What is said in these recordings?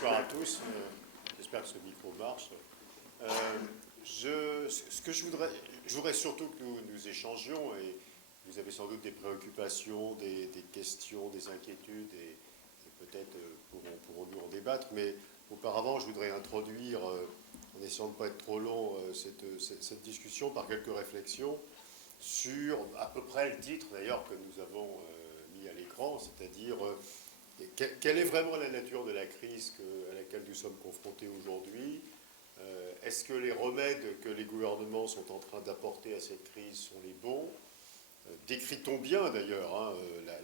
bonsoir à tous. J'espère que ce micro marche. Je voudrais surtout que nous échangions, et vous avez sans doute des préoccupations, des questions, des inquiétudes, et peut-être pourrons-nous en débattre. Mais auparavant, je voudrais introduire, en essayant de ne pas être trop long, cette discussion par quelques réflexions sur à peu près le titre d'ailleurs que nous avons mis à l'écran, c'est-à-dire quelle est vraiment la nature de la crise à laquelle nous sommes confrontés aujourd'hui. Est-ce que les remèdes que les gouvernements sont en train d'apporter à cette crise sont les bons? Décrit-on bien d'ailleurs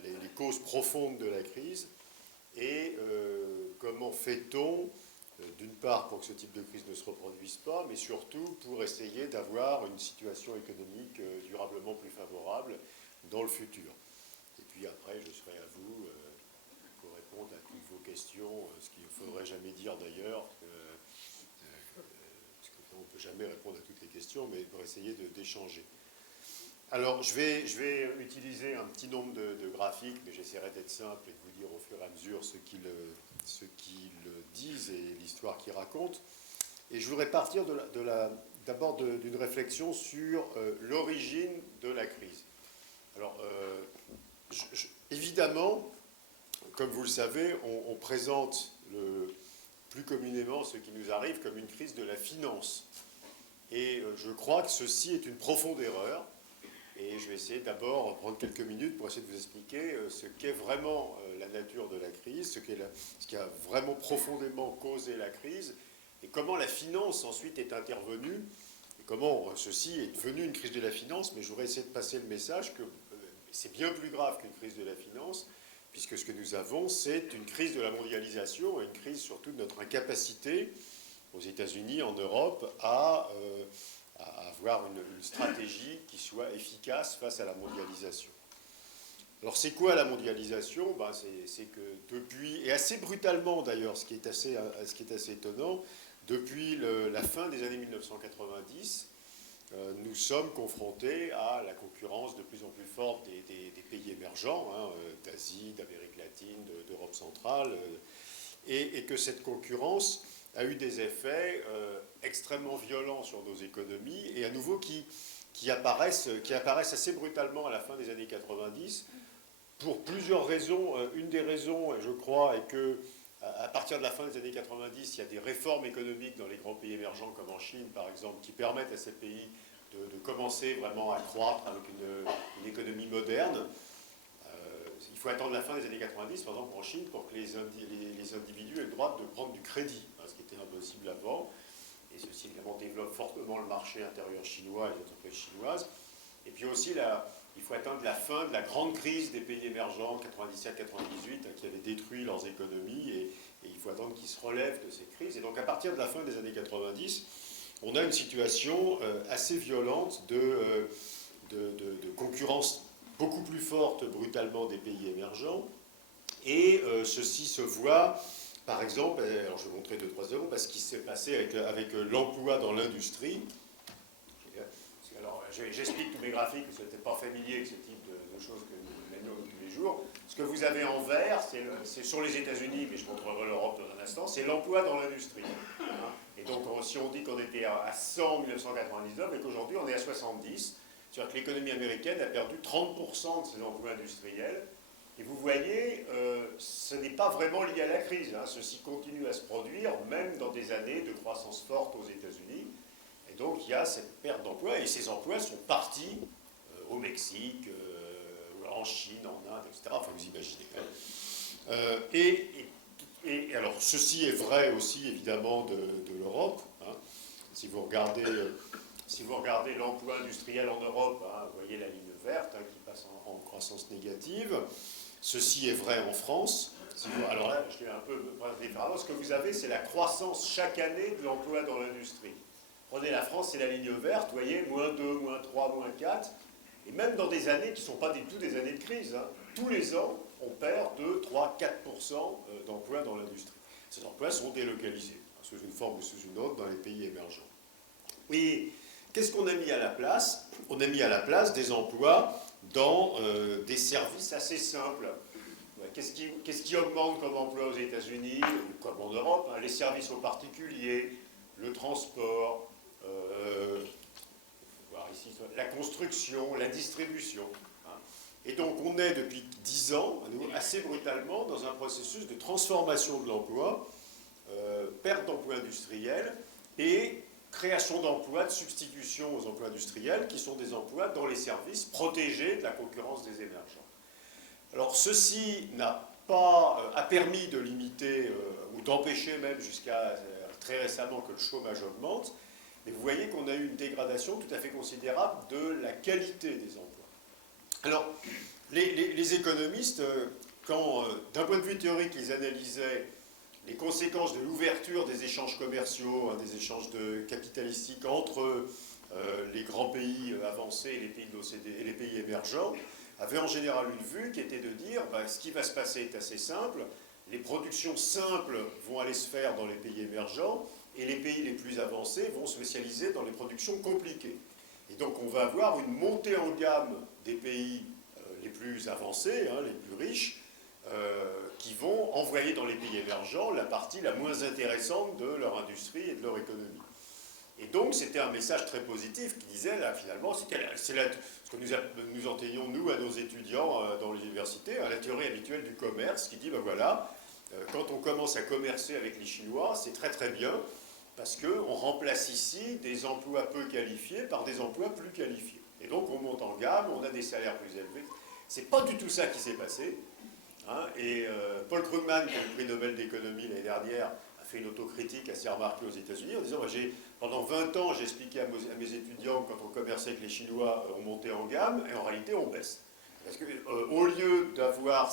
les causes profondes de la crise? Et comment fait-on, d'une part pour que ce type de crise ne se reproduise pas, mais surtout pour essayer d'avoir une situation économique durablement plus favorable dans le futur? Et puis après, je serai à vous pour répondre à toutes vos questions, ce qu'il ne faudrait jamais dire d'ailleurs, parce qu'on ne peut jamais répondre à toutes les questions, mais pour essayer d'échanger. Alors, je vais utiliser un petit nombre de graphiques, mais j'essaierai d'être simple et de vous dire au fur et à mesure ce qu'ils disent et l'histoire qu'ils racontent. Et je voudrais partir d'abord d'une réflexion sur l'origine de la crise. Alors, évidemment, comme vous le savez, on présente plus communément ce qui nous arrive comme une crise de la finance. Et je crois que ceci est une profonde erreur. Et je vais essayer d'abord prendre quelques minutes pour essayer de vous expliquer ce qu'est vraiment la nature de la crise, ce qui a vraiment profondément causé la crise, et comment la finance ensuite est intervenue, et comment ceci est devenu une crise de la finance. Mais je voudrais essayer de passer le message que c'est bien plus grave qu'une crise de la finance, puisque ce que nous avons, c'est une crise de la mondialisation, et une crise surtout de notre incapacité, aux États-Unis, en Europe, à avoir une stratégie qui soit efficace face à la mondialisation. Alors c'est quoi la mondialisation? C'est que depuis, et assez brutalement d'ailleurs, ce qui est assez étonnant, depuis la fin des années 1990, nous sommes confrontés à la concurrence de plus en plus forte des pays émergents, d'Asie, d'Amérique latine, d'Europe centrale, et que cette concurrence a eu des effets extrêmement violents sur nos économies, et à nouveau qui apparaissent assez brutalement à la fin des années 90, pour plusieurs raisons. Une des raisons, je crois, est que à partir de la fin des années 90, il y a des réformes économiques dans les grands pays émergents, comme en Chine par exemple, qui permettent à ces pays de commencer vraiment à croître avec une économie moderne. Il faut attendre la fin des années 90, par exemple en Chine, pour que les individus aient le droit de prendre du crédit, ce qui était impossible avant. Et ceci évidemment développe fortement le marché intérieur chinois et les entreprises chinoises. Et puis aussi, il faut attendre la fin de la grande crise des pays émergents, 97-98, qui avait détruit leurs économies, et il faut attendre qu'ils se relèvent de cette crise. Et donc à partir de la fin des années 90, on a une situation assez violente de concurrence beaucoup plus forte brutalement des pays émergents, et ceci se voit par exemple, alors je vais montrer 2-3 exemples, ce qui s'est passé avec l'emploi dans l'industrie. Alors j'explique tous mes graphiques, parce que vous n'êtes pas familier avec ce type de choses que nous menons tous les jours. Ce que vous avez en vert, c'est sur les États-Unis, mais je montrerai l'Europe dans un instant, c'est l'emploi dans l'industrie. Et donc si on dit qu'on était à 100 en 1999 et qu'aujourd'hui on est à 70, c'est-à-dire que l'économie américaine a perdu 30% de ses emplois industriels. Et vous voyez, ce n'est pas vraiment lié à la crise. Ceci continue à se produire, même dans des années de croissance forte aux États-Unis. Et donc il y a cette perte d'emplois, et ces emplois sont partis au Mexique, en Chine, en Inde, etc. Enfin, vous imaginez. Et alors, ceci est vrai aussi, évidemment, de l'Europe. Si vous regardez l'emploi industriel en Europe, vous voyez la ligne verte qui passe en croissance négative. Ceci est vrai en France. Alors là, je vais un peu différemment. Ce que vous avez, c'est la croissance chaque année de l'emploi dans l'industrie. Prenez la France, c'est la ligne verte, vous voyez, -2, -3, -4. Et même dans des années qui ne sont pas du tout des années de crise, tous les ans, on perd 2, 3, 4% d'emplois dans l'industrie. Ces emplois sont délocalisés, sous une forme ou sous une autre, dans les pays émergents. Et qu'est-ce qu'on a mis à la place? On a mis à la place des emplois dans des services assez simples. qu'est-ce qui augmente comme emploi aux États-Unis, ou comme en Europe, hein, les services aux particuliers, le transport, voir ici, la construction, la distribution. Hein. Et donc on est depuis 10 ans, assez brutalement, dans un processus de transformation de l'emploi, perte d'emplois industriels et création d'emplois de substitution aux emplois industriels, qui sont des emplois dans les services protégés de la concurrence des émergents. Alors ceci a permis de limiter, ou d'empêcher même jusqu'à très récemment que le chômage augmente, mais vous voyez qu'on a eu une dégradation tout à fait considérable de la qualité des emplois. Alors, les économistes, quand d'un point de vue théorique, ils analysaient les conséquences de l'ouverture des échanges commerciaux, hein, des échanges capitalistiques entre les grands pays avancés et les pays de l'OCDE et les pays émergents, avaient en général une vue qui était de dire ce qui va se passer est assez simple, les productions simples vont aller se faire dans les pays émergents et les pays les plus avancés vont se spécialiser dans les productions compliquées. Et donc on va avoir une montée en gamme des pays les plus avancés, hein, les plus riches, qui vont envoyer dans les pays émergents la partie la moins intéressante de leur industrie et de leur économie. Et donc c'était un message très positif qui disait, là, finalement, c'est ce que nous enseignons, nous, à nos étudiants dans les universités, à la théorie habituelle du commerce, qui dit, ben voilà, quand on commence à commercer avec les Chinois, c'est très très bien, parce qu'on remplace ici des emplois peu qualifiés par des emplois plus qualifiés. Et donc on monte en gamme, on a des salaires plus élevés. C'est pas du tout ça qui s'est passé. Hein, et Paul Krugman, qui a eu le prix Nobel d'économie l'année dernière, a fait une autocritique assez remarquée aux États-Unis en disant pendant 20 ans, j'ai expliqué à mes étudiants que quand on commerçait avec les Chinois, on montait en gamme, et en réalité, on baisse. Parce qu'au lieu d'avoir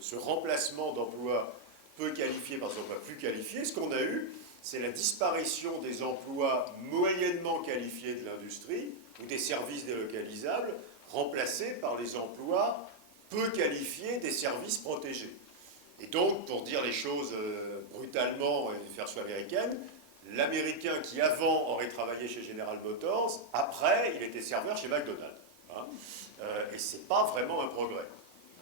ce remplacement d'emplois peu qualifiés par des emplois plus qualifiés, ce qu'on a eu, c'est la disparition des emplois moyennement qualifiés de l'industrie ou des services délocalisables, remplacés par les emplois peu qualifiés des services protégés. Et donc, pour dire les choses brutalement et de version américaine, l'Américain qui avant aurait travaillé chez General Motors, après, il était serveur chez McDonald's. Hein, et c'est pas vraiment un progrès.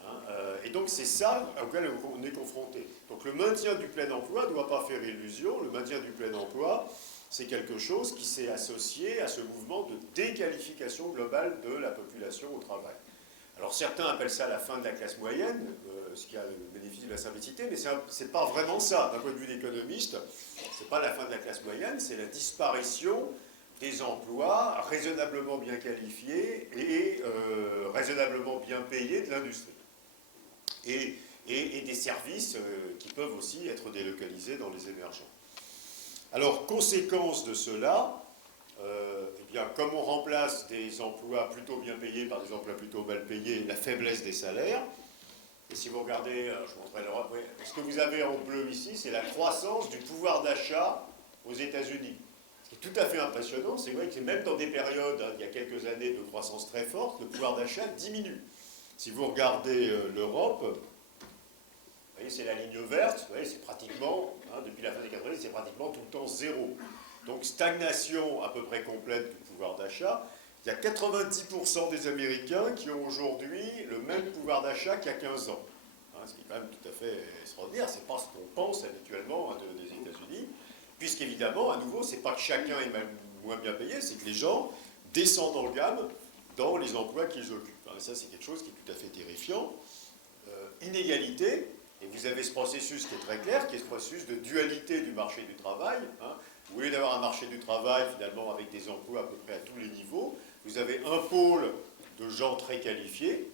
Hein, et donc c'est ça auquel on est confronté. Donc le maintien du plein emploi ne doit pas faire illusion. Le maintien du plein emploi, c'est quelque chose qui s'est associé à ce mouvement de déqualification globale de la population au travail. Alors certains appellent ça la fin de la classe moyenne, ce qui a le bénéfice de la simplicité, mais c'est pas vraiment ça. D'un point de vue d'économiste, c'est pas la fin de la classe moyenne, c'est la disparition des emplois raisonnablement bien qualifiés et raisonnablement bien payés de l'industrie. Et des services qui peuvent aussi être délocalisés dans les émergents. Alors, conséquence de cela, eh bien, comme on remplace des emplois plutôt bien payés par des emplois plutôt mal payés, la faiblesse des salaires, et si vous regardez, je vous montrerai l'Europe, oui, ce que vous avez en bleu ici, c'est la croissance du pouvoir d'achat aux États-Unis. Ce qui est tout à fait impressionnant, c'est vrai que même dans des périodes, hein, il y a quelques années de croissance très forte, le pouvoir d'achat diminue. Si vous regardez l'Europe, vous voyez, c'est la ligne verte, vous voyez, c'est pratiquement, hein, depuis la fin des 80, c'est pratiquement tout le temps zéro. Donc stagnation à peu près complète du pouvoir d'achat. Il y a 90% des Américains qui ont aujourd'hui le même pouvoir d'achat qu'il y a 15 ans. Hein, ce qui est quand même tout à fait extraordinaire, c'est pas ce qu'on pense habituellement hein, des États-Unis, puisqu'évidemment, à nouveau, c'est pas que chacun est même moins bien payé, c'est que les gens descendent en gamme dans les emplois qu'ils occupent. Hein, ça, c'est quelque chose qui est tout à fait terrifiant. Inégalité, et vous avez ce processus qui est très clair, qui est ce processus de dualité du marché du travail. Hein. Au lieu d'avoir un marché du travail, finalement, avec des emplois à peu près à tous les niveaux, vous avez un pôle de gens très qualifiés,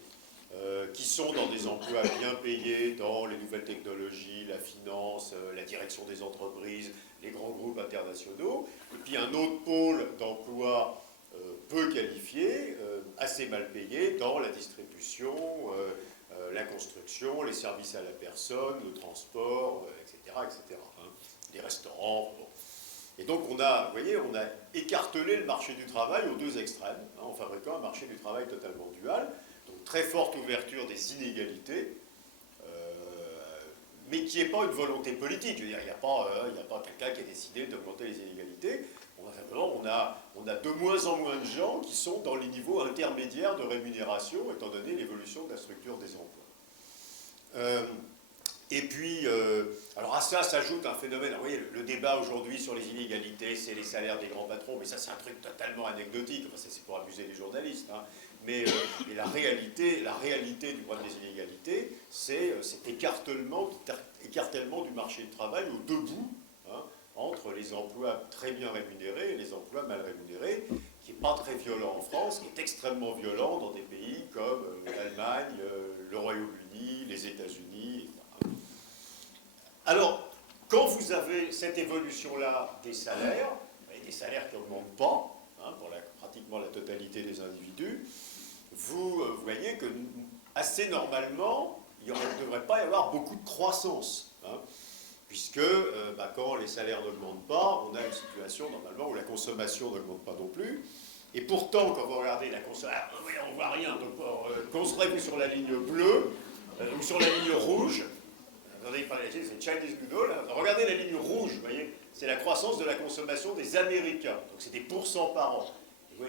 qui sont dans des emplois bien payés, dans les nouvelles technologies, la finance, la direction des entreprises, les grands groupes internationaux, et puis un autre pôle d'emplois peu qualifiés, assez mal payés, dans la distribution, la construction, les services à la personne, le transport, etc., etc. Hein, les restaurants. Bon. Et donc on a, vous voyez, on a écartelé le marché du travail aux deux extrêmes, hein, en fabriquant un marché du travail totalement dual. Donc très forte ouverture des inégalités, mais qui n'est pas une volonté politique. Je veux dire, il n'y a pas quelqu'un qui a décidé d'augmenter les inégalités. On a de moins en moins de gens qui sont dans les niveaux intermédiaires de rémunération, étant donné l'évolution de la structure des emplois. Et puis, alors à ça s'ajoute un phénomène. Vous voyez, le débat aujourd'hui sur les inégalités, c'est les salaires des grands patrons, mais ça c'est un truc totalement anecdotique. Enfin, c'est pour amuser les journalistes. Hein. Mais la réalité du problème des inégalités, c'est cet écartèlement du marché du travail au debout, hein, entre les emplois très bien rémunérés et les emplois mal rémunérés, qui n'est pas très violent en France, qui est extrêmement violent dans des pays comme l'Allemagne, le Royaume-Uni, les États-Unis, etc. Alors, quand vous avez cette évolution-là des salaires qui n'augmentent pas, hein, pour pratiquement la totalité des individus, vous voyez que assez normalement, il ne devrait pas y avoir beaucoup de croissance. Hein, puisque quand les salaires n'augmentent pas, on a une situation normalement où la consommation n'augmente pas non plus. Et pourtant, quand vous regardez la consommation, on ne voit rien. Donc, concentrez-vous sur la ligne bleue ou sur la ligne rouge. Attendez, c'est Chinese Doodle. Regardez la ligne rouge, vous voyez, c'est la croissance de la consommation des Américains. Donc c'est des pourcents par an.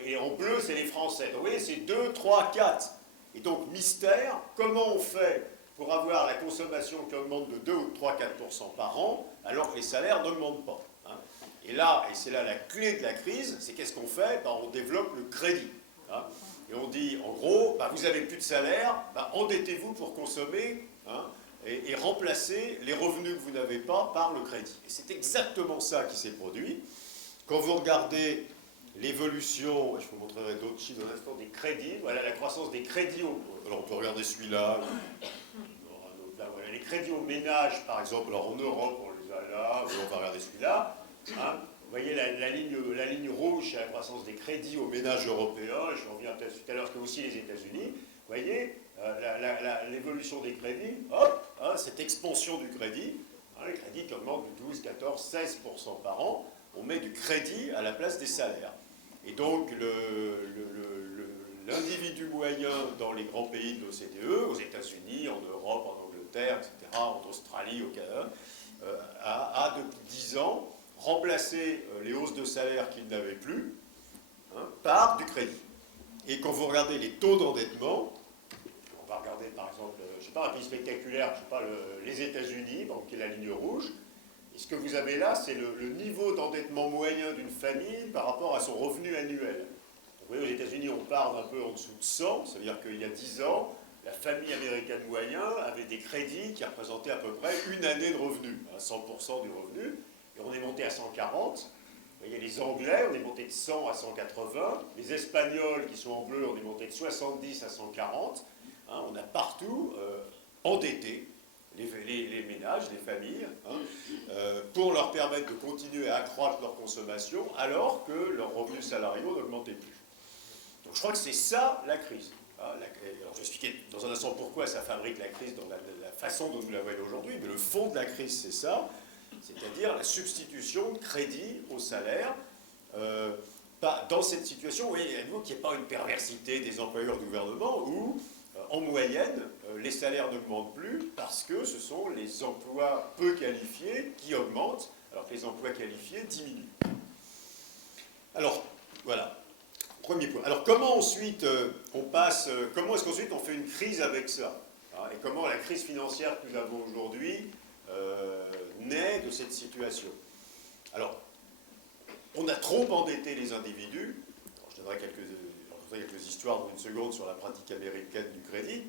Et en bleu, c'est les Français. Donc vous voyez, c'est 2, 3, 4. Et donc, mystère, comment on fait pour avoir la consommation qui augmente de 2 ou 3, 4% par an, alors que les salaires n'augmentent pas, hein. Et là, et c'est là la clé de la crise, c'est qu'est-ce qu'on fait? On développe le crédit. Hein. Et on dit, en gros, vous n'avez plus de salaire, endettez-vous pour consommer, hein, et remplacer les revenus que vous n'avez pas par le crédit. Et c'est exactement ça qui s'est produit. Quand vous regardez l'évolution, je vous montrerai d'autres chiffres dans l'instant, des crédits, voilà la croissance des crédits, alors on peut regarder celui-là, voilà, les crédits aux ménages par exemple, alors en Europe on les a là, on va regarder celui-là, hein. Vous voyez la ligne rouge, c'est la croissance des crédits aux ménages européens, je reviens peut-être tout à l'heure que aussi les États-Unis, vous voyez l'évolution des crédits, hop, hein, cette expansion du crédit, hein, les crédits qui augmentent de 12, 14, 16% par an, on met du crédit à la place des salaires. Et donc, l'individu moyen dans les grands pays de l'OCDE, aux États-Unis, en Europe, en Angleterre, etc., en Australie, au Canada, a depuis 10 ans remplacé les hausses de salaire qu'il n'avait plus, hein, par du crédit. Et quand vous regardez les taux d'endettement, on va regarder par exemple, je ne sais pas, un pays spectaculaire, je ne sais pas, les États-Unis, donc qui est la ligne rouge. Et ce que vous avez là, c'est le niveau d'endettement moyen d'une famille par rapport à son revenu annuel. Vous voyez, aux États-Unis, on part d'un peu en dessous de 100, ça veut dire qu'il y a 10 ans, la famille américaine moyenne avait des crédits qui représentaient à peu près une année de revenu, à 100% du revenu, et on est monté à 140. Vous voyez, les Anglais, on est monté de 100 à 180, les Espagnols, qui sont en bleu, on est monté de 70 à 140. Hein, on a partout endetté les ménages, les familles, hein, pour leur permettre de continuer à accroître leur consommation alors que leurs revenus salariaux n'augmentaient plus. Donc je crois que c'est ça la crise. Alors je vais expliquer dans un instant pourquoi ça fabrique la crise dans la façon dont nous la voyons aujourd'hui, mais le fond de la crise c'est ça, c'est-à-dire la substitution de crédit au salaire. Dans cette situation, vous voyez, à nouveau qu'il n'y ait pas une perversité des employeurs du gouvernement où, en moyenne, les salaires n'augmentent plus parce que ce sont les emplois peu qualifiés qui augmentent, alors que les emplois qualifiés diminuent. Alors, voilà, premier point. Alors, comment ensuite comment est-ce qu'ensuite on fait une crise avec ça, hein, et comment la crise financière que nous avons aujourd'hui naît de cette situation? Alors, on a trop endetté les individus. Alors, je donnerai quelques histoires dans une seconde sur la pratique américaine du crédit.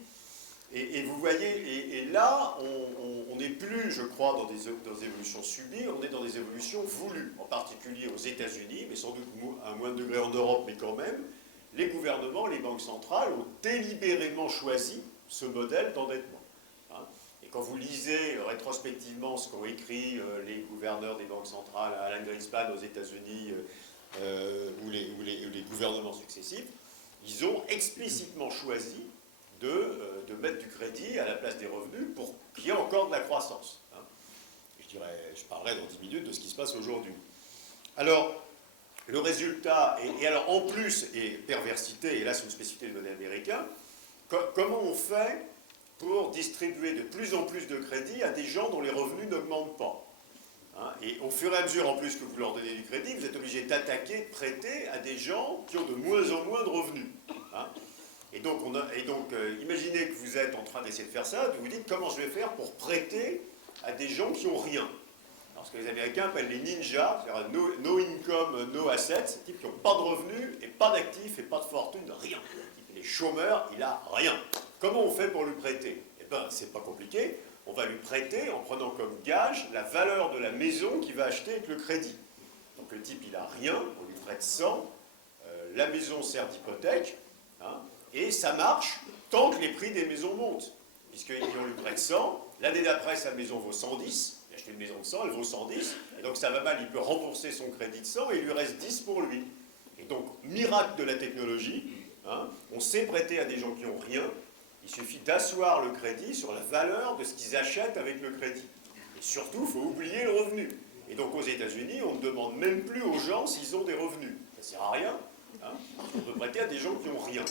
Et vous voyez, et là, on n'est plus, je crois, dans des évolutions subies, on est dans des évolutions voulues, en particulier aux États-Unis, mais sans doute à un moindre degré en Europe, mais quand même. Les gouvernements, les banques centrales ont délibérément choisi ce modèle d'endettement. Hein. Et quand vous lisez rétrospectivement ce qu'ont écrit les gouverneurs des banques centrales, Alan Greenspan aux États-Unis, ou les gouvernements successifs, ils ont explicitement choisi de mettre du crédit à la place des revenus pour qu'il y ait encore de la croissance. Hein. Je parlerai dans 10 minutes de ce qui se passe aujourd'hui. Alors, le résultat, et alors en plus, et perversité, et là c'est une spécificité du modèle américain, comment on fait pour distribuer de plus en plus de crédit à des gens dont les revenus n'augmentent pas? Hein, et au fur et à mesure, en plus, que vous leur donnez du crédit, vous êtes obligé d'attaquer, de prêter à des gens qui ont de moins en moins de revenus. Hein. Et imaginez que vous êtes en train d'essayer de faire ça, vous vous dites comment je vais faire pour prêter à des gens qui n'ont rien. Alors, ce que les Américains appellent les ninjas, c'est-à-dire no income, no assets, c'est des types qui n'ont pas de revenus, et pas d'actifs, et pas de fortune, rien. Il est chômeur, il n'a rien. Comment on fait pour lui prêter? Eh bien, c'est pas compliqué. On va lui prêter en prenant comme gage la valeur de la maison qu'il va acheter avec le crédit. Donc le type, il n'a rien, on lui prête 100, la maison sert d'hypothèque, hein, et ça marche tant que les prix des maisons montent. Puisqu'on lui prête 100, l'année d'après, sa maison vaut 110, il a acheté une maison de 100, elle vaut 110, et donc ça va mal, il peut rembourser son crédit de 100 et il lui reste 10 pour lui. Et donc, miracle de la technologie, hein, on sait prêter à des gens qui n'ont rien, il suffit d'asseoir le crédit sur la valeur de ce qu'ils achètent avec le crédit. Et surtout, il faut oublier le revenu. Et donc aux États-Unis, on ne demande même plus aux gens s'ils ont des revenus. Ça ne sert à rien. Hein. On peut prêter à des gens qui n'ont rien.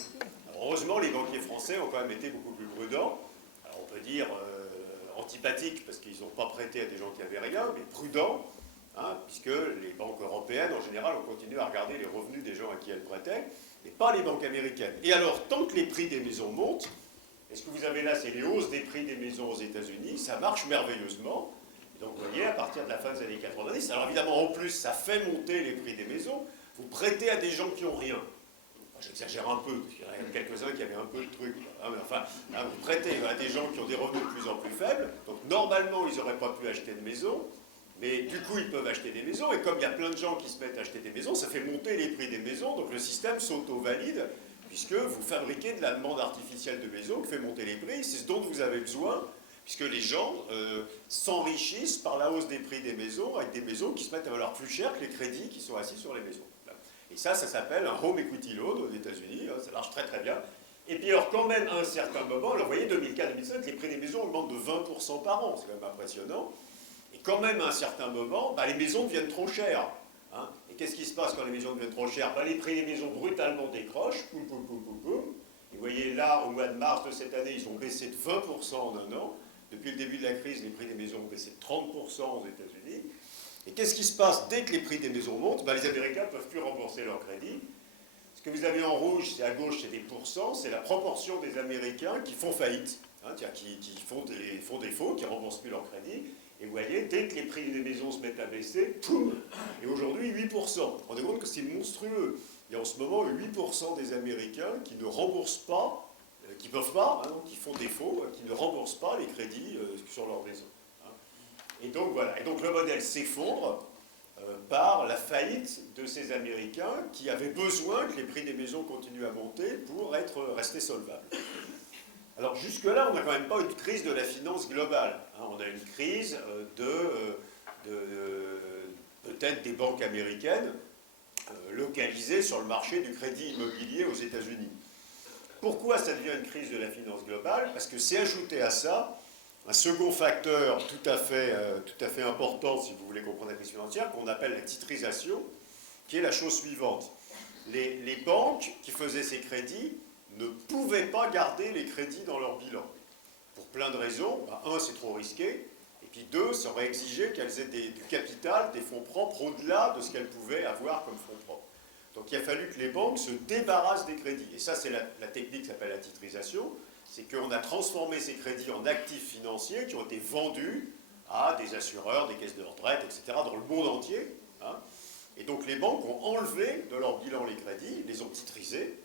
Alors, heureusement, les banquiers français ont quand même été beaucoup plus prudents. Alors, on peut dire antipathiques parce qu'ils n'ont pas prêté à des gens qui n'avaient rien, mais prudents, hein, puisque les banques européennes, en général, ont continué à regarder les revenus des gens à qui elles prêtaient, mais pas les banques américaines. Et alors, tant que les prix des maisons montent, et ce que vous avez là, c'est les hausses des prix des maisons aux États-Unis, ça marche merveilleusement. Donc vous voyez, à partir de la fin des années 90, alors évidemment, en plus, ça fait monter les prix des maisons, vous prêtez à des gens qui n'ont rien. Enfin, j'exagère un peu, parce qu'il y en a quelques-uns qui avaient un peu de trucs. Hein, mais enfin, là, vous prêtez à des gens qui ont des revenus de plus en plus faibles, donc normalement, ils n'auraient pas pu acheter de maison, mais du coup, ils peuvent acheter des maisons, et comme il y a plein de gens qui se mettent à acheter des maisons, ça fait monter les prix des maisons, donc le système s'auto-valide, puisque vous fabriquez de la demande artificielle de maisons qui fait monter les prix, c'est ce dont vous avez besoin, puisque les gens s'enrichissent par la hausse des prix des maisons, avec des maisons qui se mettent à valoir plus cher que les crédits qui sont assis sur les maisons. Et ça s'appelle un home equity loan aux États-Unis, hein, ça marche très très bien. Et puis alors quand même, à un certain moment, alors vous voyez, 2004-2005, les prix des maisons augmentent de 20% par an, c'est quand même impressionnant. Et quand même, à un certain moment, les maisons deviennent trop chères. Hein. Et qu'est-ce qui se passe quand les maisons deviennent trop chères? Les prix des maisons brutalement décrochent, poum, poum, poum, poum, poum. Et vous voyez, là, au mois de mars de cette année, ils ont baissé de 20% en un an. Depuis le début de la crise, les prix des maisons ont baissé de 30% aux États-Unis. Et qu'est-ce qui se passe dès que les prix des maisons montent? Les Américains ne peuvent plus rembourser leur crédit. Ce que vous avez en rouge, c'est à gauche, c'est des pourcents, c'est la proportion des Américains qui font faillite, hein, qui font défaut, qui ne remboursent plus leur crédit. Et vous voyez, dès que les prix des maisons se mettent à baisser, poum, et aujourd'hui 8%. Vous vous rendez compte que c'est monstrueux. Il y a en ce moment 8% des Américains qui ne remboursent pas, qui ne peuvent pas, hein, qui font défaut, qui ne remboursent pas les crédits sur leur maison. Hein. Et donc voilà, et donc le modèle s'effondre par la faillite de ces Américains qui avaient besoin que les prix des maisons continuent à monter pour rester solvables. Alors jusque-là, on n'a quand même pas une crise de la finance globale. Hein. On a une crise peut-être des banques américaines localisées sur le marché du crédit immobilier aux États-Unis. Pourquoi ça devient une crise de la finance globale? Parce que c'est ajouté à ça un second facteur tout à fait important, si vous voulez comprendre la crise financière, qu'on appelle la titrisation, qui est la chose suivante. Les banques qui faisaient ces crédits ne pouvaient pas garder les crédits dans leur bilan. Pour plein de raisons. Un, c'est trop risqué. Et puis deux, ça aurait exigé qu'elles aient du capital, des fonds propres au-delà de ce qu'elles pouvaient avoir comme fonds propres. Donc il a fallu que les banques se débarrassent des crédits. Et ça, c'est la technique qui s'appelle la titrisation. C'est qu'on a transformé ces crédits en actifs financiers qui ont été vendus à des assureurs, des caisses de retraite, etc., dans le monde entier. Hein. Et donc les banques ont enlevé de leur bilan les crédits, les ont titrisés.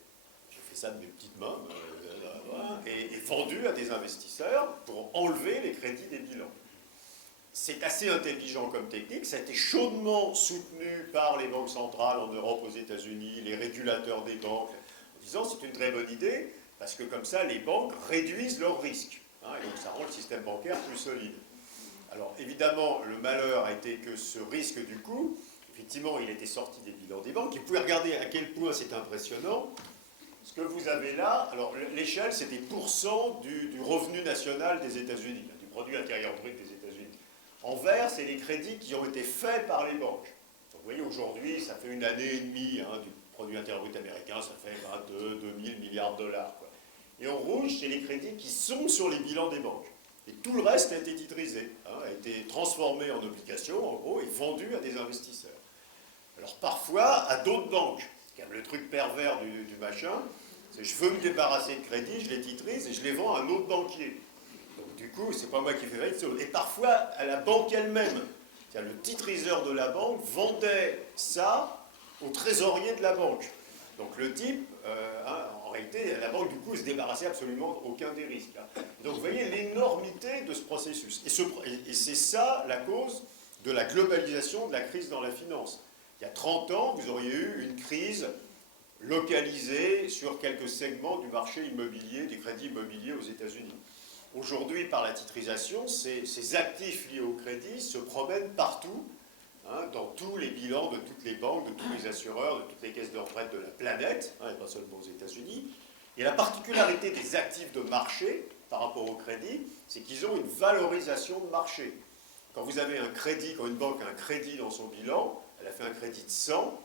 J'ai fait ça de mes petites mains, et vendu à des investisseurs pour enlever les crédits des bilans. C'est assez intelligent comme technique, ça a été chaudement soutenu par les banques centrales en Europe, aux États-Unis, les régulateurs des banques, en disant c'est une très bonne idée, parce que comme ça, les banques réduisent leurs risques, hein, et donc ça rend le système bancaire plus solide. Alors évidemment, le malheur a été que ce risque du coup, effectivement, il était sorti des bilans des banques, et vous pouvez regarder à quel point c'est impressionnant. Ce que vous avez là, alors l'échelle, c'est des pourcents du revenu national des États-Unis, du produit intérieur brut des États-Unis. En vert, c'est les crédits qui ont été faits par les banques. Donc, vous voyez, aujourd'hui, ça fait une année et demie du produit intérieur brut américain, ça fait 2000 milliards de dollars. Quoi. Et en rouge, c'est les crédits qui sont sur les bilans des banques. Et tout le reste a été titrisé, a été transformé en obligations, en gros, et vendu à des investisseurs. Alors parfois, à d'autres banques, qui aiment le truc pervers du machin, Je veux me débarrasser de crédit, je les titrise et je les vends à un autre banquier. Donc du coup, c'est pas moi qui fais faillite. Et parfois, à la banque elle-même. Le titriseur de la banque vendait ça au trésorier de la banque. Donc le type, en réalité, la banque du coup ne se débarrassait absolument aucun des risques. Donc vous voyez l'énormité de ce processus. Et c'est ça la cause de la globalisation de la crise dans la finance. Il y a 30 ans, vous auriez eu une crise localisée sur quelques segments du marché immobilier, du crédit immobilier aux États-Unis. Aujourd'hui, par la titrisation, ces actifs liés au crédit se promènent partout, dans tous les bilans de toutes les banques, de tous les assureurs, de toutes les caisses de retraite de la planète, et pas seulement aux États-Unis. Et la particularité des actifs de marché par rapport au crédit, c'est qu'ils ont une valorisation de marché. Quand vous avez un crédit, quand une banque a un crédit dans son bilan, elle a fait un crédit de 100,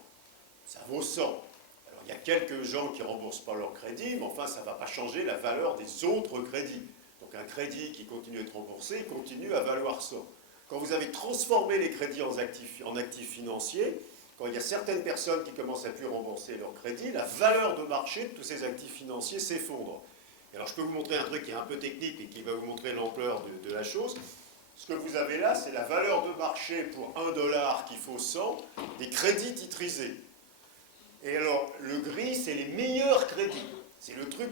ça vaut 100. Alors il y a quelques gens qui ne remboursent pas leur crédit, mais enfin ça ne va pas changer la valeur des autres crédits. Donc un crédit qui continue à être remboursé continue à valoir 100. Quand vous avez transformé les crédits en actifs financiers, quand il y a certaines personnes qui commencent à plus rembourser leur crédit, la valeur de marché de tous ces actifs financiers s'effondre. Alors je peux vous montrer un truc qui est un peu technique et qui va vous montrer l'ampleur de la chose. Ce que vous avez là, c'est la valeur de marché pour 1 dollar qui vaut 100 des crédits titrisés. Et alors, le gris, c'est les meilleurs crédits. C'est le truc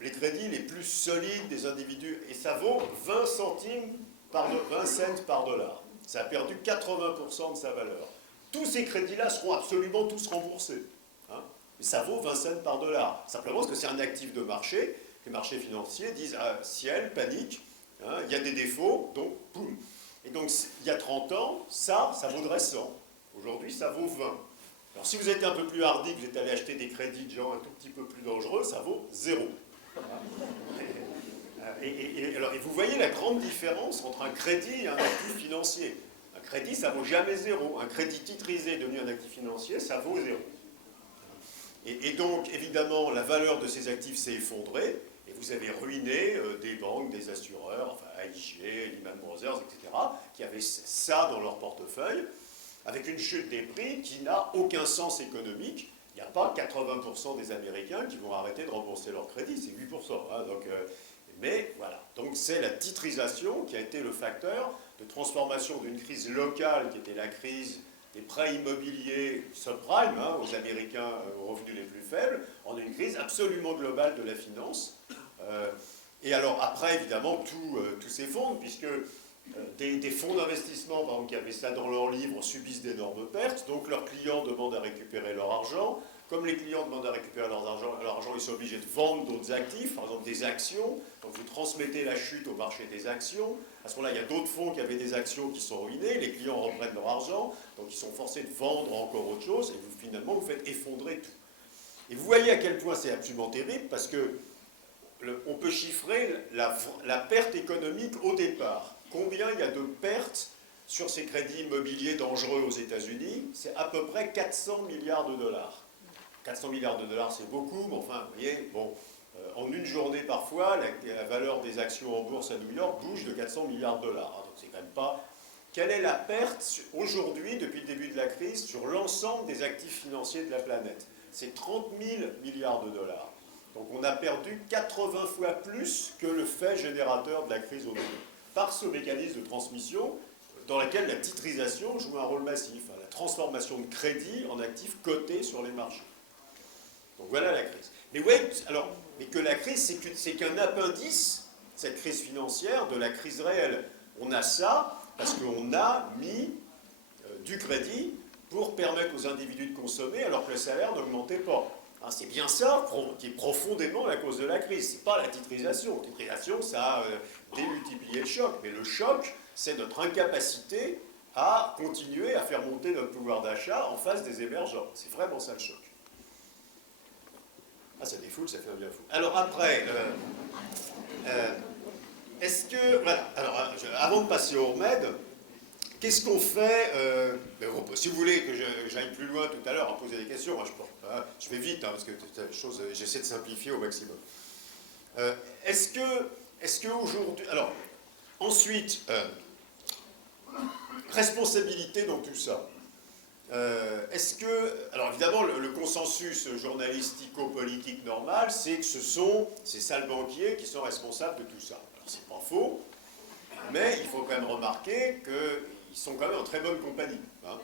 les crédits les plus solides des individus. Et ça vaut 20 cents par dollar. Ça a perdu 80% de sa valeur. Tous ces crédits-là seront absolument tous remboursés. Et ça vaut 20 cents par dollar. Simplement parce que c'est un actif de marché. Les marchés financiers disent ciel, panique, il y a des défauts, donc boum. Et donc, il y a 30 ans, ça vaudrait 100. Aujourd'hui, ça vaut 20. Alors, si vous êtes un peu plus hardi, que vous êtes allé acheter des crédits de gens un tout petit peu plus dangereux, ça vaut 0. Et vous voyez la grande différence entre un crédit et un actif financier. Un crédit, ça vaut jamais 0. Un crédit titrisé devenu un actif financier, ça vaut 0. Et donc, évidemment, la valeur de ces actifs s'est effondrée, et vous avez ruiné des banques, des assureurs, enfin AIG, Lehman Brothers, etc., qui avaient ça dans leur portefeuille, avec une chute des prix qui n'a aucun sens économique. Il n'y a pas 80% des Américains qui vont arrêter de rembourser leur crédit, c'est 8%. Mais voilà, donc c'est la titrisation qui a été le facteur de transformation d'une crise locale, qui était la crise des prêts immobiliers subprime, aux Américains aux revenus les plus faibles, en une crise absolument globale de la finance. Et alors après, évidemment, tout s'effondre, puisque des fonds d'investissement, par exemple, qui avaient ça dans leurs livres, subissent d'énormes pertes, donc leurs clients demandent à récupérer leur argent. Comme les clients demandent à récupérer leur argent, ils sont obligés de vendre d'autres actifs, par exemple des actions. Donc vous transmettez la chute au marché des actions. À ce moment-là, il y a d'autres fonds qui avaient des actions qui sont ruinées. Les clients reprennent leur argent, donc ils sont forcés de vendre encore autre chose. Et finalement, vous faites effondrer tout. Et vous voyez à quel point c'est absolument terrible, parce que on peut chiffrer la perte économique au départ. Combien il y a de pertes sur ces crédits immobiliers dangereux aux États-Unis? C'est à peu près 400 milliards de dollars. 400 milliards de dollars, c'est beaucoup, mais enfin, vous voyez, en une journée parfois, la valeur des actions en bourse à New York bouge de 400 milliards de dollars. Donc c'est quand même pas... Quelle est la perte aujourd'hui, depuis le début de la crise, sur l'ensemble des actifs financiers de la planète? C'est 30 000 milliards de dollars. Donc on a perdu 80 fois plus que le fait générateur de la crise au début, par ce mécanisme de transmission dans lequel la titrisation joue un rôle massif, la transformation de crédit en actifs cotés sur les marchés. Donc voilà la crise. Mais que la crise, c'est qu'un appendice, cette crise financière, de la crise réelle. On a ça parce qu'on a mis du crédit pour permettre aux individus de consommer alors que le salaire n'augmentait pas. C'est bien ça qui est profondément la cause de la crise. Ce n'est pas la titrisation. La titrisation, ça a démultiplié le choc. Mais le choc, c'est notre incapacité à continuer à faire monter notre pouvoir d'achat en face des émergents. C'est vraiment ça le choc. Ça défoule, ça fait un bien fou. Alors après, est-ce que... Voilà, alors avant de passer au remède, qu'est-ce qu'on fait si vous voulez que j'aille plus loin tout à l'heure à poser des questions, je vais vite, parce que j'essaie de simplifier au maximum. Est-ce que aujourd'hui... Alors, ensuite, responsabilité dans tout ça. Alors évidemment, le consensus journalistico-politique normal, c'est que ce sont ces sales banquiers qui sont responsables de tout ça. Alors c'est pas faux, mais il faut quand même remarquer qu'ils sont quand même en très bonne compagnie. Hein,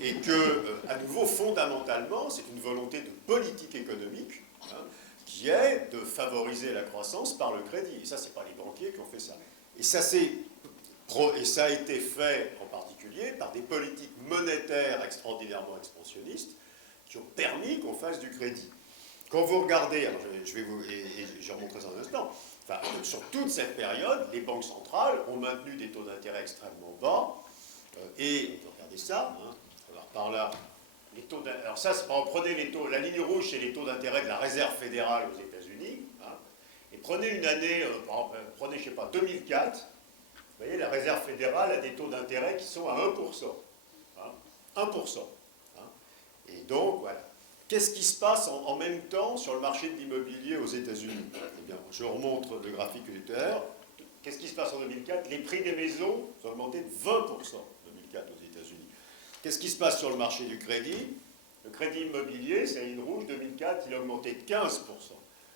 et que, à nouveau, fondamentalement, c'est une volonté de politique économique, hein, qui est de favoriser la croissance par le crédit. Et ça, c'est pas les banquiers qui ont fait ça. Et ça a été fait en particulier par des politiques monétaires extraordinairement expansionnistes qui ont permis qu'on fasse du crédit. Quand vous regardez, alors je vais vous, et je remontrerai ça dans un instant, enfin, sur toute cette période, les banques centrales ont maintenu des taux d'intérêt extrêmement bas, et regardez ça, hein, on va par là. Alors ça, c'est pas, prenez les taux, la ligne rouge, c'est les taux d'intérêt de la réserve fédérale aux États-Unis, hein, et prenez une année, prenez, je sais pas, 2004, vous voyez, la réserve fédérale a des taux d'intérêt qui sont à 1%. Hein, 1%. Hein, et donc, voilà. Qu'est-ce qui se passe en même temps sur le marché de l'immobilier aux États-Unis? Eh bien, je remonte le graphique que j'ai tout à l'heure. Qu'est-ce qui se passe en 2004? Les prix des maisons ont augmenté de 20% en 2004 aux États-Unis. Qu'est-ce qui se passe sur le marché du crédit? Le crédit immobilier, c'est la ligne rouge, 2004, il a augmenté de 15%.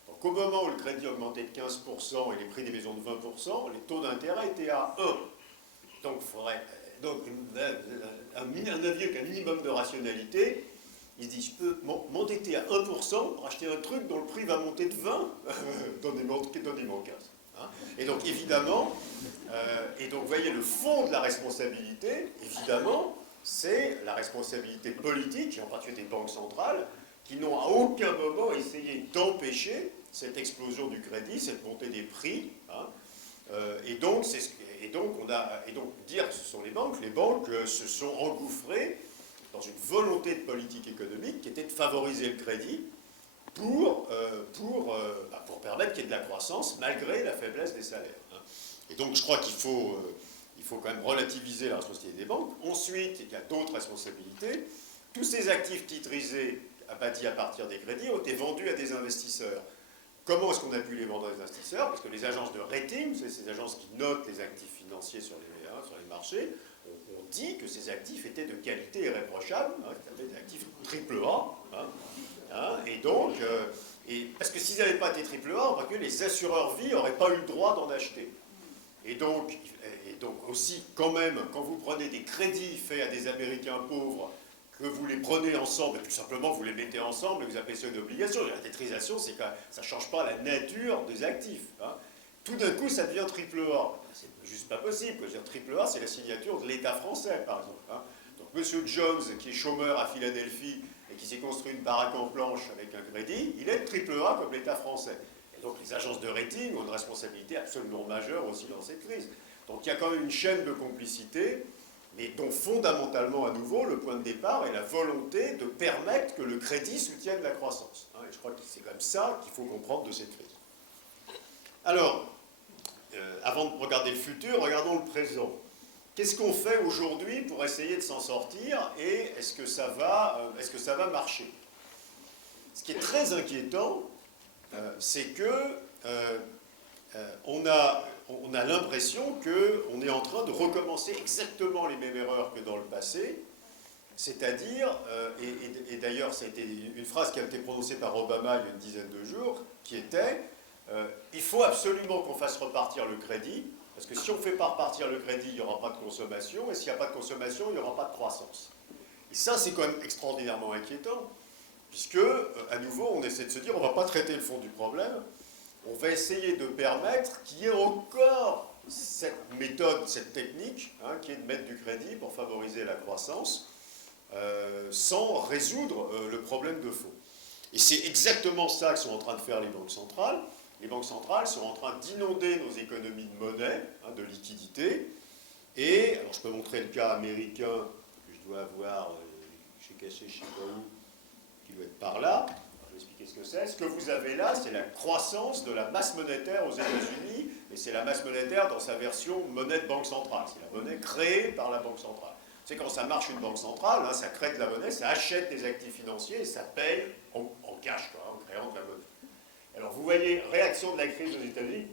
Donc au moment où le crédit a augmenté de 15% et les prix des maisons de 20%, les taux d'intérêt étaient à 1. Donc il faudrait un avis avec un minimum de rationalité. Il se dit, je peux m'endetter à 1% pour acheter un truc dont le prix va monter de 20, donnez-moi 15. Hein, et donc évidemment, vous voyez le fond de la responsabilité, évidemment, c'est la responsabilité politique, et en particulier des banques centrales, qui n'ont à aucun moment essayé d'empêcher cette explosion du crédit, cette montée des prix. Hein, donc dire que ce sont les banques se sont engouffrées dans une volonté de politique économique qui était de favoriser le crédit pour permettre qu'il y ait de la croissance malgré la faiblesse des salaires. Hein. Et donc je crois qu'il faut quand même relativiser la responsabilité des banques. Ensuite, il y a d'autres responsabilités. Tous ces actifs titrisés bâtis à partir des crédits ont été vendus à des investisseurs. Comment est-ce qu'on a pu les vendre aux investisseurs? Parce que les agences de rating, c'est ces agences qui notent les actifs financiers sur les marchés, on dit que ces actifs étaient de qualité irréprochable, hein, des actifs AAA. Et donc, parce que s'ils n'avaient pas été AAA, en particulier, les assureurs vie n'auraient pas eu le droit d'en acheter. Et donc aussi, quand même, quand vous prenez des crédits faits à des Américains pauvres, que vous les prenez ensemble, et tout simplement vous les mettez ensemble et vous appelez ça une obligation. La tétrisation, ça ne change pas la nature des actifs. Hein. Tout d'un coup, ça devient AAA. C'est juste pas possible. AAA, c'est la signature de l'État français, par exemple. Hein. Donc, M. Jones, qui est chômeur à Philadelphie et qui s'est construit une baraque en planche avec un crédit, il est AAA comme l'État français. Et donc, les agences de rating ont une responsabilité absolument majeure aussi dans cette crise. Donc, il y a quand même une chaîne de complicité, mais dont fondamentalement, à nouveau, le point de départ est la volonté de permettre que le crédit soutienne la croissance. Hein. Et je crois que c'est comme ça qu'il faut comprendre de cette crise. Alors, avant de regarder le futur, regardons le présent. Qu'est-ce qu'on fait aujourd'hui pour essayer de s'en sortir et est-ce que ça va marcher? Ce qui est très inquiétant, c'est que on a l'impression qu'on est en train de recommencer exactement les mêmes erreurs que dans le passé, c'est-à-dire, et d'ailleurs ça a été une phrase qui a été prononcée par Obama il y a une dizaine de jours, qui était il faut absolument qu'on fasse repartir le crédit, parce que si on ne fait pas repartir le crédit, il n'y aura pas de consommation, et s'il n'y a pas de consommation, il n'y aura pas de croissance. Et ça, c'est quand même extraordinairement inquiétant, puisque, à nouveau, on essaie de se dire, on ne va pas traiter le fond du problème, on va essayer de permettre qu'il y ait encore cette méthode, cette technique, hein, qui est de mettre du crédit pour favoriser la croissance, sans résoudre le problème de fond. Et c'est exactement ça que sont en train de faire les banques centrales. Les banques centrales sont en train d'inonder nos économies de monnaie, hein, de liquidité. Et, alors je peux montrer le cas américain que je dois avoir, j'ai caché je ne sais pas où, qui doit être par là. Je vais expliquer ce que c'est. Ce que vous avez là, c'est la croissance de la masse monétaire aux États-Unis, et c'est la masse monétaire dans sa version monnaie de banque centrale. C'est la monnaie créée par la banque centrale. C'est quand ça marche une banque centrale, hein, ça crée de la monnaie, ça achète des actifs financiers et ça paye en cash, quoi, en créant de la monnaie. Alors vous voyez, réaction de la crise aux États-Unis,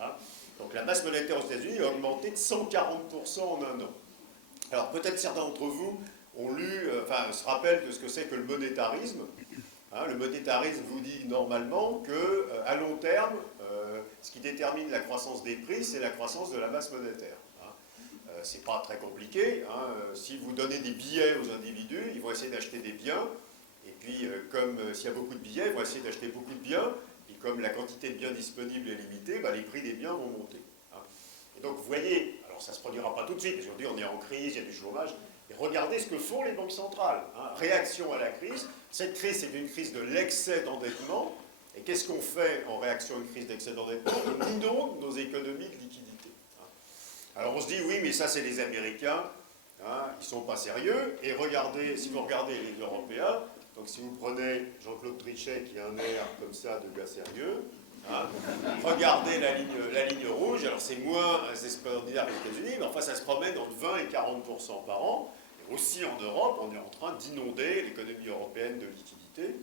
hein, donc la masse monétaire aux États-Unis a augmenté de 140% en un an. Alors peut-être certains d'entre vous ont lu, enfin, se rappellent de ce que c'est que le monétarisme. Hein, le monétarisme vous dit normalement qu'à long terme, ce qui détermine la croissance des prix, c'est la croissance de la masse monétaire. Hein. C'est pas très compliqué. Hein. Si vous donnez des billets aux individus, ils vont essayer d'acheter des biens. Et puis, comme s'il y a beaucoup de billets, ils vont essayer d'acheter beaucoup de biens. Et comme la quantité de biens disponibles est limitée, bah, les prix des biens vont monter. Hein. Et donc, vous voyez, alors ça ne se produira pas tout de suite, parce qu'aujourd'hui on est en crise, il y a du chômage. Et regardez ce que font les banques centrales. Hein. Réaction à la crise. Cette crise, c'est une crise de l'excès d'endettement. Et qu'est-ce qu'on fait en réaction à une crise d'excès d'endettement? On inonde nos économies de liquidité. Hein. Alors on se dit, oui, mais ça c'est les Américains, hein, ils ne sont pas sérieux. Et regardez, si vous regardez les Européens, donc si vous prenez Jean-Claude Trichet qui a un air comme ça de gars sérieux, hein, regardez la ligne rouge, alors c'est moins extraordinaire que les États-Unis, mais enfin ça se promène entre 20 et 40% par an. Et aussi en Europe, on est en train d'inonder l'économie européenne de liquidités.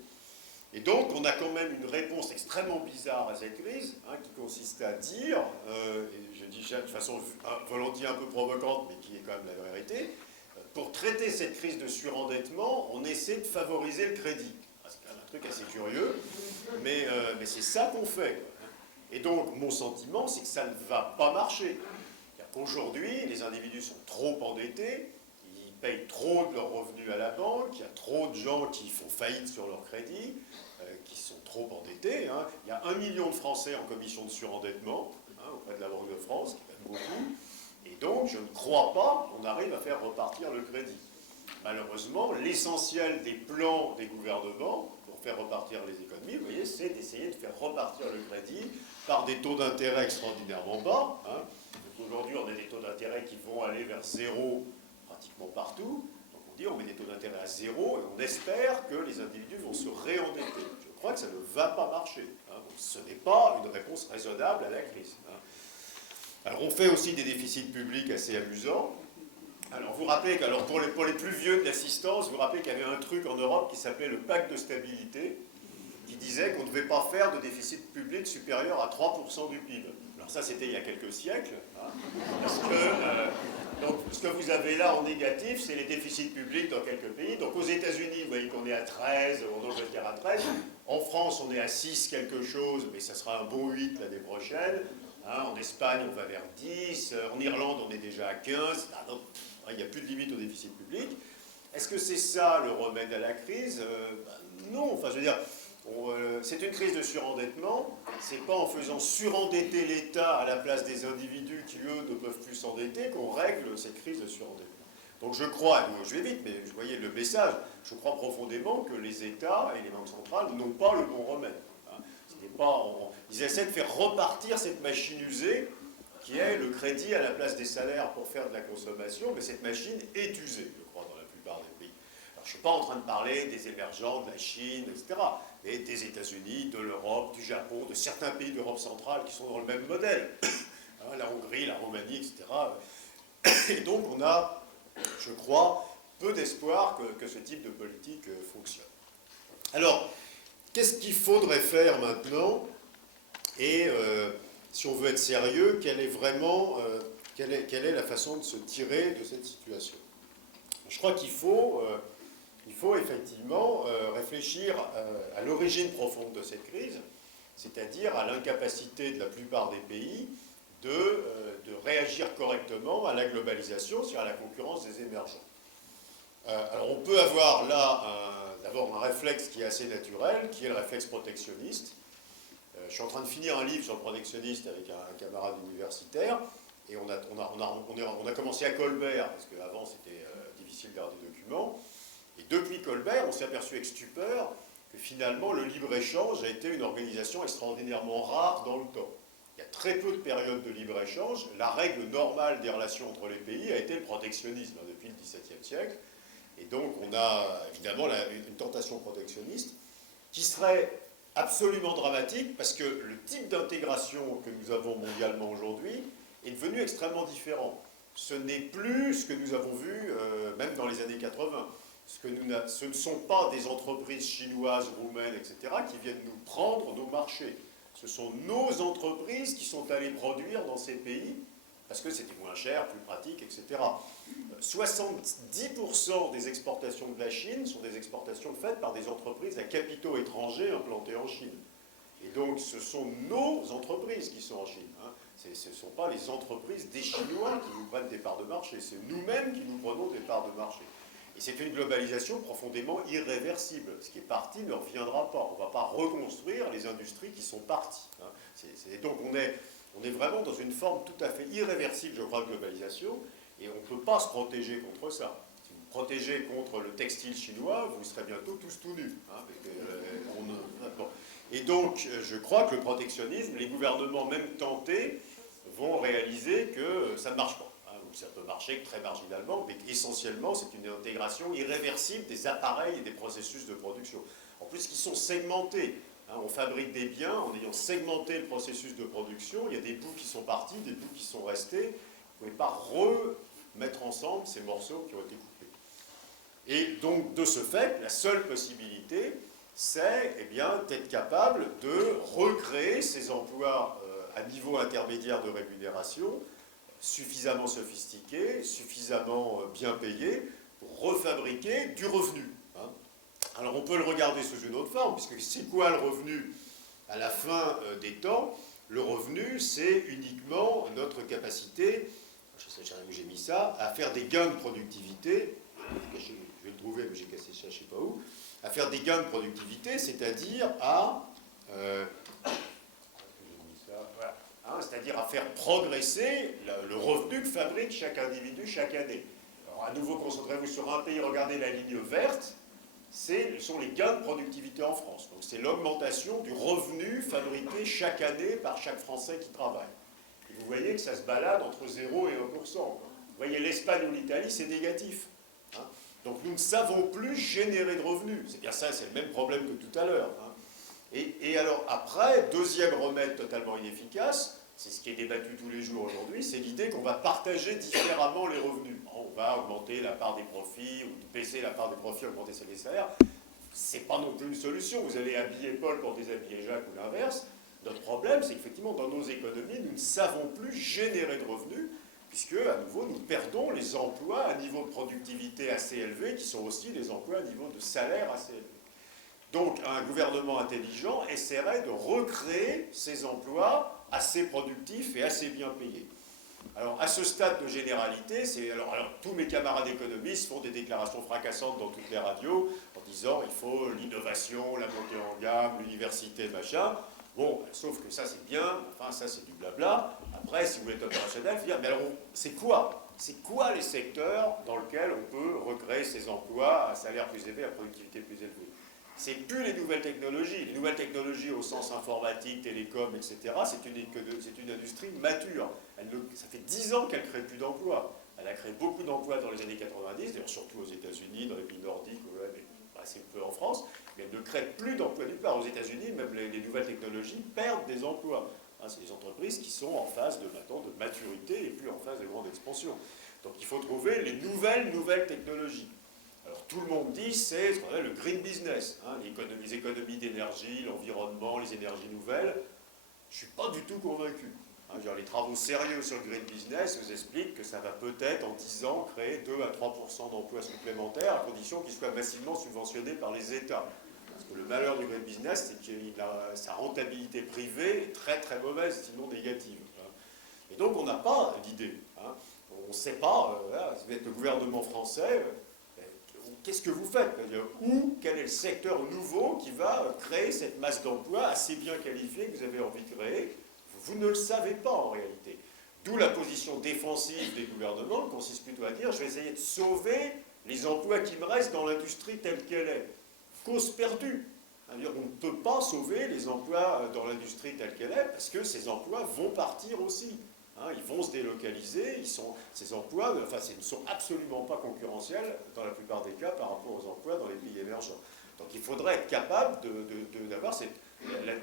Et donc, on a quand même une réponse extrêmement bizarre à cette crise, hein, qui consiste à dire, et je dis ça de façon volontiers un peu provocante, mais qui est quand même la vérité, pour traiter cette crise de surendettement, on essaie de favoriser le crédit. C'est quand même un truc assez curieux, mais c'est ça qu'on fait. Et donc, mon sentiment, c'est que ça ne va pas marcher. Qu'aujourd'hui, les individus sont trop endettés, ils payent trop de leurs revenus à la banque, il y a trop de gens qui font faillite sur leur crédit, qui sont trop endettés. Hein. Il y a 1 million de Français en commission de surendettement, hein, auprès de la Banque de France, qui est beaucoup. Et donc, je ne crois pas qu'on arrive à faire repartir le crédit. Malheureusement, l'essentiel des plans des gouvernements pour faire repartir les économies, vous voyez, c'est d'essayer de faire repartir le crédit par des taux d'intérêt extraordinairement bas. Hein. Aujourd'hui, on a des taux d'intérêt qui vont aller vers zéro pratiquement partout. Donc on dit on met des taux d'intérêt à zéro et on espère que les individus vont se réendetter. Je crois que ça ne va pas marcher. Hein. Donc, ce n'est pas une réponse raisonnable à la crise. Hein. Alors on fait aussi des déficits publics assez amusants. Alors vous rappelez que pour les plus vieux de l'assistance, vous rappelez qu'il y avait un truc en Europe qui s'appelait le pacte de stabilité, qui disait qu'on ne devait pas faire de déficit public supérieur à 3% du PIB. Alors ça, c'était il y a quelques siècles, hein, parce que donc, ce que vous avez là en négatif, c'est les déficits publics dans quelques pays. Donc aux États-Unis, vous voyez qu'on est à 13, en Angleterre à 13. En France, on est à 6 quelque chose, mais ça sera un bon 8 l'année prochaine. Hein, en Espagne, on va vers 10. En Irlande, on est déjà à 15. Ah, donc, il n'y a plus de limite au déficit public. Est-ce que c'est ça le remède à la crise? Non. Enfin, je veux dire, c'est une crise de surendettement. C'est pas en faisant surendetter l'État à la place des individus qui, eux, ne peuvent plus s'endetter qu'on règle cette crise de surendettement. Donc je crois, je vais vite, mais vous voyez le message, je crois profondément que les États et les banques centrales n'ont pas le bon remède. Hein. Ils essaient de faire repartir cette machine usée qui est le crédit à la place des salaires pour faire de la consommation, mais cette machine est usée, je crois, dans la plupart des pays. Alors, je ne suis pas en train de parler des émergents, de la Chine, etc., mais des États-Unis, de l'Europe, du Japon, de certains pays d'Europe centrale qui sont dans le même modèle, hein, la Hongrie, la Roumanie, etc. Et donc, on a, je crois, peu d'espoir que ce type de politique fonctionne. Alors, qu'est-ce qu'il faudrait faire maintenant? Et si on veut être sérieux, quelle est la façon de se tirer de cette situation? Je crois qu'il faut effectivement réfléchir à l'origine profonde de cette crise, c'est-à-dire à l'incapacité de la plupart des pays de réagir correctement à la globalisation, c'est-à-dire à la concurrence des émergents. Alors on peut avoir là d'abord un réflexe qui est assez naturel, qui est le réflexe protectionniste. Je suis en train de finir un livre sur le protectionnisme avec un camarade universitaire, et on a commencé à Colbert, parce qu'avant c'était difficile d'avoir des documents, et depuis Colbert, on s'est aperçu avec stupeur que finalement le libre-échange a été une organisation extraordinairement rare dans le temps. Il y a très peu de périodes de libre-échange. La règle normale des relations entre les pays a été le protectionnisme depuis le XVIIe siècle, et donc on a évidemment une tentation protectionniste qui serait absolument dramatique parce que le type d'intégration que nous avons mondialement aujourd'hui est devenu extrêmement différent. Ce n'est plus ce que nous avons vu même dans les années 80. Ce ne sont pas des entreprises chinoises, roumaines, etc. qui viennent nous prendre nos marchés. Ce sont nos entreprises qui sont allées produire dans ces pays parce que c'était moins cher, plus pratique, etc. 70% des exportations de la Chine sont des exportations faites par des entreprises à capitaux étrangers implantés en Chine. Et donc, ce sont nos entreprises qui sont en Chine. Hein. Ce ne sont pas les entreprises des Chinois qui nous prennent des parts de marché, c'est nous-mêmes qui nous prenons des parts de marché. Et c'est une globalisation profondément irréversible. Ce qui est parti ne reviendra pas. On ne va pas reconstruire les industries qui sont parties. Hein. Donc, on est vraiment dans une forme tout à fait irréversible, je crois, de globalisation. Et on ne peut pas se protéger contre ça. Si vous protégez contre le textile chinois, vous serez bientôt tous tout nus. Hein, bon. Et donc, je crois que le protectionnisme, les gouvernements même tentés, vont réaliser que ça ne marche pas. Hein, ou ça peut marcher très marginalement, mais essentiellement, c'est une intégration irréversible des appareils et des processus de production. En plus, qui sont segmentés. Hein, on fabrique des biens en ayant segmenté le processus de production. Il y a des bouts qui sont partis, des bouts qui sont restés. Vous ne pouvez pas remettre ensemble ces morceaux qui ont été coupés. Et donc, de ce fait, la seule possibilité, c'est d'être capable de recréer ces emplois à niveau intermédiaire de rémunération, suffisamment sophistiqués, suffisamment bien payés, pour refabriquer du revenu. Hein. Alors, on peut le regarder sous une autre forme, puisque c'est quoi le revenu à la fin des temps? Le revenu, c'est uniquement notre capacité, je sais où j'ai mis ça, à faire des gains de productivité. Je vais le trouver, mais j'ai cassé ça, je ne sais pas où. À faire des gains de productivité, c'est-à-dire c'est-à-dire à faire progresser le revenu que fabrique chaque individu chaque année. Alors, à nouveau, concentrez-vous sur un pays, regardez la ligne verte, ce sont les gains de productivité en France. Donc, c'est l'augmentation du revenu fabriqué chaque année par chaque Français qui travaille. Et vous voyez que ça se balade entre 0 et 1%. Vous voyez, l'Espagne ou l'Italie, c'est négatif. Hein. Donc nous ne savons plus générer de revenus. C'est bien ça, c'est le même problème que tout à l'heure. Hein. Et alors après, deuxième remède totalement inefficace, c'est ce qui est débattu tous les jours aujourd'hui, c'est l'idée qu'on va partager différemment les revenus. On va augmenter la part des profits, ou baisser la part des profits, augmenter celle des salaires. C'est pas non plus une solution. Vous allez habiller Paul pour déshabiller Jacques ou l'inverse. Notre problème, c'est qu'effectivement, dans nos économies, nous ne savons plus générer de revenus, puisque, à nouveau, nous perdons les emplois à niveau de productivité assez élevé, qui sont aussi des emplois à niveau de salaire assez élevé. Donc, un gouvernement intelligent essaierait de recréer ces emplois assez productifs et assez bien payés. Alors, à ce stade de généralité, alors, tous mes camarades économistes font des déclarations fracassantes dans toutes les radios, en disant il faut l'innovation, la montée en gamme, l'université, machin. Bon, sauf que ça c'est bien, enfin ça c'est du blabla. Après, si vous voulez être opérationnel, il faut dire, mais alors c'est quoi? C'est quoi les secteurs dans lesquels on peut recréer ces emplois à salaire plus élevé, à productivité plus élevée? C'est plus les nouvelles technologies. Les nouvelles technologies au sens informatique, télécom, etc., c'est une industrie mature. Ça fait 10 ans qu'elle ne crée plus d'emplois. Elle a créé beaucoup d'emplois dans les années 90, d'ailleurs surtout aux États-Unis, dans les pays nordiques, mais assez peu en France, mais elle ne crée plus d'emplois nulle part. Aux États-Unis, même les nouvelles technologies perdent des emplois. Hein, c'est des entreprises qui sont en phase maintenant de maturité et plus en phase de grande expansion. Donc il faut trouver les nouvelles technologies. Alors tout le monde dit c'est ce qu'on appelle le green business, hein, les économies d'énergie, l'environnement, les énergies nouvelles. Je ne suis pas du tout convaincu. Hein, les travaux sérieux sur le green business vous expliquent que ça va peut-être en 10 ans créer 2 à 3% d'emplois supplémentaires à condition qu'ils soient massivement subventionnés par les États. Parce que le malheur du green business, c'est que sa rentabilité privée est très très mauvaise, sinon négative. Hein. Et donc on n'a pas d'idée. Hein. On ne sait pas, si vous êtes le gouvernement français, qu'est-ce que vous faites? Quel est le secteur nouveau qui va créer cette masse d'emplois assez bien qualifiée que vous avez envie de créer? Vous ne le savez pas en réalité. D'où la position défensive des gouvernements qui consiste plutôt à dire je vais essayer de sauver les emplois qui me restent dans l'industrie telle qu'elle est. Cause perdue. C'est-à-dire on ne peut pas sauver les emplois dans l'industrie telle qu'elle est parce que ces emplois vont partir aussi. Hein, ils vont se délocaliser, ces emplois ne sont absolument pas concurrentiels dans la plupart des cas par rapport aux emplois dans les pays émergents. Donc il faudrait être capable d'avoir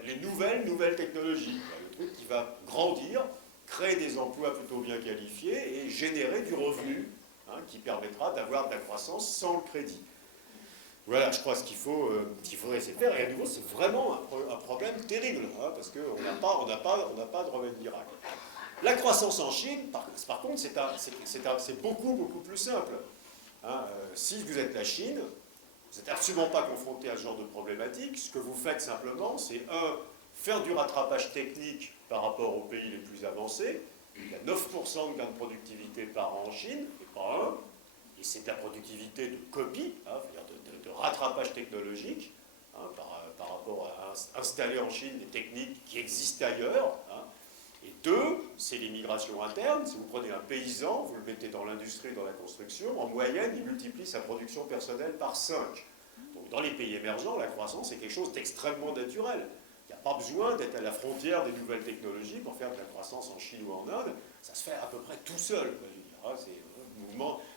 les nouvelles technologies, le truc qui va grandir, créer des emplois plutôt bien qualifiés et générer du revenu hein, qui permettra d'avoir de la croissance sans le crédit. Voilà, je crois ce qu'il faudrait essayer de faire. Et à nouveau, c'est vraiment un problème terrible, hein, parce qu'on n'a pas de remède miracle. La croissance en Chine, par contre, c'est beaucoup, beaucoup plus simple. Hein, si vous êtes la Chine, vous n'êtes absolument pas confronté à ce genre de problématique. Ce que vous faites simplement, c'est faire du rattrapage technique par rapport aux pays les plus avancés. Il y a 9% de gain de productivité par an en Chine, et pas un. Et c'est de la productivité de copie, hein, de rattrapage technologique, hein, par rapport à installer en Chine des techniques qui existent ailleurs. Hein. Et deux, c'est l'immigration interne. Si vous prenez un paysan, vous le mettez dans l'industrie, dans la construction, en moyenne, il multiplie sa production personnelle par 5. Donc dans les pays émergents, la croissance est quelque chose d'extrêmement naturel. Il n'y a pas besoin d'être à la frontière des nouvelles technologies pour faire de la croissance en Chine ou en Inde. Ça se fait à peu près tout seul.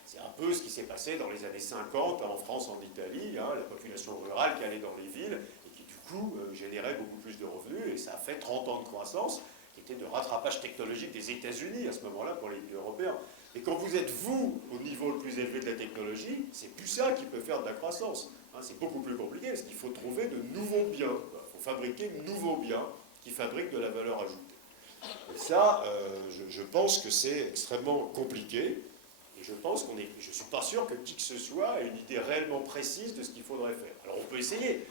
C'est un peu ce qui s'est passé dans les années 50 en France, en Italie, hein, la population rurale qui allait dans les villes et qui du coup générait beaucoup plus de revenus, et ça a fait 30 ans de croissance qui était de rattrapage technologique des États-Unis à ce moment-là pour les pays européens. Et quand vous êtes, vous, au niveau le plus élevé de la technologie, c'est plus ça qui peut faire de la croissance. Hein, c'est beaucoup plus compliqué parce qu'il faut trouver de nouveaux biens. Il faut fabriquer de nouveaux biens qui fabriquent de la valeur ajoutée. Et ça, je pense que c'est extrêmement compliqué. Et je pense je ne suis pas sûr que qui que ce soit ait une idée réellement précise de ce qu'il faudrait faire. Alors on peut essayer.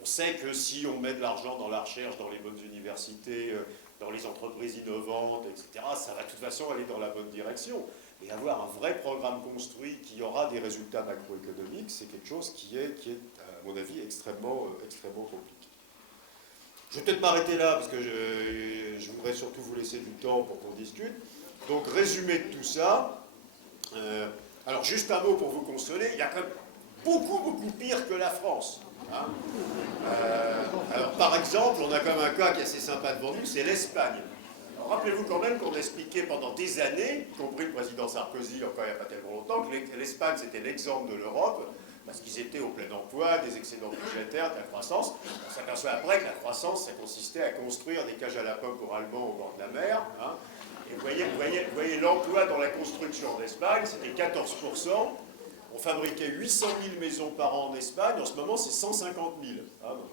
On sait que si on met de l'argent dans la recherche, dans les bonnes universités, dans les entreprises innovantes, etc., ça va de toute façon aller dans la bonne direction. Mais avoir un vrai programme construit qui aura des résultats macroéconomiques, c'est quelque chose qui est, à mon avis, extrêmement compliqué. Je vais peut-être m'arrêter là, parce que je voudrais surtout vous laisser du temps pour qu'on discute. Donc, résumé de tout ça. Alors, juste un mot pour vous consoler. Il y a quand même beaucoup, beaucoup pire que la France. Hein. Alors, par exemple, on a quand même un cas qui est assez sympa devant nous, c'est l'Espagne. Rappelez-vous quand même qu'on expliquait pendant des années, y compris le président Sarkozy, encore il n'y a pas tellement longtemps, que l'Espagne c'était l'exemple de l'Europe, parce qu'ils étaient au plein emploi, des excédents budgétaires, de la croissance. On s'aperçoit après que la croissance, ça consistait à construire des cages à lapins pour Allemands au bord de la mer. Hein. Et vous voyez l'emploi dans la construction en Espagne, c'était 14%. On fabriquait 800 000 maisons par an en Espagne, en ce moment c'est 150 000. Hein, donc,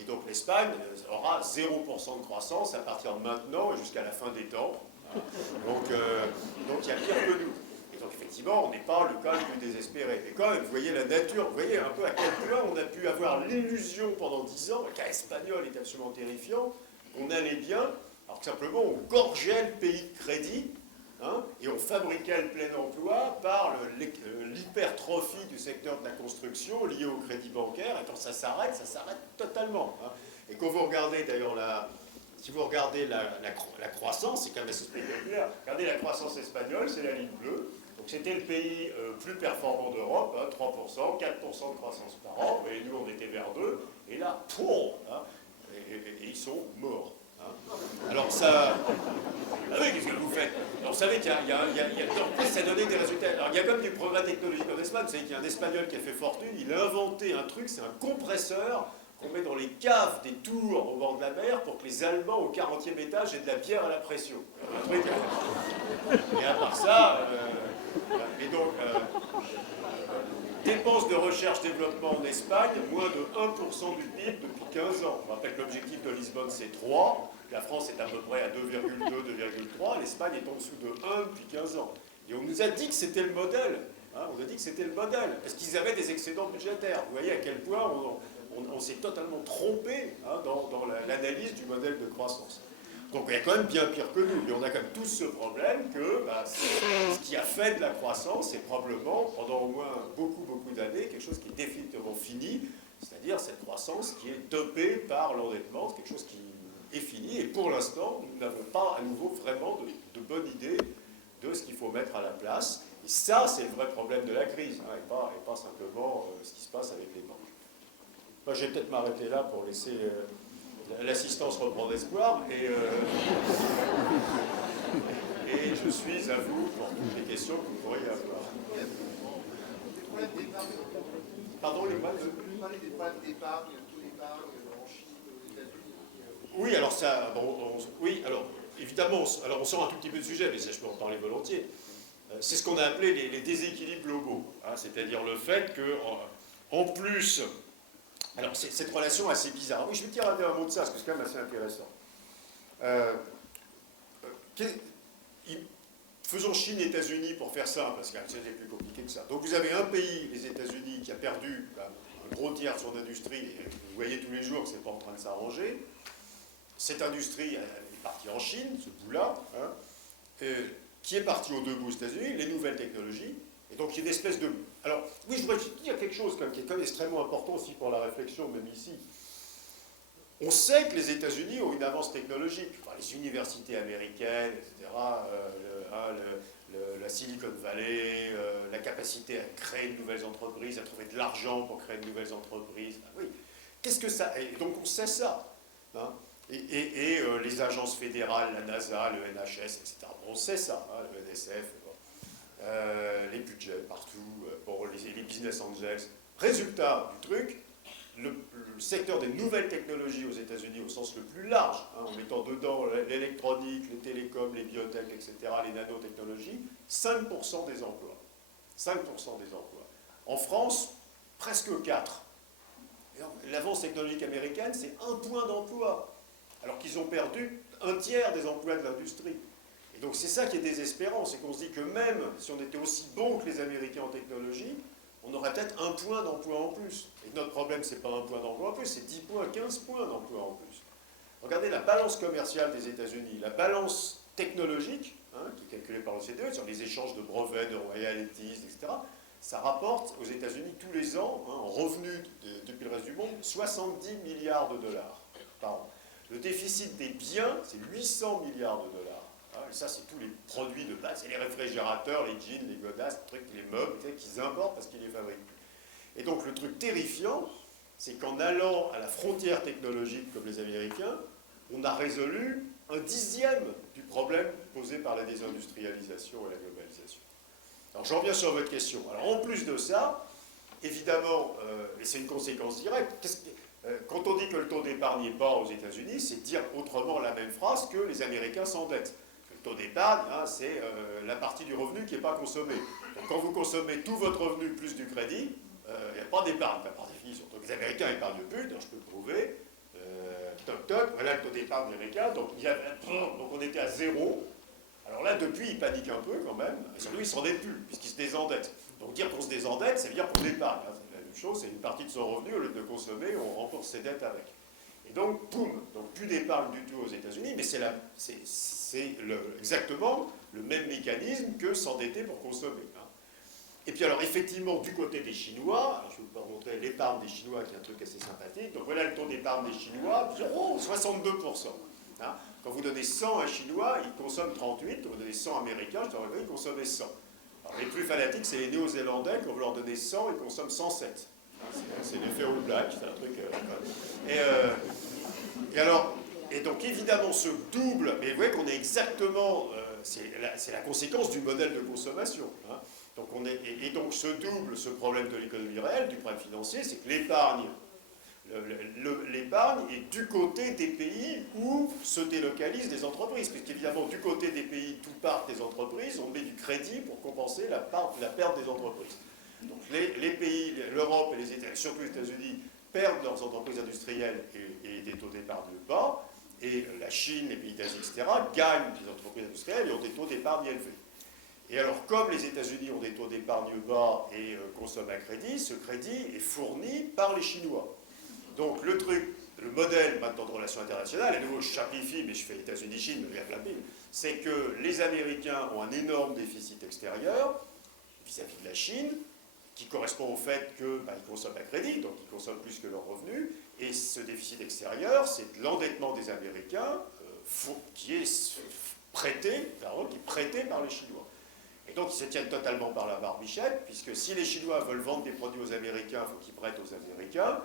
et donc l'Espagne aura 0% de croissance à partir de maintenant et jusqu'à la fin des temps. Hein. Donc il y a pire que nous. Et donc effectivement, on n'est pas le cas le plus désespéré. Et quand même, vous voyez la nature, vous voyez un peu à quel point on a pu avoir l'illusion pendant 10 ans, le cas espagnol est absolument terrifiant, qu'on allait bien, alors que simplement on gorgeait le pays de crédit. Hein, et on fabriquait le plein emploi par l'hypertrophie du secteur de la construction lié au crédit bancaire. Et quand ça s'arrête totalement. Hein. Et quand vous regardez d'ailleurs si vous regardez la croissance, c'est quand même assez spectaculaire. Regardez la croissance espagnole, c'est la ligne bleue. Donc c'était le pays plus performant d'Europe, hein, 3%, 4% de croissance par an. Et nous on était vers 2. Et là, poum, hein, et ils sont morts. Alors ça... Ah oui, qu'est-ce que vous faites? Alors vous savez qu'il y a en plus ça donnait des résultats. Alors il y a comme du progrès technologique en Espagne. Vous savez qu'il y a un Espagnol qui a fait fortune, il a inventé un truc, c'est un compresseur qu'on met dans les caves des tours au bord de la mer pour que les Allemands au 40e étage aient de la bière à la pression. Un truc... Et à part ça... et donc... dépenses de recherche-développement en Espagne, moins de 1% du PIB depuis 15 ans. Je rappelle que l'objectif de Lisbonne, c'est 3. La France est à peu près à 2,2, 2,3. L'Espagne est en dessous de 1 depuis 15 ans. Et on nous a dit que c'était le modèle. Hein, on a dit que c'était le modèle. Parce qu'ils avaient des excédents budgétaires. Vous voyez à quel point on s'est totalement trompé hein, dans l'analyse du modèle de croissance. Donc il y a quand même bien pire que nous, mais on a quand même tous ce problème que ce qui a fait de la croissance, c'est probablement, pendant au moins beaucoup d'années, quelque chose qui est définitivement fini, c'est-à-dire cette croissance qui est dopée par l'endettement, c'est quelque chose qui est fini, et pour l'instant, nous n'avons pas à nouveau vraiment de bonne idée de ce qu'il faut mettre à la place. Et ça, c'est le vrai problème de la crise, hein, et pas simplement ce qui se passe avec les banques. Moi, je vais peut-être m'arrêter là pour laisser... l'assistance reprend espoir et je suis à vous pour toutes les questions que vous pourriez avoir. Pardon, les problèmes Vous parlez des problèmes d'épargne, taux d'épargne en Chine, aux États-Unis. Oui, alors ça, oui, alors évidemment, on sort un tout petit peu de sujet, mais ça je peux en parler volontiers. C'est ce qu'on a appelé les déséquilibres globaux, hein, c'est-à-dire le fait que, en plus. Alors, c'est cette relation assez bizarre. Oui, je vais dire un mot de ça, parce que c'est quand même assez intéressant. Faisons Chine-États-Unis pour faire simple, parce que c'est plus compliqué que ça. Donc vous avez un pays, les États-Unis, qui a perdu un gros tiers de son industrie, et vous voyez tous les jours que c'est pas en train de s'arranger. Cette industrie est partie en Chine, ce bout-là, hein, qui est parti aux deux bouts aux États-Unis, les nouvelles technologies. Et donc il y a une espèce de... Alors, oui, je voudrais dire quelque chose qui est quand même extrêmement important aussi pour la réflexion, même ici. On sait que les États-Unis ont une avance technologique. Enfin, les universités américaines, etc., la Silicon Valley, la capacité à créer de nouvelles entreprises, à trouver de l'argent pour créer de nouvelles entreprises. Ah oui. Qu'est-ce que ça... Et donc on sait ça. Hein. Et les agences fédérales, la NASA, le NHS, etc. On sait ça, hein, le NSF, les budgets partout, bon, les business angels. Résultat du truc, le secteur des nouvelles technologies aux États-Unis au sens le plus large, hein, en mettant dedans l'électronique, les télécoms, les biotech, etc., les nanotechnologies, 5% des emplois. 5% des emplois. En France, presque 4. L'avance technologique américaine, c'est 1 point d'emploi, alors qu'ils ont perdu un tiers des emplois de l'industrie. Et donc c'est ça qui est désespérant, c'est qu'on se dit que même si on était aussi bon que les Américains en technologie, on aurait peut-être 1 point d'emploi en plus. Et notre problème, c'est pas 1 point d'emploi en plus, c'est 10 points, 15 points d'emploi en plus. Regardez la balance commerciale des États-Unis, la balance technologique, hein, qui est calculée par l'OCDE, sur les échanges de brevets, de royalties, etc., ça rapporte aux États-Unis tous les ans, hein, en revenus depuis le reste du monde, 70 milliards de dollars par an. Le déficit des biens, c'est 800 milliards de dollars. Hein, et ça, c'est tous les produits de base. C'est les réfrigérateurs, les jeans, les godasses, les meubles qu'ils importent parce qu'ils les fabriquent. Et donc, le truc terrifiant, c'est qu'en allant à la frontière technologique comme les Américains, on a résolu 1/10 du problème posé par la désindustrialisation et la globalisation. Alors, j'en reviens sur votre question. Alors, en plus de ça, évidemment, et c'est une conséquence directe, quand on dit que le taux d'épargne est bas aux États-Unis, c'est dire autrement la même phrase que les Américains s'endettent. Le taux d'épargne, hein, c'est la partie du revenu qui n'est pas consommée. Donc, quand vous consommez tout votre revenu plus du crédit, il n'y a pas d'épargne, par définition. Donc, les Américains épargnent plus, je peux le prouver. Toc toc, voilà le taux d'épargne américain. Donc, donc on était à 0. Alors là, depuis, ils paniquent un peu quand même. Et surtout, ils ne s'endettent plus, puisqu'ils se désendettent. Donc dire qu'on se désendette, ça veut dire qu'on épargne. Hein. C'est la même chose, c'est une partie de son revenu, au lieu de consommer, on rembourse ses dettes avec. Et donc, boum, donc plus d'épargne du tout aux États-Unis, mais c'est exactement le même mécanisme que s'endetter pour consommer. Hein. Et puis alors, effectivement, du côté des Chinois, alors je vais vous montrer l'épargne des Chinois, qui est un truc assez sympathique. Donc voilà le taux d'épargne des Chinois, 62%. Hein. Quand vous donnez 100 à un Chinois, il consomme 38. Quand vous donnez 100 Américains, je te rappelle, il consommait 100. Alors, les plus fanatiques, c'est les Néo-Zélandais. Quand vous leur donnez 100, ils consomment 107. C'est l'effet All Black, c'est un truc... Et donc, évidemment, ce double... Mais vous voyez qu'on est exactement... c'est la conséquence du modèle de consommation. Hein. Donc et donc, ce double, ce problème de l'économie réelle, du problème financier, c'est que l'épargne est du côté des pays où se délocalisent des entreprises. Puisqu'évidemment, du côté des pays d'où partent des entreprises, on met du crédit pour compenser la perte des entreprises. Donc les pays, l'Europe et les États, surtout les États-Unis, perdent leurs entreprises industrielles et des taux d'épargne bas, et la Chine, les pays d'Asie, etc., gagnent des entreprises industrielles et ont des taux d'épargne élevés. Et alors, comme les États-Unis ont des taux d'épargne bas et consomment à crédit, ce crédit est fourni par les Chinois. Donc le modèle maintenant de relations internationales, à nouveau je simplifie, mais je fais États-Unis-Chine, me verre la pile, c'est que les Américains ont un énorme déficit extérieur vis-à-vis de la Chine, qui correspond au fait qu'ils consomment à crédit, donc ils consomment plus que leurs revenus, et ce déficit extérieur, c'est de l'endettement des Américains qui est prêté par les Chinois. Et donc ils se tiennent totalement par la barbichette, puisque si les Chinois veulent vendre des produits aux Américains, il faut qu'ils prêtent aux Américains,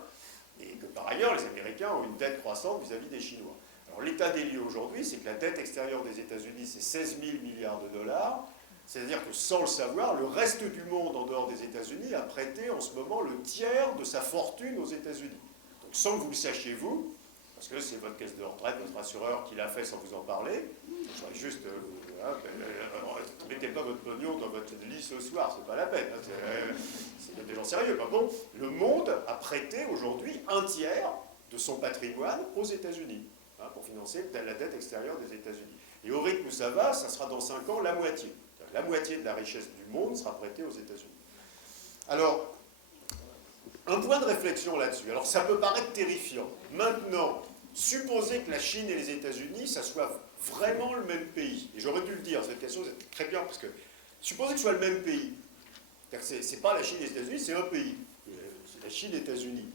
et que par ailleurs, les Américains ont une dette croissante vis-à-vis des Chinois. Alors l'état des lieux aujourd'hui, c'est que la dette extérieure des États-Unis, c'est 16 000 milliards de dollars, c'est-à-dire que sans le savoir, le reste du monde en dehors des États-Unis a prêté en ce moment le tiers de sa fortune aux États-Unis. Donc sans que vous le sachiez vous, parce que c'est votre caisse de retraite, votre assureur qui l'a fait sans vous en parler, je voudrais juste... mettez pas votre pognon dans votre lit ce soir, c'est pas la peine. Hein, c'est des gens sérieux. Bon, le monde a prêté aujourd'hui un tiers de son patrimoine aux États-Unis, hein, pour financer la dette extérieure des États-Unis. Et au rythme où ça va, ça sera dans 5 ans la moitié. La moitié de la richesse du monde sera prêtée aux États-Unis. Alors, un point de réflexion là-dessus. Alors, ça peut paraître terrifiant. Maintenant, supposez que la Chine et les États-Unis, ça soit vraiment le même pays. Et j'aurais dû le dire, cette question, c'est très bien, parce que supposez que ce soit le même pays. C'est pas la Chine et les États-Unis, c'est un pays. C'est la Chine et les États-Unis.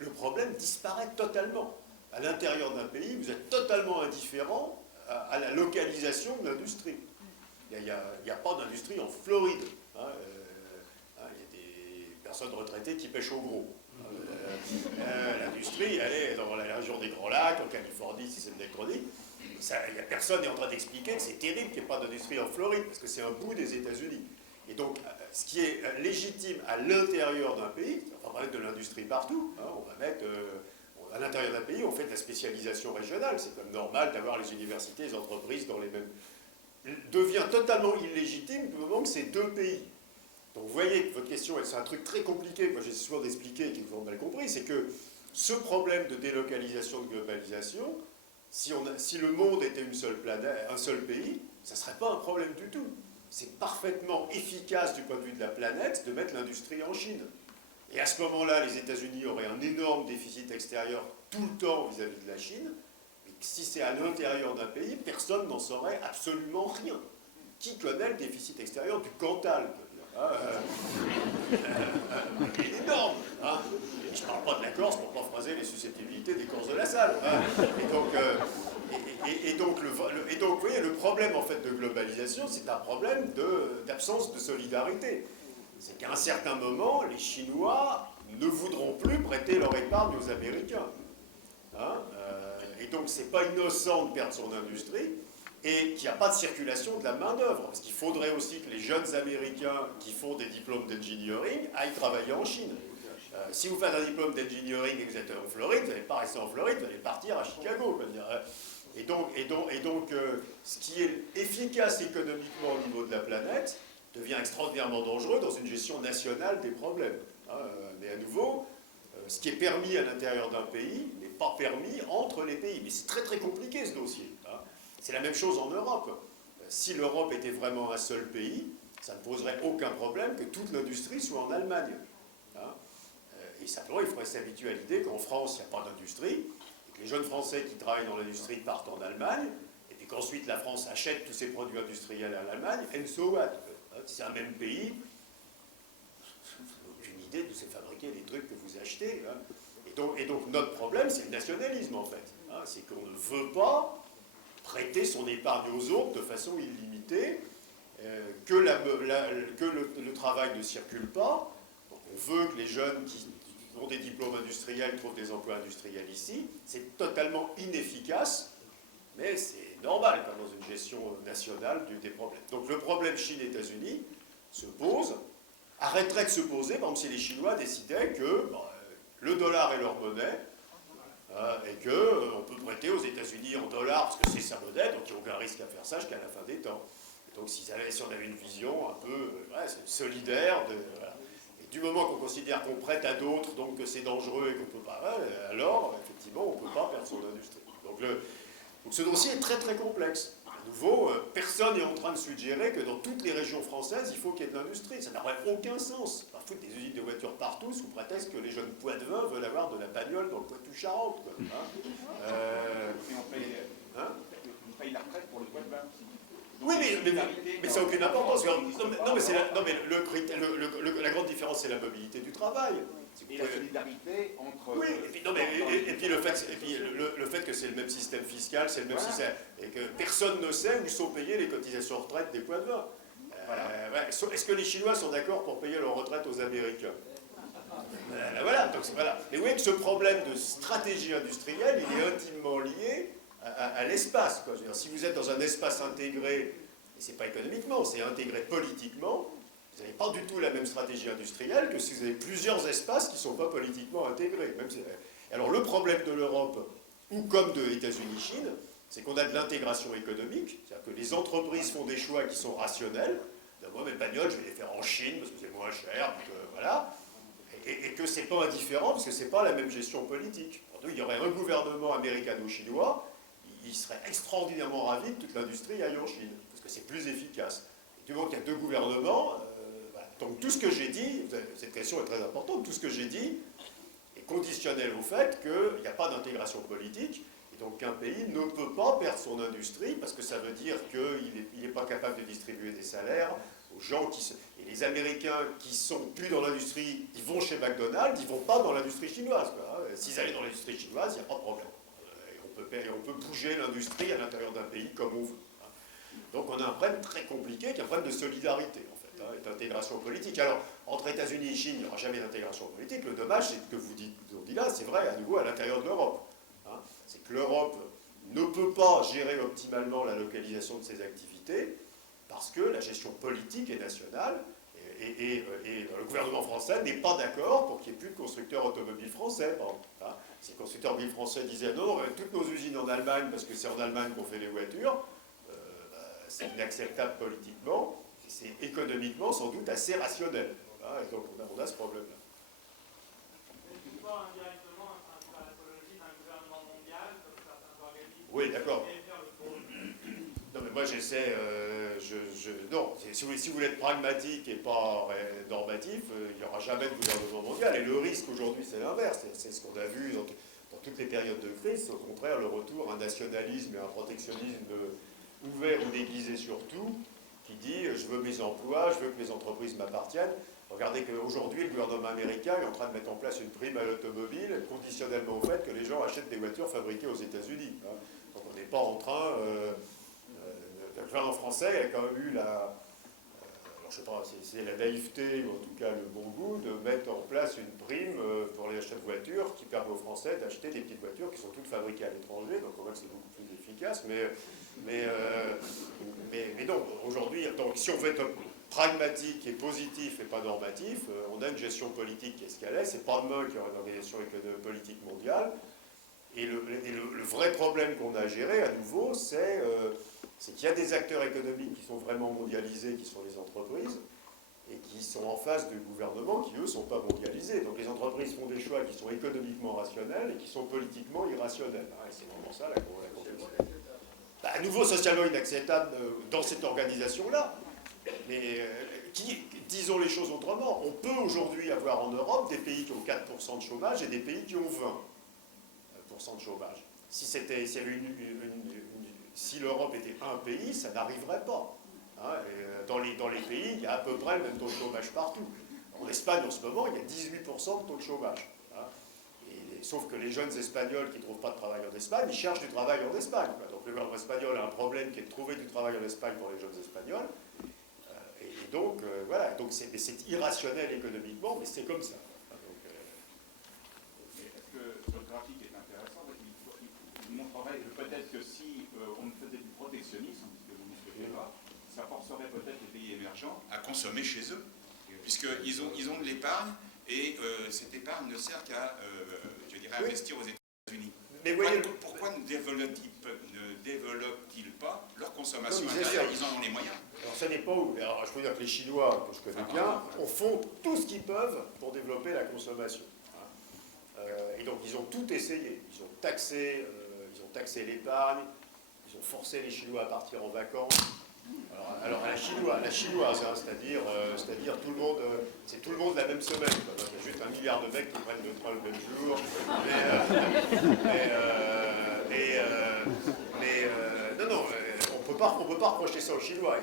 Le problème disparaît totalement. À l'intérieur d'un pays, vous êtes totalement indifférent à la localisation de l'industrie. Il n'y a pas d'industrie en Floride. Hein, il y a des personnes retraitées qui pêchent au gros. L'industrie, elle est dans la région des Grands Lacs, en Californie, si c'est de l'électronique. Personne n'est en train d'expliquer que c'est terrible qu'il n'y ait pas d'industrie en Floride, parce que c'est un bout des États-Unis. Et donc, ce qui est légitime à l'intérieur d'un pays, on va mettre de l'industrie partout, hein, on va mettre... à l'intérieur d'un pays, on fait de la spécialisation régionale. C'est comme normal d'avoir les universités, les entreprises dans les mêmes... devient totalement illégitime du moment que c'est deux pays. Donc vous voyez que votre question, c'est un truc très compliqué, moi j'ai souvent d'expliquer et qu'ils ont mal compris, c'est que ce problème de délocalisation, de globalisation, si le monde était une seule planète, un seul pays, ça ne serait pas un problème du tout. C'est parfaitement efficace du point de vue de la planète de mettre l'industrie en Chine. Et à ce moment-là, les États-Unis auraient un énorme déficit extérieur tout le temps vis-à-vis de la Chine. Mais si c'est à l'intérieur d'un pays, personne n'en saurait absolument rien. Qui connaît le déficit extérieur du Cantal? Il est énorme. Hein, je ne parle pas de la Corse pour ne pas phraser les susceptibilités des Corses de la salle. Hein. Et donc, vous voyez, le problème en fait de globalisation, c'est un problème d'absence de solidarité. C'est qu'à un certain moment, les Chinois ne voudront plus prêter leur épargne aux Américains. Hein, et donc, c'est pas innocent de perdre son industrie et qu'il n'y a pas de circulation de la main-d'œuvre. Parce qu'il faudrait aussi que les jeunes Américains qui font des diplômes d'engineering aillent travailler en Chine. Si vous faites un diplôme d'engineering et que vous êtes en Floride, vous n'allez pas rester en Floride, vous allez partir à Chicago. Et donc, ce qui est efficace économiquement au niveau de la planète devient extraordinairement dangereux dans une gestion nationale des problèmes. Mais à nouveau, ce qui est permis à l'intérieur d'un pays n'est pas permis entre les pays. Mais c'est très très compliqué ce dossier. C'est la même chose en Europe. Si l'Europe était vraiment un seul pays, ça ne poserait aucun problème que toute l'industrie soit en Allemagne. Et simplement, il faudrait s'habituer à l'idée qu'en France, il n'y a pas d'industrie, et que les jeunes Français qui travaillent dans l'industrie partent en Allemagne, et puis qu'ensuite la France achète tous ses produits industriels à l'Allemagne, and so what? C'est un même pays, vous n'avez aucune idée de se fabriquer les trucs que vous achetez. Et donc notre problème, c'est le nationalisme en fait. C'est qu'on ne veut pas prêter son épargne aux autres de façon illimitée, que le travail ne circule pas. Donc on veut que les jeunes qui ont des diplômes industriels trouvent des emplois industriels ici. C'est totalement inefficace, mais c'est normal comme dans une gestion nationale des problèmes. Donc le problème Chine-États-Unis se pose, arrêterait de se poser, par exemple si les Chinois décidaient que le dollar est leur monnaie, et qu'on peut prêter aux États-Unis en dollars parce que c'est sa monnaie, donc il n'y a aucun risque à faire ça jusqu'à la fin des temps. Et donc si on avait une vision un peu solidaire, voilà. Et du moment qu'on considère qu'on prête à d'autres, donc que c'est dangereux et qu'on ne peut pas, alors effectivement on ne peut pas perdre son industrie. Donc ce dossier est très très complexe. À nouveau, personne n'est en train de suggérer que dans toutes les régions françaises, il faut qu'il y ait de l'industrie. Ça n'aurait aucun sens. On va foutre des usines de voitures partout sous prétexte que les jeunes Poitevins veulent avoir de la bagnole dans le Poitou-Charentes. On paye la retraite pour le Poitevin. Oui, mais ça n'a aucune importance. Non, mais la grande différence, c'est la mobilité du travail. Et la solidarité entre... Oui, et puis le fait que c'est le même système fiscal, c'est le même système, et que personne ne sait où sont payées les cotisations retraite des Poitevins. Est-ce que les Chinois sont d'accord pour payer leur retraite aux Américains? Voilà. Mais vous voyez que ce problème de stratégie industrielle, il est intimement lié à l'espace. Si vous êtes dans un espace intégré, et c'est pas économiquement, c'est intégré politiquement, vous n'avez pas du tout la même stratégie industrielle que si vous avez plusieurs espaces qui ne sont pas politiquement intégrés. Alors le problème de l'Europe, ou comme de États-Unis-Chine, c'est qu'on a de l'intégration économique, c'est-à-dire que les entreprises font des choix qui sont rationnels. Moi, mes bagnoles, je vais les faire en Chine parce que c'est moins cher, voilà. Et que c'est pas indifférent parce que c'est pas la même gestion politique. Il y aurait un gouvernement américano-chinois, il serait extraordinairement ravi que toute l'industrie aille en Chine, parce que c'est plus efficace. Et du moment qu'il y a deux gouvernements, voilà. Donc tout ce que j'ai dit, cette question est très importante, tout ce que j'ai dit est conditionnel au fait qu'il n'y a pas d'intégration politique, et donc qu'un pays ne peut pas perdre son industrie, parce que ça veut dire qu'il n'est pas capable de distribuer des salaires aux gens qui... Et les Américains qui sont plus dans l'industrie, ils vont chez McDonald's, ils ne vont pas dans l'industrie chinoise. S'ils allaient dans l'industrie chinoise, il n'y a pas de problème. Et on peut bouger l'industrie à l'intérieur d'un pays comme on veut. Donc on a un problème très compliqué, qui est un problème de solidarité, en fait, et d'intégration politique. Alors, entre États-Unis et Chine, il n'y aura jamais d'intégration politique. Le dommage, c'est que vous dites là, c'est vrai, à nouveau, à l'intérieur de l'Europe. C'est que l'Europe ne peut pas gérer optimalement la localisation de ses activités, parce que la gestion politique est nationale, et le gouvernement français n'est pas d'accord pour qu'il n'y ait plus de constructeurs automobiles français. Si les constructeurs automobiles français disaient non, on va mettre toutes nos usines en Allemagne parce que c'est en Allemagne qu'on fait les voitures, c'est inacceptable politiquement, et c'est économiquement sans doute assez rationnel. Et donc on a ce problème-là. Est-ce pas indirectement un peu l'apologie d'un gouvernement mondial, comme certains organismes, oui, d'accord. faire le tour? Non, mais moi j'essaie. Non, si vous voulez être pragmatique et pas normatif, il n'y aura jamais de gouvernement mondial. Et le risque aujourd'hui, c'est l'inverse. C'est ce qu'on a vu dans toutes les périodes de crise. C'est au contraire le retour à un nationalisme et un protectionnisme ouvert ou déguisé surtout, qui dit je veux mes emplois, je veux que mes entreprises m'appartiennent. Regardez qu'aujourd'hui, le gouvernement américain est en train de mettre en place une prime à l'automobile, conditionnellement au fait que les gens achètent des voitures fabriquées aux États-Unis. Donc on n'est pas en train. Le gouvernement français a quand même eu alors je sais pas, c'est la naïveté, ou en tout cas le bon goût, de mettre en place une prime pour les achats de voitures qui permet aux Français d'acheter des petites voitures qui sont toutes fabriquées à l'étranger, donc on voit que c'est beaucoup plus efficace, mais non, aujourd'hui, donc si on veut être pragmatique et positif et pas normatif, on a une gestion politique qui est ce qu'elle est, c'est pas demain qu'il y aura une organisation politique mondiale, et le vrai problème qu'on a à gérer, à nouveau, c'est qu'il y a des acteurs économiques qui sont vraiment mondialisés, qui sont les entreprises, et qui sont en face de gouvernements qui, eux, ne sont pas mondialisés. Donc les entreprises font des choix qui sont économiquement rationnels et qui sont politiquement irrationnels. Et c'est vraiment ça la complexité. À nouveau, socialement inacceptable dans cette organisation-là. Mais disons les choses autrement, on peut aujourd'hui avoir en Europe des pays qui ont 4% de chômage et des pays qui ont 20% de chômage. Si l'Europe était un pays, ça n'arriverait pas. Dans les pays, il y a à peu près le même taux de chômage partout. En Espagne, en ce moment, il y a 18% de taux de chômage. Sauf que les jeunes Espagnols qui ne trouvent pas de travail en Espagne, ils cherchent du travail en Espagne. Donc le gouvernement espagnol a un problème qui est de trouver du travail en Espagne pour les jeunes Espagnols. Et donc, voilà. Donc c'est irrationnel économiquement, mais c'est comme ça. Est-ce que votre graphique est intéressant? Il montrerait que peut-être que si on faisait du protectionnisme, ce que vous ne souhaitez pas, ça forcerait peut-être les pays émergents à consommer chez eux, puisqu'ils ont de l'épargne, et cette épargne ne sert qu'à, investir aux États-Unis. Mais voyez, pourquoi ne développent-ils pas leur consommation non, intérieure? Ils en ont les moyens. Alors ça n'est pas où. Alors je peux dire que les Chinois, que je connais bien, font tout ce qu'ils peuvent pour développer la consommation. Et donc ils ont tout essayé. Ils ont taxé l'épargne, ils ont forcé les Chinois à partir en vacances. Alors à la chinoise, c'est-à-dire tout le monde, c'est tout le monde la même semaine. Il y a juste 1 milliard de mecs qui prennent le train le même jour. Non, on peut pas reprocher ça aux Chinois.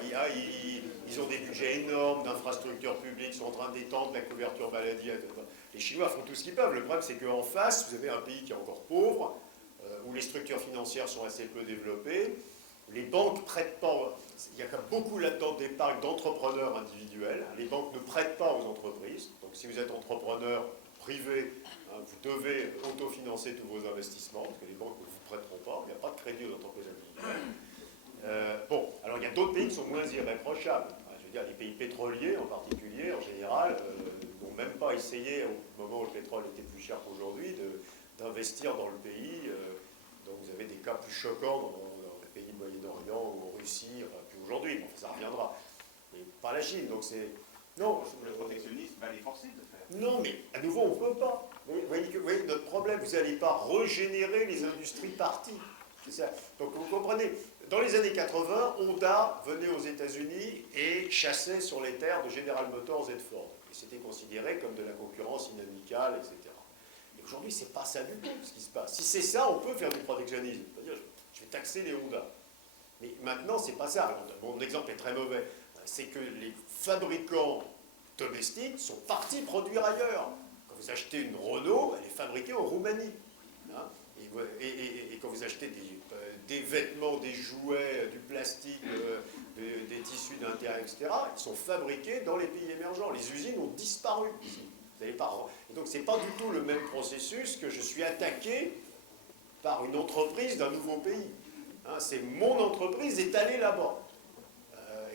Ils ont des budgets énormes d'infrastructures publiques, ils sont en train d'étendre la couverture maladie. Les Chinois font tout ce qu'ils peuvent. Le problème, c'est qu'en face, vous avez un pays qui est encore pauvre, où les structures financières sont assez peu développées. Les banques ne prêtent pas, il y a quand même beaucoup là-dedans d'épargne d'entrepreneurs individuels. Les banques ne prêtent pas aux entreprises. Donc si vous êtes entrepreneur privé, vous devez autofinancer tous vos investissements, parce que les banques ne vous prêteront pas. Il n'y a pas de crédit aux entreprises individuelles. Alors il y a d'autres pays qui sont moins irréprochables. Je veux dire, les pays pétroliers en particulier, en général, n'ont même pas essayé, au moment où le pétrole était plus cher qu'aujourd'hui, d'investir dans le pays. Donc vous avez des cas plus choquants dans les pays du Moyen-Orient ou en Russie, puis aujourd'hui, bon, ça reviendra. Mais pas la Chine, donc c'est... Non, le protectionnisme va les forcer de faire. Non, mais à nouveau, on ne peut pas. Vous voyez notre problème, vous n'allez pas régénérer les industries parties. C'est ça. Donc vous comprenez, dans les années 80, Honda venait aux États-Unis et chassait sur les terres de General Motors et de Ford. Et c'était considéré comme de la concurrence inamicale, etc. Et aujourd'hui, c'est pas ça du tout ce qui se passe. Si c'est ça, on peut faire du protectionnisme. C'est-à-dire, je vais taxer les Honda. Mais maintenant, c'est pas ça. Alors, mon exemple est très mauvais. C'est que les fabricants domestiques sont partis produire ailleurs. Quand vous achetez une Renault, elle est fabriquée en Roumanie. Hein, et quand vous achetez des vêtements, des jouets, du plastique, des tissus d'intérêt, etc., ils sont fabriqués dans les pays émergents. Les usines ont disparu ici. Vous n'avez pas... Et donc, ce n'est pas du tout le même processus que je suis attaqué par une entreprise d'un nouveau pays. Hein, c'est mon entreprise est allée là-bas.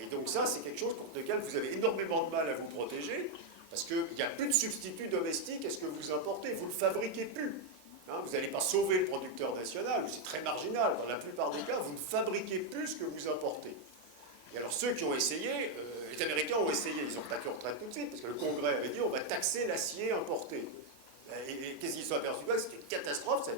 Et donc ça, c'est quelque chose contre lequel vous avez énormément de mal à vous protéger, parce qu'il n'y a plus de substitut domestique à ce que vous importez. Vous ne le fabriquez plus. Hein, vous n'allez pas sauver le producteur national, c'est très marginal. Dans la plupart des cas, vous ne fabriquez plus ce que vous importez. Et alors ceux qui ont essayé, les Américains ont essayé, ils ont attaqué en retraite tout de suite, parce que le Congrès avait dit on va taxer l'acier importé. Et qu'est-ce qu'ils se sont aperçus? C'était une catastrophe.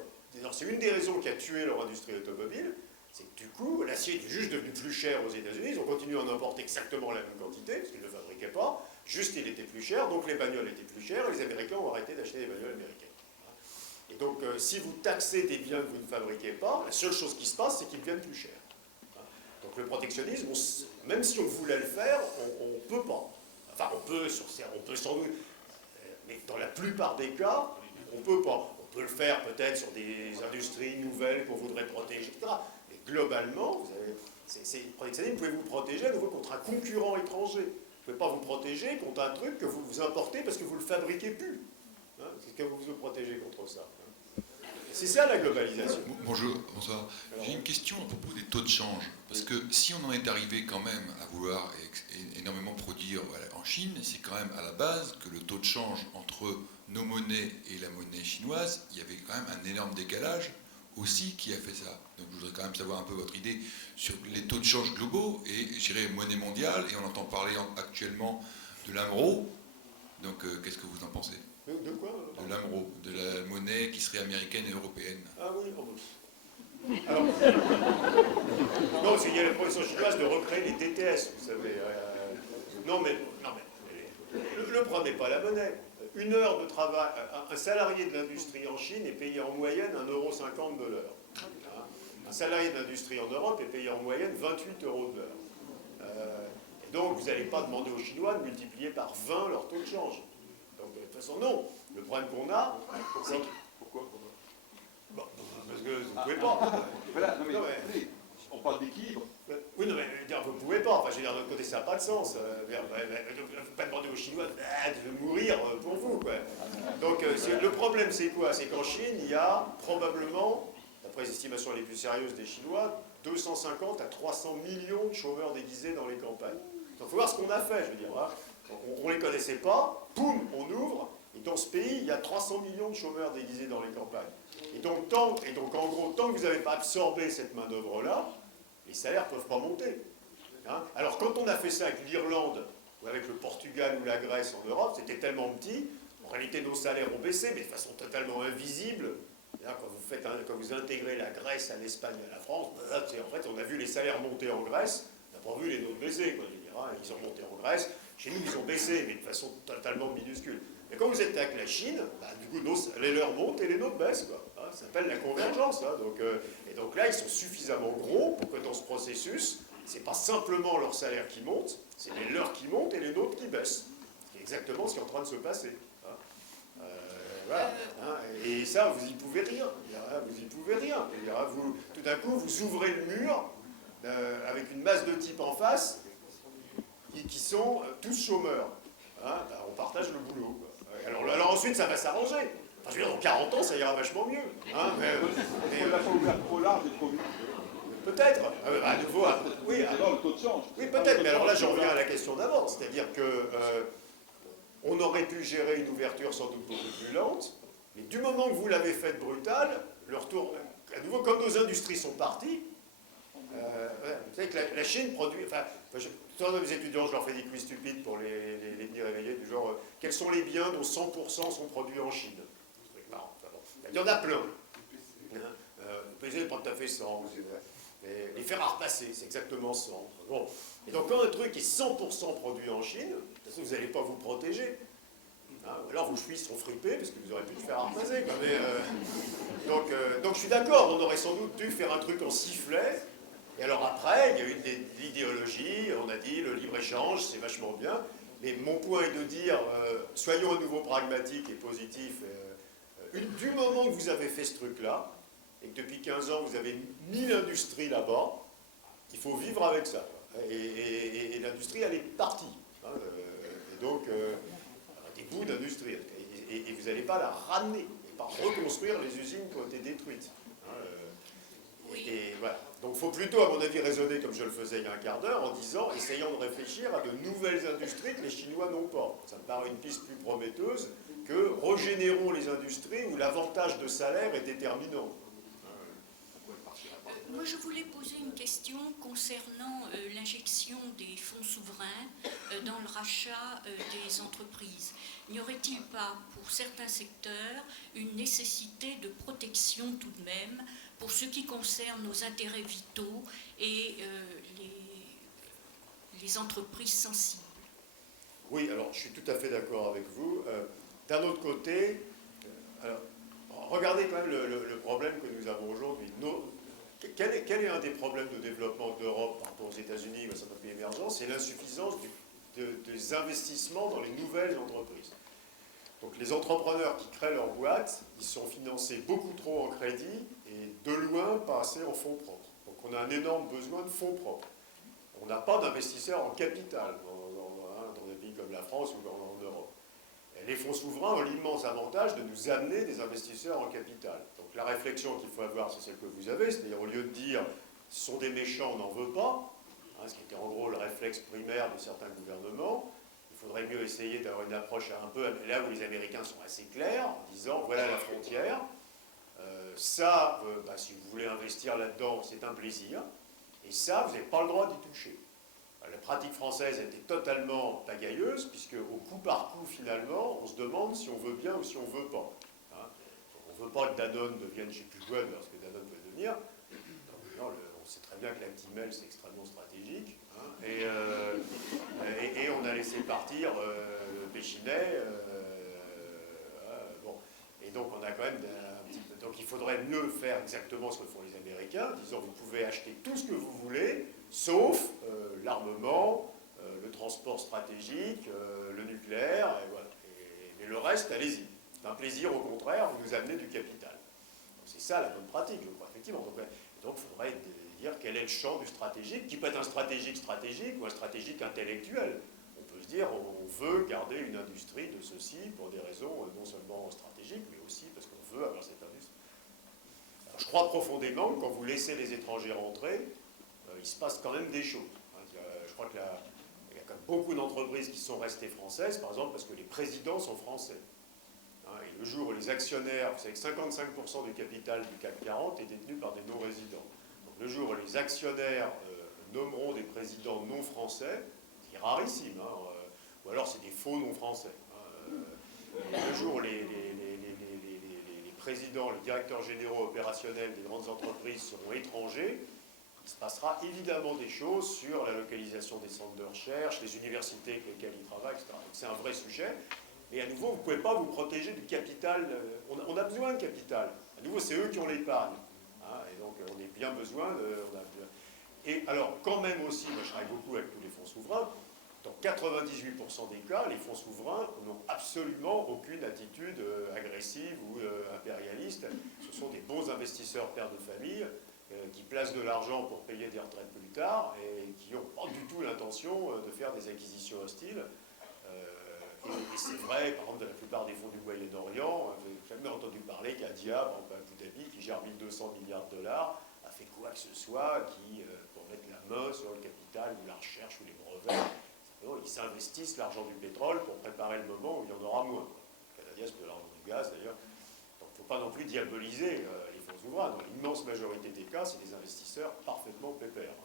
C'est une des raisons qui a tué leur industrie automobile. C'est que du coup, l'acier est juste devenu plus cher aux États-Unis. Ils ont continué à en importer exactement la même quantité, parce qu'ils ne le fabriquaient pas. Juste, il était plus cher, donc les bagnoles étaient plus chères, et les Américains ont arrêté d'acheter des bagnoles américaines. Et donc, si vous taxez des biens que vous ne fabriquez pas, la seule chose qui se passe, c'est qu'ils deviennent plus chers. Donc le protectionnisme, même si on voulait le faire, on ne peut pas. Enfin, on peut sans doute, mais dans la plupart des cas, on ne peut pas. On peut le faire peut-être sur des industries nouvelles qu'on voudrait protéger, etc. Mais globalement, le protectionnisme, vous pouvez vous protéger à nouveau contre un concurrent étranger. Vous ne pouvez pas vous protéger contre un truc que vous importez parce que vous ne le fabriquez plus. Hein, c'est que vous vous protégez contre ça. C'est ça la globalisation. Bonjour, bonsoir. J'ai une question à propos des taux de change. Parce que si on en est arrivé quand même à vouloir énormément produire en Chine, c'est quand même à la base que le taux de change entre nos monnaies et la monnaie chinoise, il y avait quand même un énorme décalage aussi qui a fait ça. Donc je voudrais quand même savoir un peu votre idée sur les taux de change globaux et, je dirais, monnaie mondiale. Et on entend parler actuellement de l'AMRO. Donc qu'est-ce que vous en pensez ? De quoi? De l'AMRO, de la monnaie qui serait américaine et européenne. Ah oui, alors, non, parce qu'il y a la proposition chinoise de recréer les TTS, vous savez. Non, mais le problème n'est pas la monnaie. Une heure de travail, un salarié de l'industrie en Chine est payé en moyenne 1,50 € de l'heure. Hein. Un salarié de l'industrie en Europe est payé en moyenne 28 € de l'heure. Et donc, vous n'allez pas demander aux Chinois de multiplier par 20 leur taux de change. Donc, de toute façon, non. Le problème qu'on a, c'est que... Pourquoi? Bon, parce que vous ne pouvez pas. Voilà, non mais, on parle d'équilibre. Oui, non, mais vous ne pouvez pas. Enfin, je veux dire, d'un autre côté, ça n'a pas de sens. Vous ne pouvez pas demander aux Chinois de mourir pour vous, quoi. Donc, le problème, c'est quoi? C'est qu'en Chine, il y a probablement, d'après les estimations les plus sérieuses des Chinois, 250 à 300 millions de chômeurs déguisés dans les campagnes. Donc, il faut voir ce qu'on a fait, je veux dire. Hein. On ne les connaissait pas, poum, on ouvre, et dans ce pays, il y a 300 millions de chômeurs déguisés dans les campagnes. Et donc, en gros, tant que vous n'avez pas absorbé cette main-d'œuvre-là, les salaires ne peuvent pas monter. Hein. Alors, quand on a fait ça avec l'Irlande, ou avec le Portugal ou la Grèce en Europe, c'était tellement petit, en réalité, nos salaires ont baissé, mais de façon totalement invisible. Là, quand vous intégrez la Grèce à l'Espagne et à la France, en fait, on a vu les salaires monter en Grèce, on n'a pas vu les nôtres baisser, quoi, je veux dire, hein. Ils ont monté en Grèce, chez nous, ils ont baissé, mais de façon totalement minuscule. Et quand vous êtes avec la Chine, du coup, les leurs montent et les nôtres baissent, quoi. Hein, ça s'appelle la convergence. Hein, et donc là, ils sont suffisamment gros pour que dans ce processus, ce n'est pas simplement leur salaire qui monte, c'est les leurs qui montent et les nôtres qui baissent. C'est exactement ce qui est en train de se passer. Hein. Voilà, hein. Et ça, vous n'y pouvez rien. Vous n'y pouvez rien. Tout d'un coup, vous ouvrez le mur avec une masse de types en face qui sont tous chômeurs. Hein, on partage le boulot. Quoi. Alors ensuite, ça va s'arranger. Enfin, je veux dire, dans 40 ans, ça ira vachement mieux. Hein, On l'a pas ouvert trop large et trop vite. Peut-être. À nouveau, oui. Alors, le taux de change. Oui, peut-être. Mais alors là, j'en reviens à la question d'avant. C'est-à-dire que on aurait pu gérer une ouverture sans doute beaucoup plus lente. Mais du moment que vous l'avez faite brutale, le retour, à nouveau, comme nos industries sont parties, vous savez que la Chine produit... Souvent, dans mes étudiants, je leur fais des quiz stupides pour les tenir éveillés, du genre, quels sont les biens dont 100% sont produits en Chine? C'est marrant. Il y en a plein. peser pas tout à fait 100. Les fer à repasser, c'est exactement 100. Bon. Et donc quand un truc est 100% produit en Chine, de toute façon, vous n'allez pas vous protéger. Hein, ou alors vos chevilles seront fripées parce que vous aurez plus de fer à repasser. Quoi. Donc je suis d'accord, on aurait sans doute dû faire un truc en sifflet. Et alors après, il y a eu de l'idéologie, on a dit le libre-échange, c'est vachement bien. Mais mon point est de dire, soyons à nouveau pragmatiques et positifs. Du moment que vous avez fait ce truc-là, et que depuis 15 ans vous avez mis l'industrie là-bas, il faut vivre avec ça. Et l'industrie, elle est partie. Hein, et donc, des bouts d'industrie. Et vous n'allez pas la ramener, et pas reconstruire les usines qui ont été détruites. Hein, et voilà. Donc il faut plutôt, à mon avis, raisonner comme je le faisais il y a un quart d'heure, en disant, essayant de réfléchir à de nouvelles industries que les Chinois n'ont pas. Ça me paraît une piste plus prometteuse que régénérons les industries où l'avantage de salaire est déterminant. Moi, je voulais poser une question concernant l'injection des fonds souverains dans le rachat des entreprises. N'y aurait-il pas, pour certains secteurs, une nécessité de protection tout de même pour ce qui concerne nos intérêts vitaux et les entreprises sensibles? Oui, alors je suis tout à fait d'accord avec vous. D'un autre côté, alors, regardez quand même le problème que nous avons aujourd'hui. Quel est un des problèmes de développement de l'Europe par rapport aux États-Unis ou à certains pays émergents? C'est l'insuffisance des investissements dans les nouvelles entreprises. Donc les entrepreneurs qui créent leur boîte, ils sont financés beaucoup trop en crédit et de loin pas assez en fonds propres. Donc on a un énorme besoin de fonds propres. On n'a pas d'investisseurs en capital dans des pays comme la France ou en Europe. Et les fonds souverains ont l'immense avantage de nous amener des investisseurs en capital. Donc la réflexion qu'il faut avoir, c'est celle que vous avez, c'est-à-dire au lieu de dire « ce sont des méchants, on n'en veut pas », ce qui était en gros le réflexe primaire de certains gouvernements, il faudrait mieux essayer d'avoir une approche un peu là où les Américains sont assez clairs, en disant « voilà la frontière, si vous voulez investir là-dedans, c'est un plaisir, et ça, vous n'avez pas le droit d'y toucher ». La pratique française était totalement pagailleuse, puisque au coup par coup, finalement, on se demande si on veut bien ou si on ne veut pas. Hein, on ne veut pas que Danone devienne, je ne sais plus quoi, ce que Danone peut devenir. Non, on sait très bien que l'Actimel, c'est extrêmement stratégique. Hein, et on a laissé partir le Péchinet. Bon. Et donc, on a quand même un petit peu. Donc, il faudrait mieux faire exactement ce que font les Américains, en disant vous pouvez acheter tout ce que vous voulez, sauf l'armement, le transport stratégique, le nucléaire, et voilà. Mais le reste, allez-y. C'est un plaisir, au contraire, vous nous amenez du capital. C'est ça la bonne pratique, je crois, effectivement. Donc, il faudrait dire quel est le champ du stratégique, qui peut être un stratégique ou un stratégique intellectuel. On peut se dire, on veut garder une industrie de ceci pour des raisons non seulement stratégiques, mais aussi parce qu'on veut avoir cette industrie. Alors, je crois profondément que quand vous laissez les étrangers rentrer, il se passe quand même des choses. Je crois qu'il y a quand même beaucoup d'entreprises qui sont restées françaises, par exemple parce que les présidents sont français. Et le jour où les actionnaires, vous savez que 55% du capital du CAC 40 est détenu par des non-résidents. Donc le jour où les actionnaires nommeront des présidents non français, c'est rarissime, ou alors c'est des faux non français. Le jour où les présidents, les directeurs généraux opérationnels des grandes entreprises seront étrangers, il se passera évidemment des choses sur la localisation des centres de recherche, les universités avec lesquelles ils travaillent, etc. C'est un vrai sujet. Et à nouveau, vous ne pouvez pas vous protéger du capital. On a besoin de capital. À nouveau, c'est eux qui ont l'épargne. Et donc, on a bien besoin de... Et alors, quand même aussi, moi je travaille beaucoup avec tous les fonds souverains, dans 98% des cas, les fonds souverains n'ont absolument aucune attitude agressive ou impérialiste. Ce sont des bons investisseurs pères de famille qui placent de l'argent pour payer des retraites plus tard et qui n'ont pas du tout l'intention de faire des acquisitions hostiles. Et c'est vrai, par exemple, de la plupart des fonds du Moyen-Orient, vous n'avez jamais entendu parler qu'Adia, par exemple, à Abu Dhabi, qui gère 1200 milliards de dollars, a fait quoi que ce soit pour mettre la main sur le capital ou la recherche ou les brevets. Simplement, ils s'investissent l'argent du pétrole pour préparer le moment où il y en aura moins. Le Canadien, c'est de l'argent du gaz, d'ailleurs. Donc, il ne faut pas non plus diaboliser les fonds souverains. Dans l'immense majorité des cas, c'est des investisseurs parfaitement pépères.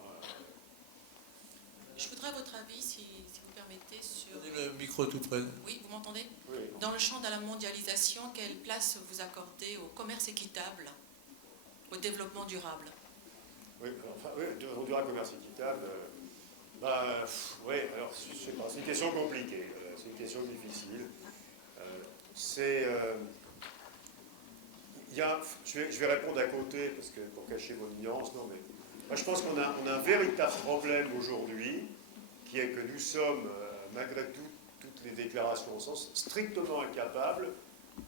Je voudrais votre avis, si vous permettez, sur... Le micro tout près. Oui, vous m'entendez? Oui. Dans le champ de la mondialisation, quelle place vous accordez au commerce équitable? au développement durable. Oui, enfin, oui, développement durable, commerce équitable. Oui, alors, je sais pas, c'est une question compliquée, c'est une question difficile. Je vais répondre à côté, parce que pour cacher mon ignorance, non, mais moi je pense qu'on a un véritable problème aujourd'hui, qui est que nous sommes, malgré toutes les déclarations au sens, strictement incapables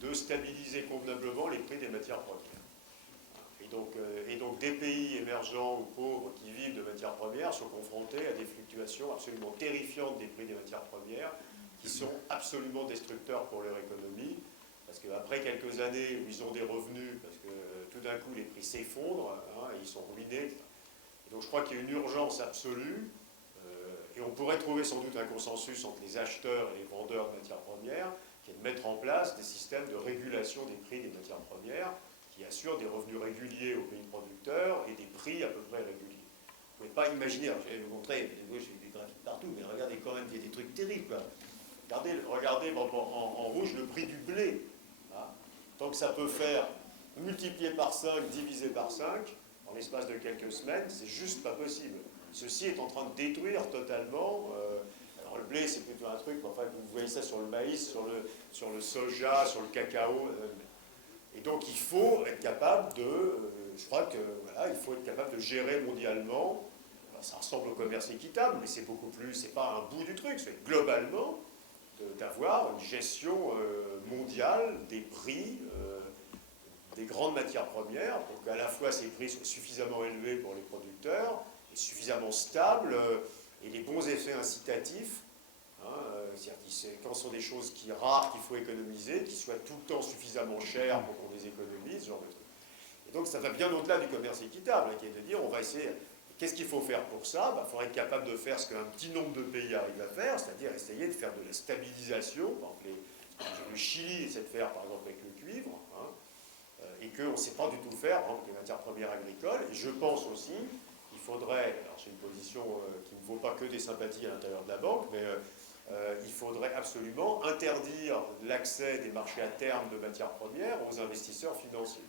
de stabiliser convenablement les prix des matières premières. Et donc des pays émergents ou pauvres qui vivent de matières premières sont confrontés à des fluctuations absolument terrifiantes des prix des matières premières, qui sont absolument destructeurs pour leur économie, parce qu'après quelques années où ils ont des revenus, parce que tout d'un coup les prix s'effondrent, et ils sont ruinés. Et donc je crois qu'il y a une urgence absolue, et on pourrait trouver sans doute un consensus entre les acheteurs et les vendeurs de matières premières, qui est de mettre en place des systèmes de régulation des prix des matières premières, qui assurent des revenus réguliers aux pays producteurs et des prix à peu près réguliers. Vous ne pouvez pas imaginer, alors je vais vous montrer, j'ai des graphiques partout, mais regardez quand même, il y a des trucs terribles, quoi. Regardez en rouge le prix du blé. Hein. Tant que ça peut faire multiplié par 5, divisé par 5, en l'espace de quelques semaines, c'est juste pas possible. Ceci est en train de détruire totalement. Alors le blé, c'est plutôt un truc, enfin, vous voyez ça sur le maïs, sur le soja, sur le cacao. Et donc il faut être capable je crois que voilà, il faut être capable de gérer mondialement. Alors, ça ressemble au commerce équitable, mais c'est beaucoup plus, c'est pas un bout du truc, c'est globalement d'avoir une gestion mondiale des prix des grandes matières premières, pour qu'à la fois ces prix soient suffisamment élevés pour les producteurs, et suffisamment stables, et les bons effets incitatifs. C'est-à-dire quand ce sont des choses rares qu'il faut économiser, qui soient tout le temps suffisamment chères pour qu'on les économise, ce genre de truc. Et donc ça va bien au-delà du commerce équitable, qui est de dire on va essayer, qu'est-ce qu'il faut faire pour ça? Il faudrait être capable de faire ce qu'un petit nombre de pays arrivent à faire, c'est-à-dire essayer de faire de la stabilisation. Par exemple, le Chili essaie de faire par exemple avec le cuivre, et qu'on ne sait pas du tout faire avec les matières premières agricoles. Et je pense aussi qu'il faudrait, alors c'est une position qui ne vaut pas que des sympathies à l'intérieur de la banque, mais il faudrait absolument interdire l'accès des marchés à terme de matières premières aux investisseurs financiers.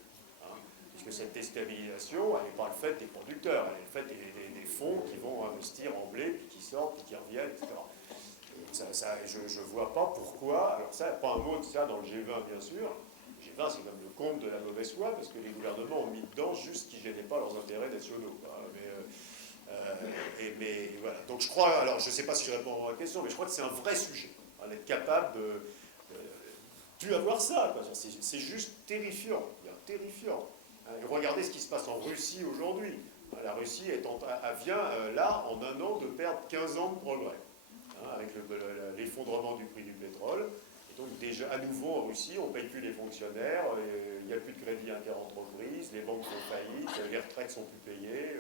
Puisque cette déstabilisation, elle n'est pas le fait des producteurs, elle est le fait des fonds qui vont investir en blé, puis qui sortent, puis qui reviennent, etc. Je ne vois pas pourquoi, alors ça, pas un mot de ça dans le G20 bien sûr, le G20 c'est comme le compte de la mauvaise foi, parce que les gouvernements ont mis dedans juste ce qui ne gênait pas leurs intérêts nationaux. Mais voilà. Donc je crois, alors je ne sais pas si je réponds à la question, mais je crois que c'est un vrai sujet, d'être capable de plus avoir ça. C'est juste terrifiant, terrifiant. Et regardez ce qui se passe en Russie aujourd'hui. La Russie vient là, en un an, de perdre 15 ans de progrès, avec l'effondrement du prix du pétrole. Et donc déjà, à nouveau, en Russie, on ne paye plus les fonctionnaires, il n'y a plus de crédit inter-entreprise, les banques font faillite, les retraites sont plus payées,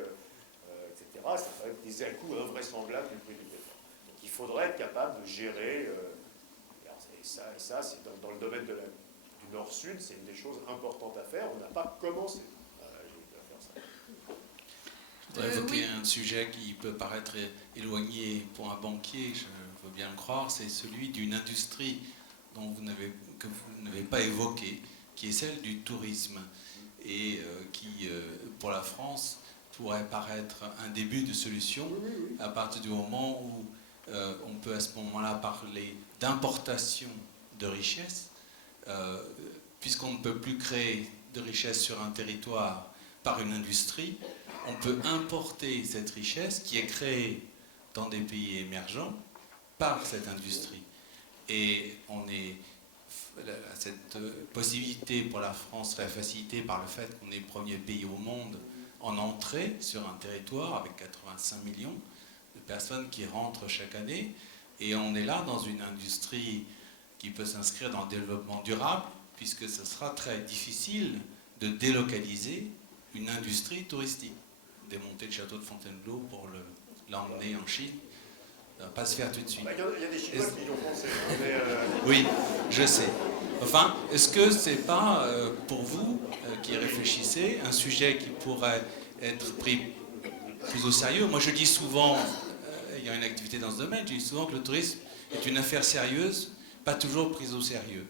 etc. Ça va être des à-coups invraisemblables du prix du pétrole. Donc il faudrait être capable de gérer, ça c'est dans le domaine du Nord-Sud, c'est une des choses importantes à faire. On n'a pas commencé à faire ça. Je voudrais évoquer un sujet qui peut paraître éloigné pour un banquier, je veux bien le croire, c'est celui d'une industrie que vous n'avez pas évoquée, qui est celle du tourisme, et qui, pour la France, pourrait paraître un début de solution à partir du moment où on peut à ce moment-là parler d'importation de richesses, puisqu'on ne peut plus créer de richesse sur un territoire par une industrie, on peut importer cette richesse qui est créée dans des pays émergents par cette industrie. Et cette possibilité pour la France serait facilitée par le fait qu'on est le premier pays au monde en entrée sur un territoire avec 85 millions de personnes qui rentrent chaque année. Et on est là dans une industrie qui peut s'inscrire dans le développement durable, puisque ce sera très difficile de délocaliser une industrie touristique. Démonter le château de Fontainebleau pour l'emmener en Chine, ça ne va pas se faire tout de suite. Il y a des Chinois qui y ont pensé. Oui, je sais. Enfin, est-ce que ce n'est pas, pour vous, qui réfléchissez, un sujet qui pourrait être pris plus au sérieux? Moi, je dis souvent, ayant une activité dans ce domaine, je dis souvent que le tourisme est une affaire sérieuse, pas toujours prise au sérieux.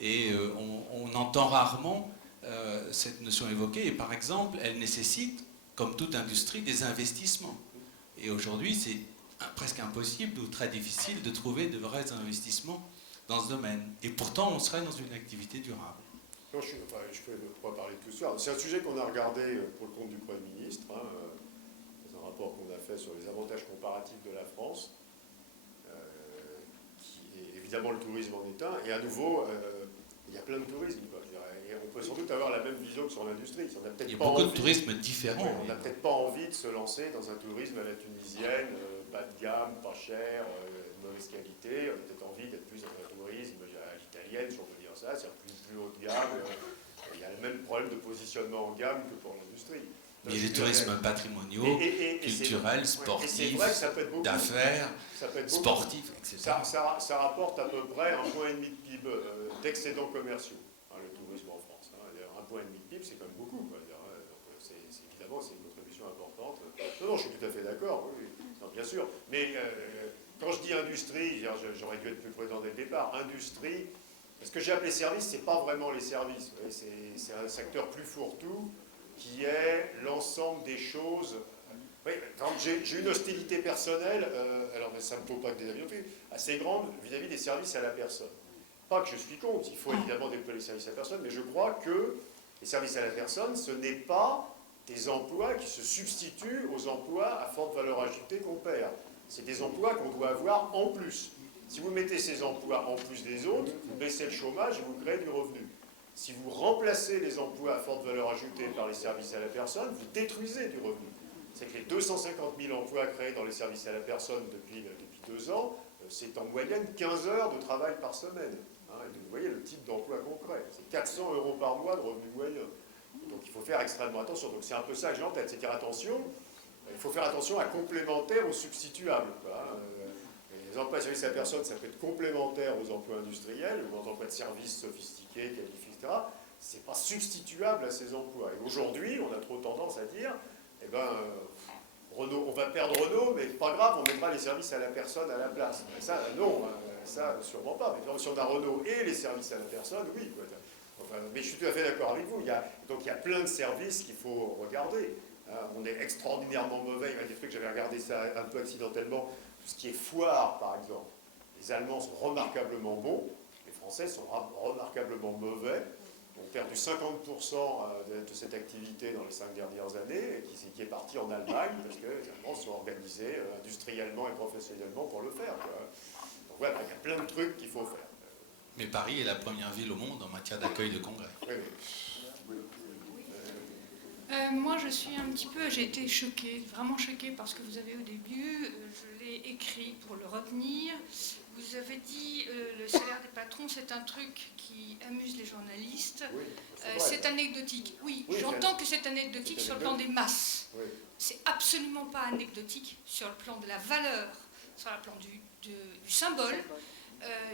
Et on entend rarement cette notion évoquée. Et par exemple, elle nécessite, comme toute industrie, des investissements. Et aujourd'hui, c'est presque impossible ou très difficile de trouver de vrais investissements dans ce domaine. Et pourtant, on serait dans une activité durable. Non, je ne peux pas parler de tout ça. C'est un sujet qu'on a regardé pour le compte du Premier ministre, dans un rapport qu'on a fait sur les avantages comparatifs de la France, qui est évidemment le tourisme en est un. Et à nouveau, il y a plein de tourisme, quoi, je dirais. Et on peut sans doute avoir la même vision que sur l'industrie. Il y a beaucoup de tourisme différent. Ouais, on n'a peut-être pas envie de se lancer dans un tourisme à la tunisienne, bas de gamme, pas cher, de mauvaise qualité. On a peut-être envie d'être plus dans un tourisme à l'italienne, si on peut dire ça, c'est-à-dire plus haut de gamme. Il y a le même problème de positionnement en gamme que pour l'industrie. Mais il y a des tourismes patrimoniaux, culturels, sportifs, d'affaires, sportifs, etc. Ça rapporte à peu près 1,5 point de PIB d'excédents commerciaux, le tourisme en France. 1,5 point de PIB, c'est quand même beaucoup. Quoi. Donc, évidemment, c'est une contribution importante. Non, je suis tout à fait d'accord, oui, non, bien sûr. Mais quand je dis industrie, j'aurais dû être plus prudent dès le départ. Industrie, ce que j'ai appelé service, c'est pas vraiment les services. C'est un secteur plus fourre-tout qui est l'ensemble des choses. Oui, j'ai une hostilité personnelle, alors mais ça ne me faut pas que des avions assez grande vis-à-vis des services à la personne. Pas que je suis contre, il faut évidemment déployer les services à la personne, mais je crois que les services à la personne, ce n'est pas des emplois qui se substituent aux emplois à forte valeur ajoutée qu'on perd. C'est des emplois qu'on doit avoir en plus. Si vous mettez ces emplois en plus des autres, vous baissez le chômage et vous créez du revenu. Si vous remplacez les emplois à forte valeur ajoutée par les services à la personne, vous détruisez du revenu. C'est que les 250 000 emplois créés dans les services à la personne depuis 2 ans, c'est en moyenne 15 heures de travail par semaine. Vous voyez le type d'emploi qu'on crée. C'est 400 € par mois de revenu moyen. Donc il faut faire extrêmement attention. Donc c'est un peu ça que j'ai en tête. C'est-à-dire attention, il faut faire attention à complémentaire aux substituables. Les emplois de services à la personne, ça peut être complémentaire aux emplois industriels, ou aux emplois de services sophistiqués, qualifiés, etc. Ce n'est pas substituable à ces emplois. Et aujourd'hui, on a trop tendance à dire, Renault, on va perdre Renault, mais pas grave, on mettra les services à la personne à la place. Mais ça, non, ça, sûrement pas. Mais si on a Renault et les services à la personne, oui. Enfin, mais je suis tout à fait d'accord avec vous. Donc il y a plein de services qu'il faut regarder. On est extraordinairement mauvais. Il y a des trucs, j'avais regardé ça un peu accidentellement. Tout ce qui est foire, par exemple. Les Allemands sont remarquablement bons. Les Français sont remarquablement mauvais. On a perdu 50% de cette activité dans les 5 dernières années, qui est partie en Allemagne, parce que les Allemands sont organisés industriellement et professionnellement pour le faire. Donc voilà, il y a plein de trucs qu'il faut faire. Mais Paris est la première ville au monde en matière d'accueil de congrès. Oui. Moi, je suis un petit peu, j'ai été choquée, vraiment choquée par ce que vous avez au début. Je l'ai écrit pour le retenir. Vous avez dit le salaire des patrons, c'est un truc qui amuse les journalistes. Oui, c'est anecdotique. Oui, j'entends que c'est anecdotique sur le plan des masses. Oui. C'est absolument pas anecdotique sur le plan de la valeur, sur le plan du symbole,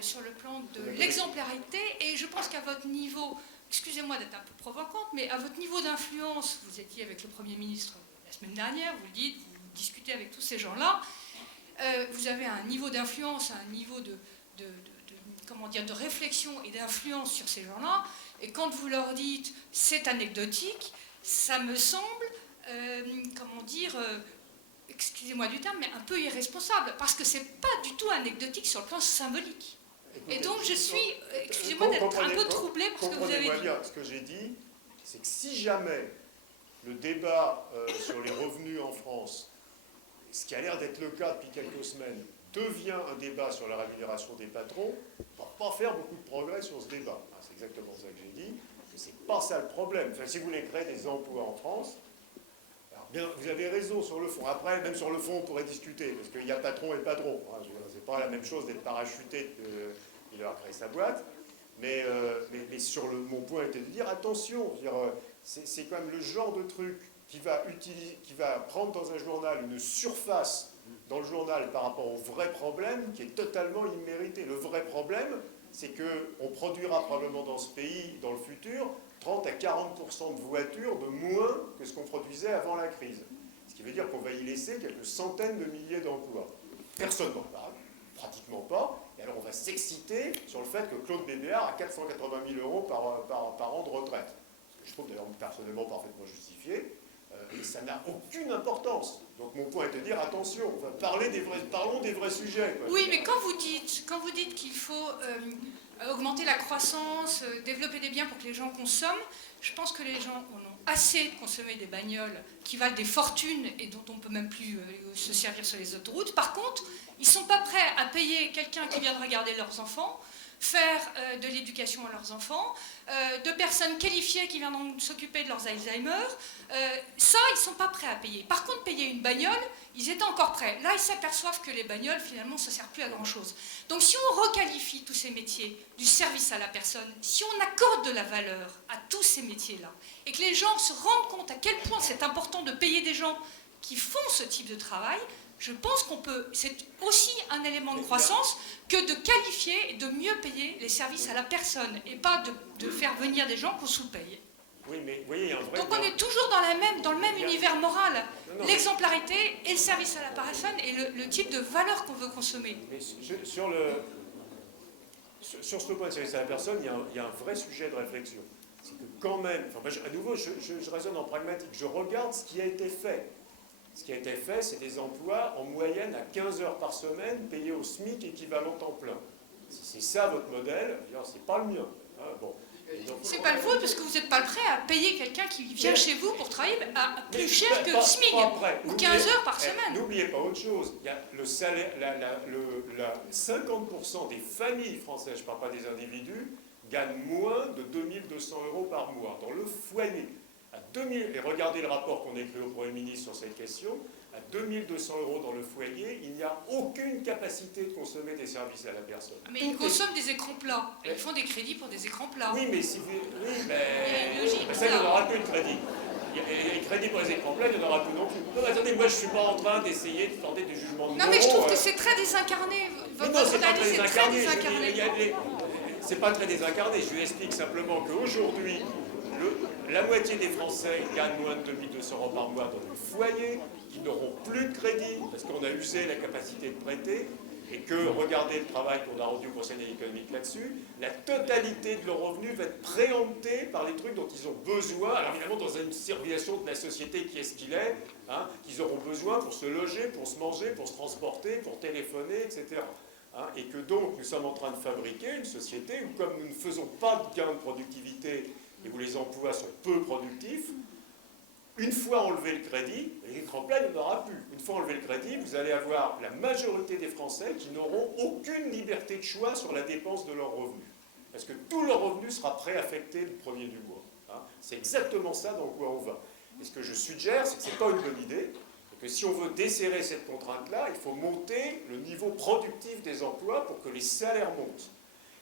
sur le plan de l'exemplarité. Et je pense qu'à votre niveau, excusez-moi d'être un peu provocante, mais à votre niveau d'influence, vous étiez avec le Premier ministre la semaine dernière, vous le dites, vous discutez avec tous ces gens-là, vous avez un niveau d'influence, un niveau de réflexion et d'influence sur ces gens-là, et quand vous leur dites c'est anecdotique, ça me semble, excusez-moi du terme, mais un peu irresponsable, parce que c'est pas du tout anecdotique sur le plan symbolique. Et donc je suis, excusez-moi d'être un peu troublée par ce que vous avez dit. Bien, ce que j'ai dit, c'est que si jamais le débat sur les revenus en France, ce qui a l'air d'être le cas depuis quelques semaines, devient un débat sur la rémunération des patrons, on ne va pas faire beaucoup de progrès sur ce débat. C'est exactement ça que j'ai dit. Mais ce n'est pas ça le problème. Enfin, si vous voulez créer des emplois en France, alors bien, vous avez raison sur le fond. Après, même sur le fond, on pourrait discuter, parce qu'il y a patron et patron. Ce n'est pas la même chose d'être parachuté qu'il a créé sa boîte. Mais mon point était de dire, attention, c'est quand même le genre de truc qui va prendre dans un journal une surface dans le journal par rapport au vrai problème qui est totalement immérité. Le vrai problème, c'est qu'on produira probablement dans ce pays, dans le futur, 30 à 40% de voitures de moins que ce qu'on produisait avant la crise. Ce qui veut dire qu'on va y laisser quelques centaines de milliers d'emplois. Personne n'en parle, pratiquement pas. Et alors on va s'exciter sur le fait que Claude Bébéar a 480 000 € par an de retraite. je trouve d'ailleurs personnellement parfaitement justifié, et ça n'a aucune importance. Donc mon point est de dire, attention, parlons des vrais sujets. Quoi. Oui, mais quand vous dites qu'il faut augmenter la croissance, développer des biens pour que les gens consomment, je pense que les gens en ont assez de consommer des bagnoles qui valent des fortunes et dont on ne peut même plus se servir sur les autoroutes. Par contre, ils ne sont pas prêts à payer quelqu'un qui vient de regarder leurs enfants, faire de l'éducation à leurs enfants, de personnes qualifiées qui viendront s'occuper de leurs Alzheimer. Ça, ils ne sont pas prêts à payer. Par contre, payer une bagnole, ils étaient encore prêts. Là, ils s'aperçoivent que les bagnoles, finalement, ça ne sert plus à grand-chose. Donc, si on requalifie tous ces métiers du service à la personne, si on accorde de la valeur à tous ces métiers-là, et que les gens se rendent compte à quel point c'est important de payer des gens qui font ce type de travail, je pense qu'on peut, c'est aussi un élément de croissance que de qualifier et de mieux payer les services à la personne et pas de faire venir des gens qu'on sous-paye. Oui, mais vous voyez, il y a un vrai... Donc on est toujours dans le même univers moral. L'exemplarité et le service à la personne et le type de valeur qu'on veut consommer. Mais sur ce point de service à la personne, il y a un vrai sujet de réflexion. C'est que quand même, à nouveau, je raisonne en pragmatique, je regarde ce qui a été fait. Ce qui a été fait, c'est des emplois en moyenne à 15 heures par semaine, payés au SMIC équivalent temps plein. Si c'est ça votre modèle, c'est pas le mien. Hein, bon. C'est pas le vôtre parce que vous n'êtes pas prêt à payer quelqu'un qui vient chez vous pour travailler à plus cher que le SMIC, ou 15 heures par semaine. N'oubliez pas autre chose, il y a le salaire, 50% des familles françaises, je ne parle pas des individus, gagnent moins de 2200 € par mois dans le foyer. Et regardez le rapport qu'on a écrit au Premier ministre sur cette question, à 2200 € dans le foyer, il n'y a aucune capacité de consommer des services à la personne. Mais ils consomment des écrans plats. Ils font des crédits pour des écrans plats. Oui, mais si vous... Oui, il y a une logique. Ça, il n'y en aura plus de crédit. Les crédits pour les écrans plats, il n'y en aura plus non plus. Non, mais attendez, moi, je ne suis pas en train d'essayer de tenter des jugements de mots. Non, mais je trouve que c'est très désincarné. Mais non, c'est pas très désincarné. C'est pas très désincarné. Je lui explique simplement qu'aujourd'hui, la moitié des Français gagnent moins de 2200 € par mois dans le foyer, qui n'auront plus de crédit, parce qu'on a usé la capacité de prêter, et que, regardez le travail qu'on a rendu au Conseil économique là-dessus, la totalité de leurs revenus va être préemptée par les trucs dont ils ont besoin, alors évidemment dans une civilisation de la société qui est ce qu'il est, hein, qu'ils auront besoin pour se loger, pour se manger, pour se transporter, pour téléphoner, etc. Hein, et que donc nous sommes en train de fabriquer une société où, comme nous ne faisons pas de gain de productivité et où les emplois sont peu productifs, une fois enlevé le crédit, l'écran plat, il n'y en aura plus. Une fois enlevé le crédit, vous allez avoir la majorité des Français qui n'auront aucune liberté de choix sur la dépense de leurs revenus. Parce que tout leur revenu sera préaffecté le premier du mois. Hein. C'est exactement ça dans quoi on va. Et ce que je suggère, c'est que ce n'est pas une bonne idée, et que si on veut desserrer cette contrainte-là, il faut monter le niveau productif des emplois pour que les salaires montent.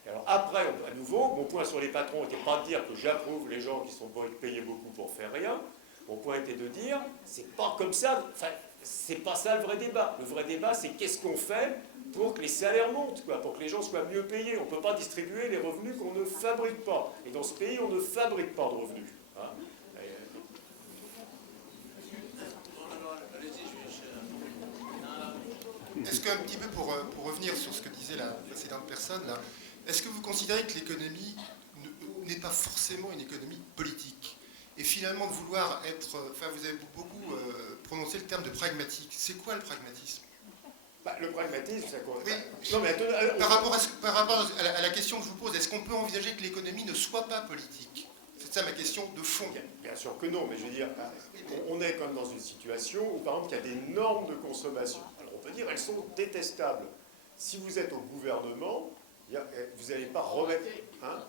Alors après, à nouveau, mon point sur les patrons n'était pas de dire que j'approuve les gens qui sont payés beaucoup pour faire rien. Mon point était de dire, c'est pas comme ça, enfin, c'est pas ça le vrai débat. Le vrai débat, c'est qu'est-ce qu'on fait pour que les salaires montent, quoi, pour que les gens soient mieux payés. On ne peut pas distribuer les revenus qu'on ne fabrique pas. Et dans ce pays, on ne fabrique pas de revenus. Hein. Est-ce qu'un petit peu pour revenir sur ce que disait la précédente personne, là, est-ce que vous considérez que l'économie n'est pas forcément une économie politique ? Et finalement, de vouloir être... Enfin, vous avez beaucoup prononcé le terme de pragmatique. C'est quoi le pragmatisme ? Le pragmatisme, c'est quoi ? Oui. Non, mais par rapport à la question que je vous pose, est-ce qu'on peut envisager que l'économie ne soit pas politique ? C'est ça ma question de fond. Bien sûr que non, mais je veux dire, on est comme dans une situation où, par exemple, il y a des normes de consommation. Alors, on peut dire, elles sont détestables. Si vous êtes au gouvernement, vous n'allez pas remettre... Hein ?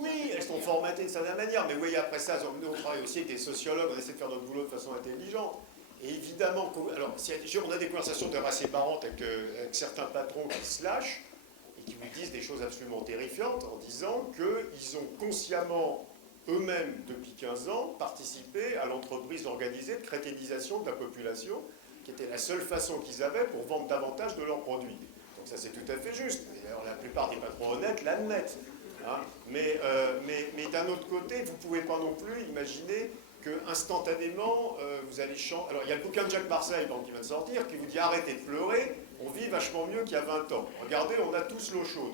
Oui, elles sont formatées d'une certaine manière, mais vous voyez, après ça, nous on travaille aussi avec des sociologues, on essaie de faire notre boulot de façon intelligente. Et évidemment, alors, on a des conversations d'ailleurs assez marrantes avec certains patrons qui se lâchent et qui vous disent des choses absolument terrifiantes en disant qu'ils ont consciemment, eux-mêmes, depuis 15 ans, participé à l'entreprise organisée de crétinisation de la population, qui était la seule façon qu'ils avaient pour vendre davantage de leurs produits. Donc ça, c'est tout à fait juste. Et alors, la plupart des patrons honnêtes l'admettent. Hein, mais d'un autre côté, vous ne pouvez pas non plus imaginer qu'instantanément, vous allez changer... Alors, il y a le bouquin de Jacques Marseille qui vient de sortir, qui vous dit « Arrêtez de pleurer, on vit vachement mieux qu'il y a 20 ans. Regardez, on a tous l'eau chaude. »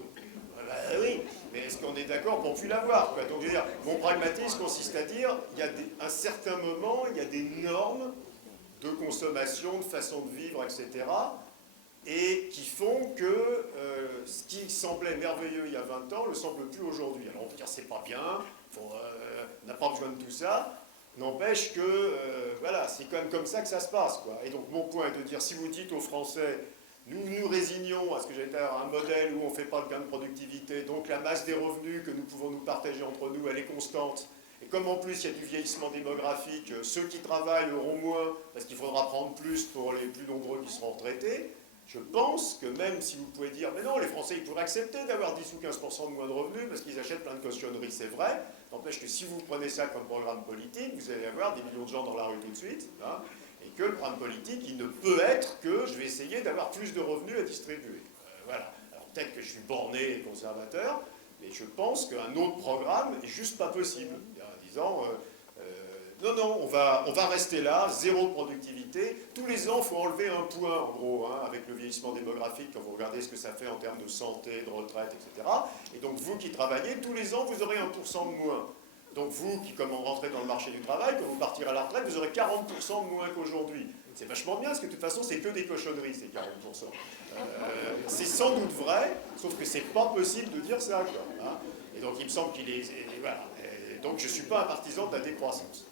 Oui, Mais est-ce qu'on est d'accord pour ne plus l'avoir, quoi? Donc, je veux dire, mon pragmatisme consiste à dire, il y a un certain moment, il y a des normes de consommation, de façon de vivre, etc., et qui font que ce qui semblait merveilleux il y a 20 ans ne le semble plus aujourd'hui. Alors on peut dire c'est pas bien, on n'a pas besoin de tout ça, n'empêche que voilà, c'est quand même comme ça que ça se passe, quoi. Et donc mon point est de dire, si vous dites aux Français, nous nous résignons à ce que j'allais dire un modèle où on ne fait pas de gain de productivité, donc la masse des revenus que nous pouvons nous partager entre nous, elle est constante. Et comme en plus il y a du vieillissement démographique, ceux qui travaillent auront moins, parce qu'il faudra prendre plus pour les plus nombreux qui seront retraités, je pense que même si vous pouvez dire, mais non, les Français, ils pourraient accepter d'avoir 10 ou 15% de moins de revenus parce qu'ils achètent plein de cautionneries, c'est vrai. N'empêche que si vous prenez ça comme programme politique, vous allez avoir des millions de gens dans la rue tout de suite. Hein, et que le programme politique, il ne peut être que je vais essayer d'avoir plus de revenus à distribuer. Voilà. Alors peut-être que je suis borné et conservateur, mais je pense qu'un autre programme est juste pas possible. En disant, non, non, on va rester là, zéro productivité. Tous les ans, il faut enlever un point, en gros, hein, avec le vieillissement démographique, quand vous regardez ce que ça fait en termes de santé, de retraite, etc. Et donc, vous qui travaillez, tous les ans, vous aurez 1% de moins. Donc, vous qui, comme rentrez dans le marché du travail, quand vous partirez à la retraite, vous aurez 40% de moins qu'aujourd'hui. C'est vachement bien, parce que de toute façon, c'est que des cochonneries, ces 40%. C'est sans doute vrai, sauf que c'est pas possible de dire ça, quoi, hein. Et donc, il me semble qu'il est... Voilà. Et donc, je ne suis pas un partisan de la décroissance.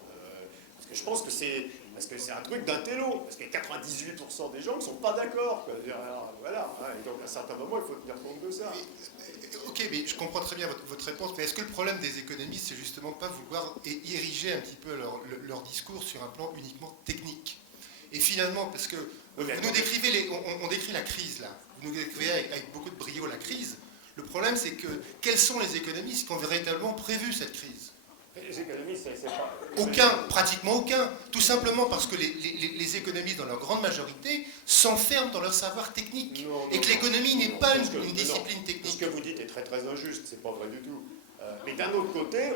Parce que je pense que c'est un truc d'intello, parce qu'il y a 98% des gens qui ne sont pas d'accord. Voilà, hein, et donc à un certain moment, il faut tenir compte de ça. Ok, mais je comprends très bien votre réponse, mais est-ce que le problème des économistes, c'est justement de ne pas vouloir ériger un petit peu leur discours sur un plan uniquement technique? Et finalement, parce que vous nous décrivez, on décrit la crise là, vous nous décrivez avec beaucoup de brio la crise. Le problème, c'est que quels sont les économistes qui ont véritablement prévu cette crise? Les économistes, c'est pas... Aucun, pratiquement aucun. Tout simplement parce que les économistes, dans leur grande majorité, s'enferment dans leur savoir technique. Et que l'économie n'est pas une discipline technique. Ce que vous dites est très très injuste, c'est pas vrai du tout. Mais d'un autre côté,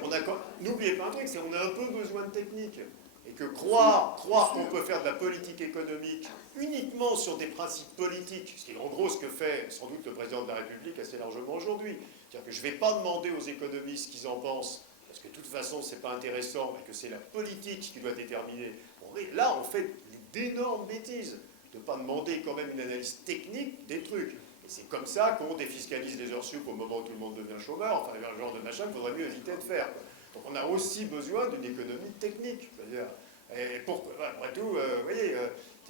n'oubliez pas un truc, c'est qu'on a un peu besoin de technique. Et que croire qu'on peut faire de la politique économique uniquement sur des principes politiques, ce qui est en gros ce que fait sans doute le président de la République assez largement aujourd'hui. C'est-à-dire que je ne vais pas demander aux économistes ce qu'ils en pensent, parce que de toute façon, ce n'est pas intéressant, mais que c'est la politique qui doit déterminer. Bon, là, on fait d'énormes bêtises de ne pas demander quand même une analyse technique des trucs. Et c'est comme ça qu'on défiscalise les heures sup au moment où tout le monde devient chômeur, enfin, le genre de machin qu'il faudrait mieux éviter de faire. Donc on a aussi besoin d'une économie technique. C'est-à-dire, et pourquoi, après tout, vous voyez,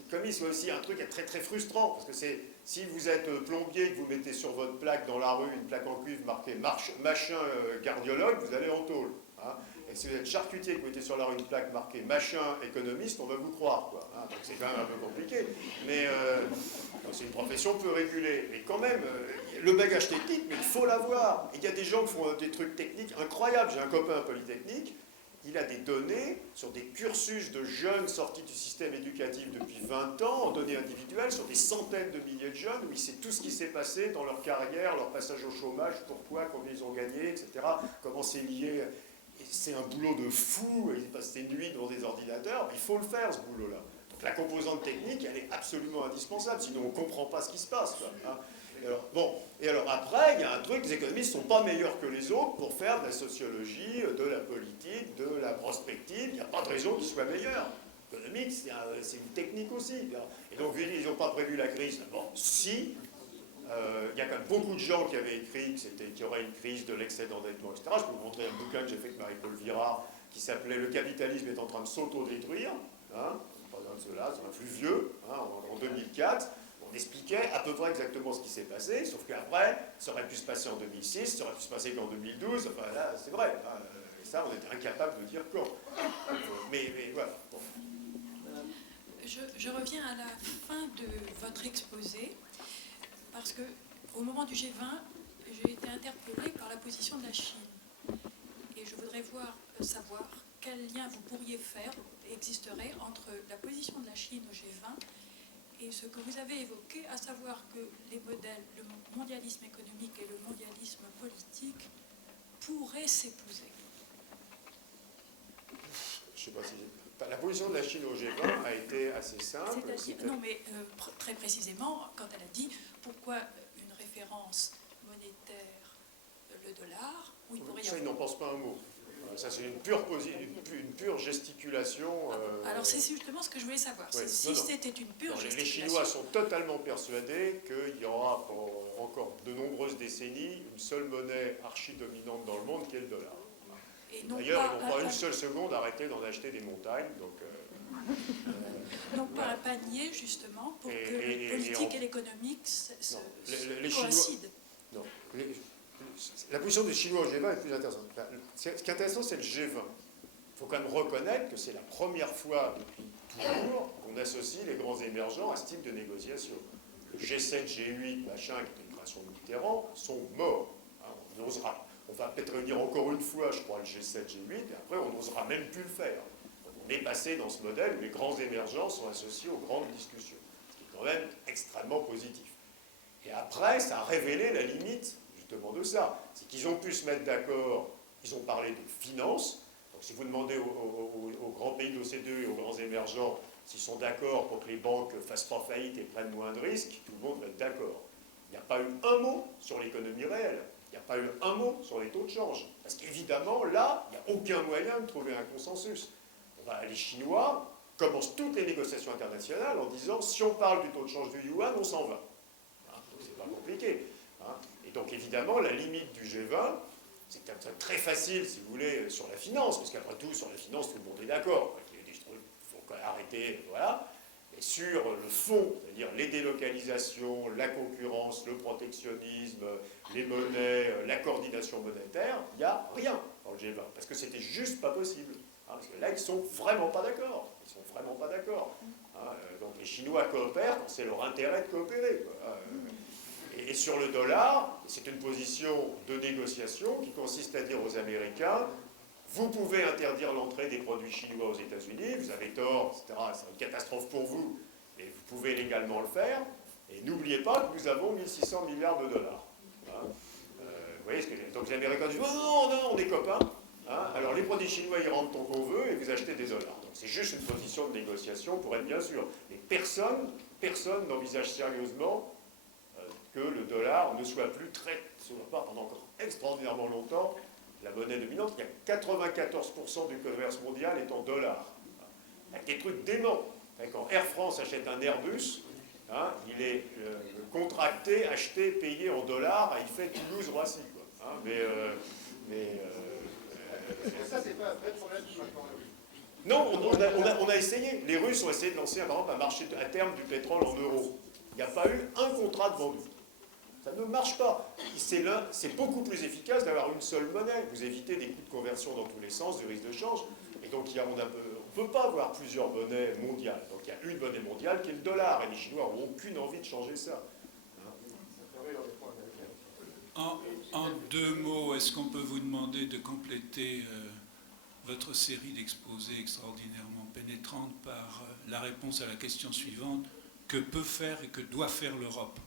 comme c'est aussi un truc très très frustrant, parce que c'est, si vous êtes plombier et que vous mettez sur votre plaque dans la rue une plaque en cuivre marquée machin cardiologue, vous allez en tôle. Hein. Et si vous êtes charcutier et que vous mettez sur la rue une plaque marquée machin économiste, on va vous croire, quoi. Hein. Donc c'est quand même un peu compliqué. Mais c'est une profession peu régulée. Mais quand même, le bagage technique, mais il faut l'avoir. Et il y a des gens qui font des trucs techniques incroyables. J'ai un copain à Polytechnique. Il a des données sur des cursus de jeunes sortis du système éducatif depuis 20 ans, en données individuelles, sur des centaines de milliers de jeunes, où il sait tout ce qui s'est passé dans leur carrière, leur passage au chômage, pourquoi, combien ils ont gagné, etc., comment c'est lié. Et c'est un boulot de fou, ils passent des nuits devant des ordinateurs, mais il faut le faire, ce boulot-là. Donc la composante technique, elle est absolument indispensable, sinon on ne comprend pas ce qui se passe, quoi, hein. Et alors après, il y a un truc, les économistes ne sont pas meilleurs que les autres pour faire de la sociologie, de la politique, de la prospective. Il n'y a pas de raison qu'ils soient meilleurs. L'économique, c'est une technique aussi. Et donc, ils n'ont pas prévu la crise. Bon, si, il y a quand même beaucoup de gens qui avaient écrit qu'il y aurait une crise de l'excès d'endettement, etc. Je peux vous montrer un bouquin que j'ai fait avec Marie-Paul Virard qui s'appelait « Le capitalisme est en train de s'auto-détruire ». Hein, pas un de ceux-là, c'est un plus vieux, hein, en 2004. On expliquait à peu près exactement ce qui s'est passé, sauf qu'après, ça aurait pu se passer en 2006, ça aurait pu se passer qu'en 2012, enfin là, c'est vrai. Hein, et ça, on était incapable de dire quand. Mais voilà. Bon. Je reviens à la fin de votre exposé, parce que au moment du G20, j'ai été interpellée par la position de la Chine. Et je voudrais savoir quel lien vous pourriez faire, existerait, entre la position de la Chine au G20 et ce que vous avez évoqué, à savoir que les modèles, le mondialisme économique et le mondialisme politique pourraient s'épouser. Je ne sais pas si... La position de la Chine au G20 a été assez simple. Non, mais très précisément, quand elle a dit pourquoi une référence monétaire, le dollar, où il pourrait y Ça, ils avoir... n'en pensent pas un mot. Ça, c'est une pure gesticulation. Alors, c'est justement ce que je voulais savoir. Ouais, si c'était une pure non, gesticulation... les Chinois sont totalement persuadés qu'il y aura pour encore de nombreuses décennies une seule monnaie archi-dominante dans le monde qui est le dollar. D'ailleurs, ils n'ont pas une seule seconde arrêté d'en acheter des montagnes. Donc pas un panier, justement, pour que le politique et l'économique coïncident. Non. La position des Chinois au G20 est plus intéressante. Ce qui est intéressant, c'est le G20. Il faut quand même reconnaître que c'est la première fois depuis toujours qu'on associe les grands émergents à ce type de négociation. Le G7, G8, machin, qui était une création de Mitterrand, sont morts. On va peut-être réunir encore une fois, je crois, le G7, G8, et après on n'osera même plus le faire. On est passé dans ce modèle où les grands émergents sont associés aux grandes discussions, ce qui est quand même extrêmement positif. Et après, ça a révélé la limite, justement, de ça. C'est qu'ils ont pu se mettre d'accord, ils ont parlé de finances. Donc si vous demandez aux grands pays de l'OCDE et aux grands émergents s'ils sont d'accord pour que les banques ne fassent pas faillite et prennent moins de risques, tout le monde va être d'accord. Il n'y a pas eu un mot sur l'économie réelle. Il n'y a pas eu un mot sur les taux de change. Parce qu'évidemment, là, il n'y a aucun moyen de trouver un consensus. Les Chinois commencent toutes les négociations internationales en disant si on parle du taux de change du yuan, on s'en va. C'est pas compliqué. Et donc, évidemment, la limite du G20, c'est très facile, si vous voulez, sur la finance, parce qu'après tout, sur la finance, tout le monde est d'accord. Il faut arrêter, voilà. Et sur le fond, c'est-à-dire les délocalisations, la concurrence, le protectionnisme, les monnaies, la coordination monétaire, il n'y a rien dans le G20, parce que c'était juste pas possible. Parce que là, ils ne sont vraiment pas d'accord. Ils sont vraiment pas d'accord. Donc les Chinois coopèrent quand c'est leur intérêt de coopérer. Et sur le dollar, c'est une position de négociation qui consiste à dire aux Américains vous pouvez interdire l'entrée des produits chinois aux États-Unis, vous avez tort, etc. C'est une catastrophe pour vous, mais vous pouvez légalement le faire. Et n'oubliez pas que nous avons 1600 milliards de dollars. Vous voyez ce que donc les Américains disent non, on est copains. Alors les produits chinois, ils rentrent tant qu'on veut et vous achetez des dollars. Donc c'est juste une position de négociation pour être bien sûr. Mais personne n'envisage sérieusement que le dollar ne soit plus pendant encore extraordinairement longtemps la monnaie dominante. Il y a 94% du commerce mondial est en dollars. Il y a des trucs déments. Quand Air France achète un Airbus, il est contracté, acheté, payé en dollars, il fait Toulouse-Roissy. Ça, c'est pas un vrai problème sur Non, on a essayé. Les Russes ont essayé de lancer par exemple, un marché à terme du pétrole en euros. Il n'y a pas eu un contrat de vendu. Ça ne marche pas. C'est beaucoup plus efficace d'avoir une seule monnaie. Vous évitez des coûts de conversion dans tous les sens, du risque de change. Et donc, on ne peut pas avoir plusieurs monnaies mondiales. Donc, il y a une monnaie mondiale qui est le dollar. Et les Chinois n'ont aucune envie de changer ça. En deux mots, est-ce qu'on peut vous demander de compléter votre série d'exposés extraordinairement pénétrantes par la réponse à la question suivante: que peut faire et que doit faire l'Europe?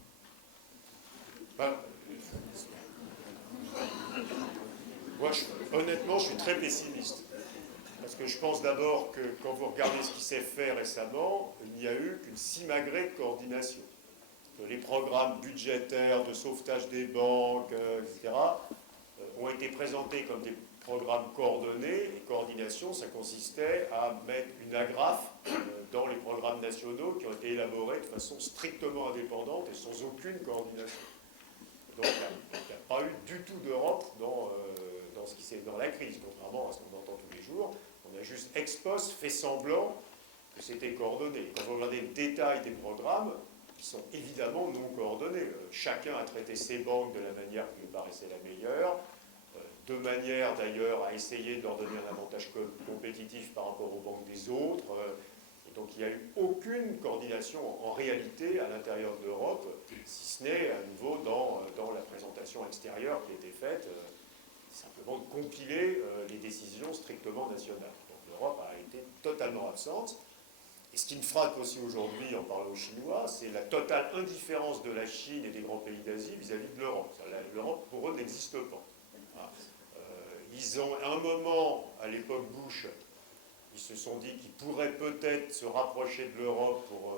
Moi, honnêtement, je suis très pessimiste. Parce que je pense d'abord que quand vous regardez ce qui s'est fait récemment, il n'y a eu qu'une simagrée de coordination. Que les programmes budgétaires de sauvetage des banques, etc., ont été présentés comme des programmes coordonnés. Et coordination, ça consistait à mettre une agrafe dans les programmes nationaux qui ont été élaborés de façon strictement indépendante et sans aucune coordination. Donc il n'y a pas eu du tout d'Europe dans ce qui s'est dans la crise, contrairement à ce qu'on entend tous les jours. On a juste ex post fait semblant que c'était coordonné. Quand vous regardez le détail des programmes, ils sont évidemment non coordonnés. Chacun a traité ses banques de la manière qui lui paraissait la meilleure, de manière d'ailleurs à essayer de leur donner un avantage compétitif par rapport aux banques des autres. Donc il n'y a eu aucune coordination en réalité à l'intérieur de l'Europe, si ce n'est à nouveau dans la présentation extérieure qui a été faite, simplement de compiler les décisions strictement nationales. Donc l'Europe a été totalement absente. Et ce qui me frappe aussi aujourd'hui en parlant aux Chinois, c'est la totale indifférence de la Chine et des grands pays d'Asie vis-à-vis de l'Europe. L'Europe, pour eux, n'existe pas. Ils ont, à un moment, à l'époque Bush, ils se sont dit qu'ils pourraient peut-être se rapprocher de l'Europe pour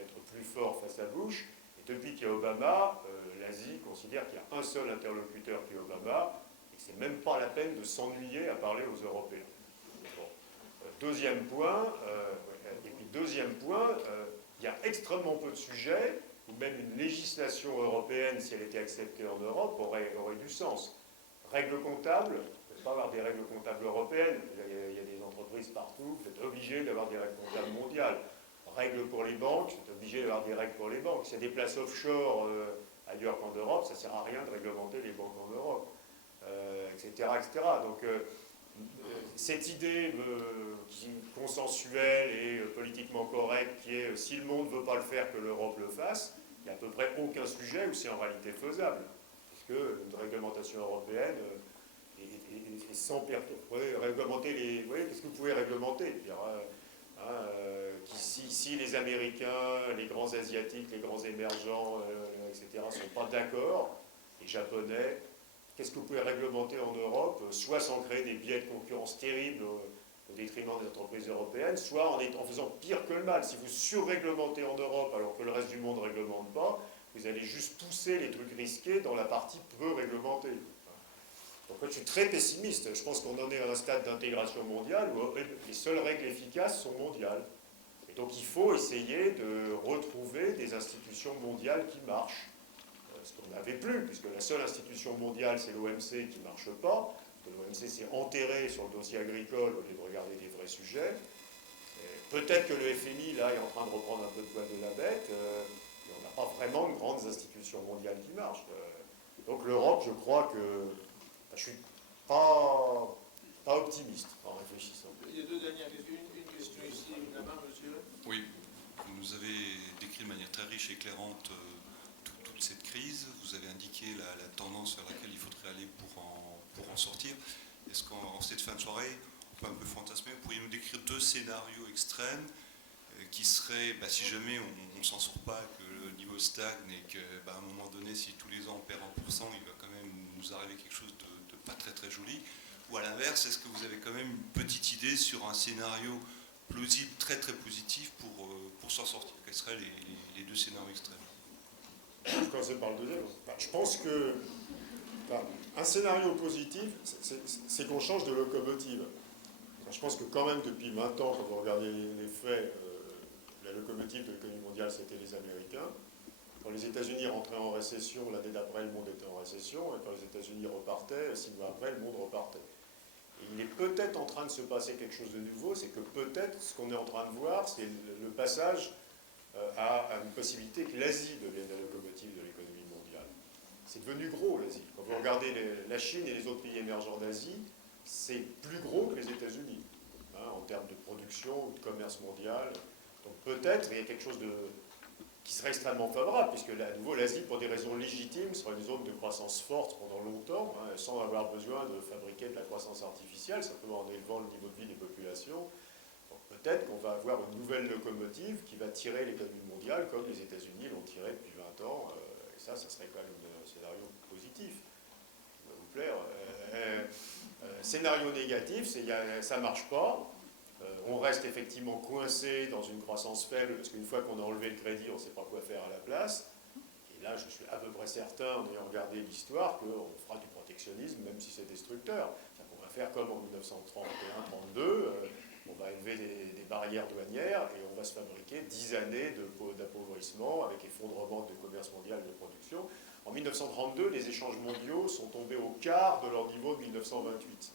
être plus forts face à Bush. Et depuis qu'il y a Obama, l'Asie considère qu'il y a un seul interlocuteur qui est Obama, et que c'est même pas la peine de s'ennuyer à parler aux Européens. Bon. Deuxième point, il y a extrêmement peu de sujets où même une législation européenne, si elle était acceptée en Europe, aurait du sens. Règles comptables, il ne faut pas avoir des règles comptables européennes. Il y a des entreprises partout, vous êtes obligé d'avoir des règles comptables mondiales. Règles pour les banques, vous êtes obligé d'avoir des règles pour les banques. S'il y a des places offshore ailleurs qu'en Europe, ça ne sert à rien de réglementer les banques en Europe, etc., etc. Donc, cette idée consensuelle et politiquement correcte qui est si le monde ne veut pas le faire, que l'Europe le fasse, il n'y a à peu près aucun sujet où c'est en réalité faisable. Parce qu'une réglementation européenne est sans perte. Vous pouvez réglementer les. Vous voyez, qu'est-ce que vous pouvez réglementer? Si les Américains, les grands Asiatiques, les grands émergents, etc., ne sont pas d'accord, les Japonais, qu'est-ce que vous pouvez réglementer en Europe, soit sans créer des biais de concurrence terribles au détriment des entreprises européennes, soit en faisant pire que le mal. Si vous surréglementez en Europe alors que le reste du monde ne réglemente pas, vous allez juste pousser les trucs risqués dans la partie peu réglementée. Donc moi, je suis très pessimiste. Je pense qu'on en est à un stade d'intégration mondiale où les seules règles efficaces sont mondiales. Et donc il faut essayer de retrouver des institutions mondiales qui marchent. Ce qu'on n'avait plus, puisque la seule institution mondiale, c'est l'OMC qui ne marche pas. L'OMC s'est enterré sur le dossier agricole au lieu de regarder les vrais sujets. Peut-être que le FMI, là, est en train de reprendre un peu de poil de la bête, mais on n'a pas vraiment de grandes institutions mondiales qui marchent. Donc l'Europe, je crois que... je ne suis pas optimiste en réfléchissant. Il y a deux dernières questions. Une question ici, là-bas, monsieur. Oui, vous nous avez décrit de manière très riche et éclairante toute cette crise. Vous avez indiqué la tendance vers laquelle il faudrait aller pour en sortir. Est-ce qu'en cette fin de soirée, on peut un peu fantasmer, pourriez-nous décrire deux scénarios extrêmes qui seraient, si jamais on ne s'en sort pas, que le niveau stagne et qu'à un moment donné, si tous les ans on perd 1%, il va quand même nous arriver quelque chose de pas très très joli. Ou à l'inverse, est-ce que vous avez quand même une petite idée sur un scénario plausible, très très positif pour s'en sortir? Quels seraient les deux scénarios extrêmes? Je vais commencer par le deuxième. Je pense que un scénario positif, c'est qu'on change de locomotive. Je pense que quand même depuis 20 ans, quand vous regardez les faits, la locomotive de l'économie mondiale, c'était les Américains. Quand les États-Unis rentraient en récession, l'année d'après, le monde était en récession, et quand les États-Unis repartaient, 6 mois après, le monde repartait. Et il est peut-être en train de se passer quelque chose de nouveau, c'est que peut-être ce qu'on est en train de voir, c'est le passage à une possibilité que l'Asie devienne la locomotive de l'économie mondiale. C'est devenu gros, l'Asie. Quand vous regardez la Chine et les autres pays émergents d'Asie, c'est plus gros que les États-Unis, en termes de production ou de commerce mondial. Donc peut-être il y a quelque chose qui serait extrêmement favorable, puisque à nouveau l'Asie, pour des raisons légitimes, sera une zone de croissance forte pendant longtemps, sans avoir besoin de fabriquer de la croissance artificielle, simplement en élevant le niveau de vie des populations. Donc peut-être qu'on va avoir une nouvelle locomotive qui va tirer l'économie mondiale, comme les États-Unis l'ont tiré depuis 20 ans, et ça serait quand même un scénario positif. Ça va vous plaire. Scénario négatif, ça ne marche pas. On reste effectivement coincé dans une croissance faible, parce qu'une fois qu'on a enlevé le crédit, on ne sait pas quoi faire à la place. Et là, je suis à peu près certain, en ayant regardé l'histoire, qu'on fera du protectionnisme, même si c'est destructeur. On va faire comme en 1931-32, on va élever des barrières douanières et on va se fabriquer 10 années d'appauvrissement avec effondrement du commerce mondial et de production. En 1932, les échanges mondiaux sont tombés au quart de leur niveau de 1928.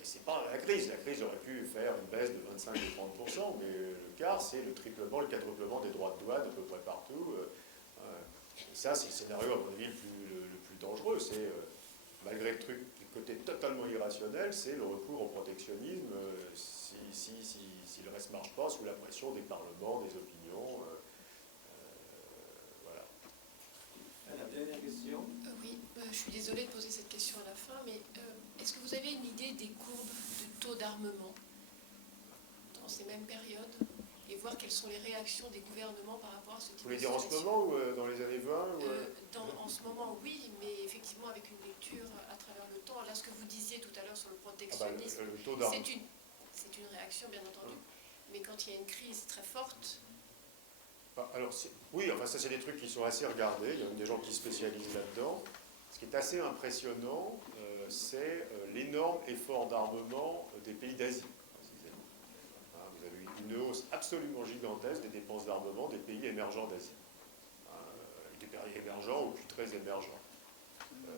Et ce n'est pas la crise. La crise aurait pu faire une baisse de 25 ou 30%, mais le quart, c'est le triplement, le quadruplement des droits de douane à peu près partout. Et ça, c'est le scénario, à mon avis, le plus dangereux. C'est, malgré le côté totalement irrationnel, c'est le recours au protectionnisme si le reste ne marche pas, sous la pression des parlements, des opinions. Voilà. La dernière question. Oui, je suis désolée de poser cette question à la fin, mais est-ce que vous avez une idée des courbes de taux d'armement dans ces mêmes périodes et voir quelles sont les réactions des gouvernements par rapport à ce type de Vous voulez dire en ce moment ou dans les années 20 En ce moment, oui, mais effectivement avec une lecture à travers le temps. Là, ce que vous disiez tout à l'heure sur le protectionnisme, c'est une réaction, bien entendu. Mais quand il y a une crise très forte, Alors, oui, enfin, ça, c'est des trucs qui sont assez regardés. Il y a des gens qui spécialisent là-dedans. Ce qui est assez impressionnant, c'est l'énorme effort d'armement des pays d'Asie. Vous avez eu une hausse absolument gigantesque des dépenses d'armement des pays émergents d'Asie. Des pays émergents ou plus très émergents.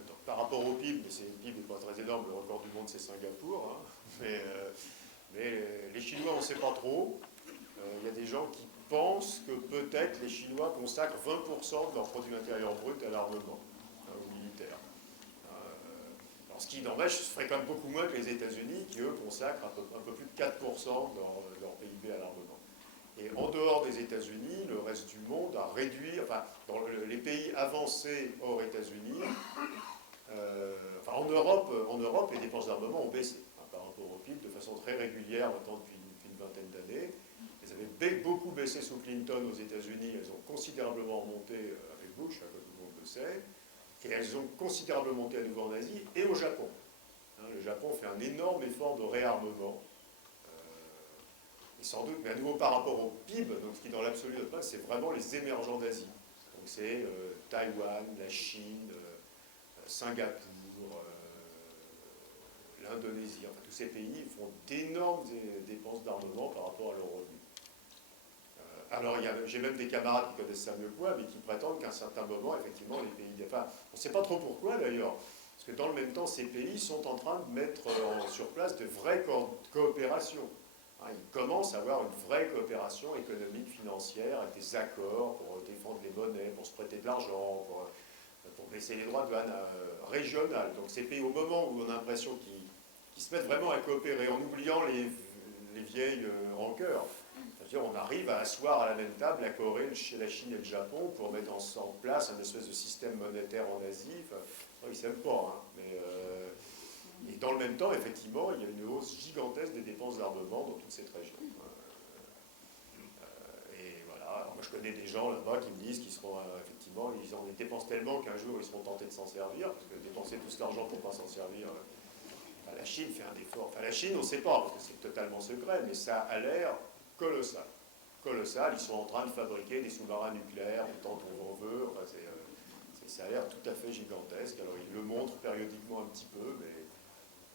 Donc, par rapport au PIB, mais le PIB n'est pas très énorme, le record du monde c'est Singapour, hein, mais les Chinois on ne sait pas trop. Il y a des gens qui pensent que peut-être les Chinois consacrent 20% de leur produit intérieur brut à l'armement, au militaire. Alors, ce qui n'empêche, se fréquente beaucoup moins que les États-Unis, qui eux consacrent un peu plus de 4% de leur PIB à l'armement. Et en dehors des États-Unis, le reste du monde a réduit, enfin, dans les pays avancés hors États-Unis, en Europe, les dépenses d'armement ont baissé par rapport au PIB de façon très régulière maintenant depuis une vingtaine d'années. Elles avaient beaucoup baissé sous Clinton aux États-Unis, elles ont considérablement remonté avec Bush, comme tout le monde le sait, et elles ont considérablement monté à nouveau en Asie et au Japon. Le Japon fait un énorme effort de réarmement. Et sans doute, mais à nouveau par rapport au PIB, donc ce qui dans l'absolu, c'est vraiment les émergents d'Asie. Donc c'est Taïwan, la Chine, Singapour, l'Indonésie, enfin tous ces pays font d'énormes dépenses d'armement par rapport à leur revenu. Alors j'ai même des camarades qui connaissent ça mieux que moi, mais qui prétendent qu'à un certain moment, effectivement, les pays... Enfin, on ne sait pas trop pourquoi d'ailleurs, parce que dans le même temps, ces pays sont en train de mettre sur place de vraies coopérations. Ils commencent à avoir une vraie coopération économique, financière, avec des accords pour défendre les monnaies, pour se prêter de l'argent, pour baisser les droits de douane régionales. Donc ces pays, au moment où on a l'impression qu'ils se mettent vraiment à coopérer, en oubliant les vieilles rancœurs, c'est-à-dire on arrive à asseoir à la même table la Corée, la Chine et le Japon pour mettre en place un espèce de système monétaire en Asie. Enfin, ils ne s'aiment pas, mais... Et dans le même temps, effectivement, il y a une hausse gigantesque des dépenses d'armement dans toute cette région. Et voilà, alors moi je connais des gens là-bas qui me disent qu'ils seront, effectivement, ils en dépensent tellement qu'un jour ils seront tentés de s'en servir, parce que dépenser tout cet argent pour ne pas s'en servir, la Chine fait un effort. Enfin la Chine, on ne sait pas, parce que c'est totalement secret, mais ça a l'air colossal. Colossal, ils sont en train de fabriquer des sous-marins nucléaires autant qu'on en veut, enfin, ça a l'air tout à fait gigantesque. Alors ils le montrent périodiquement un petit peu, mais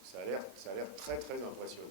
ça a l'air très très impressionnant.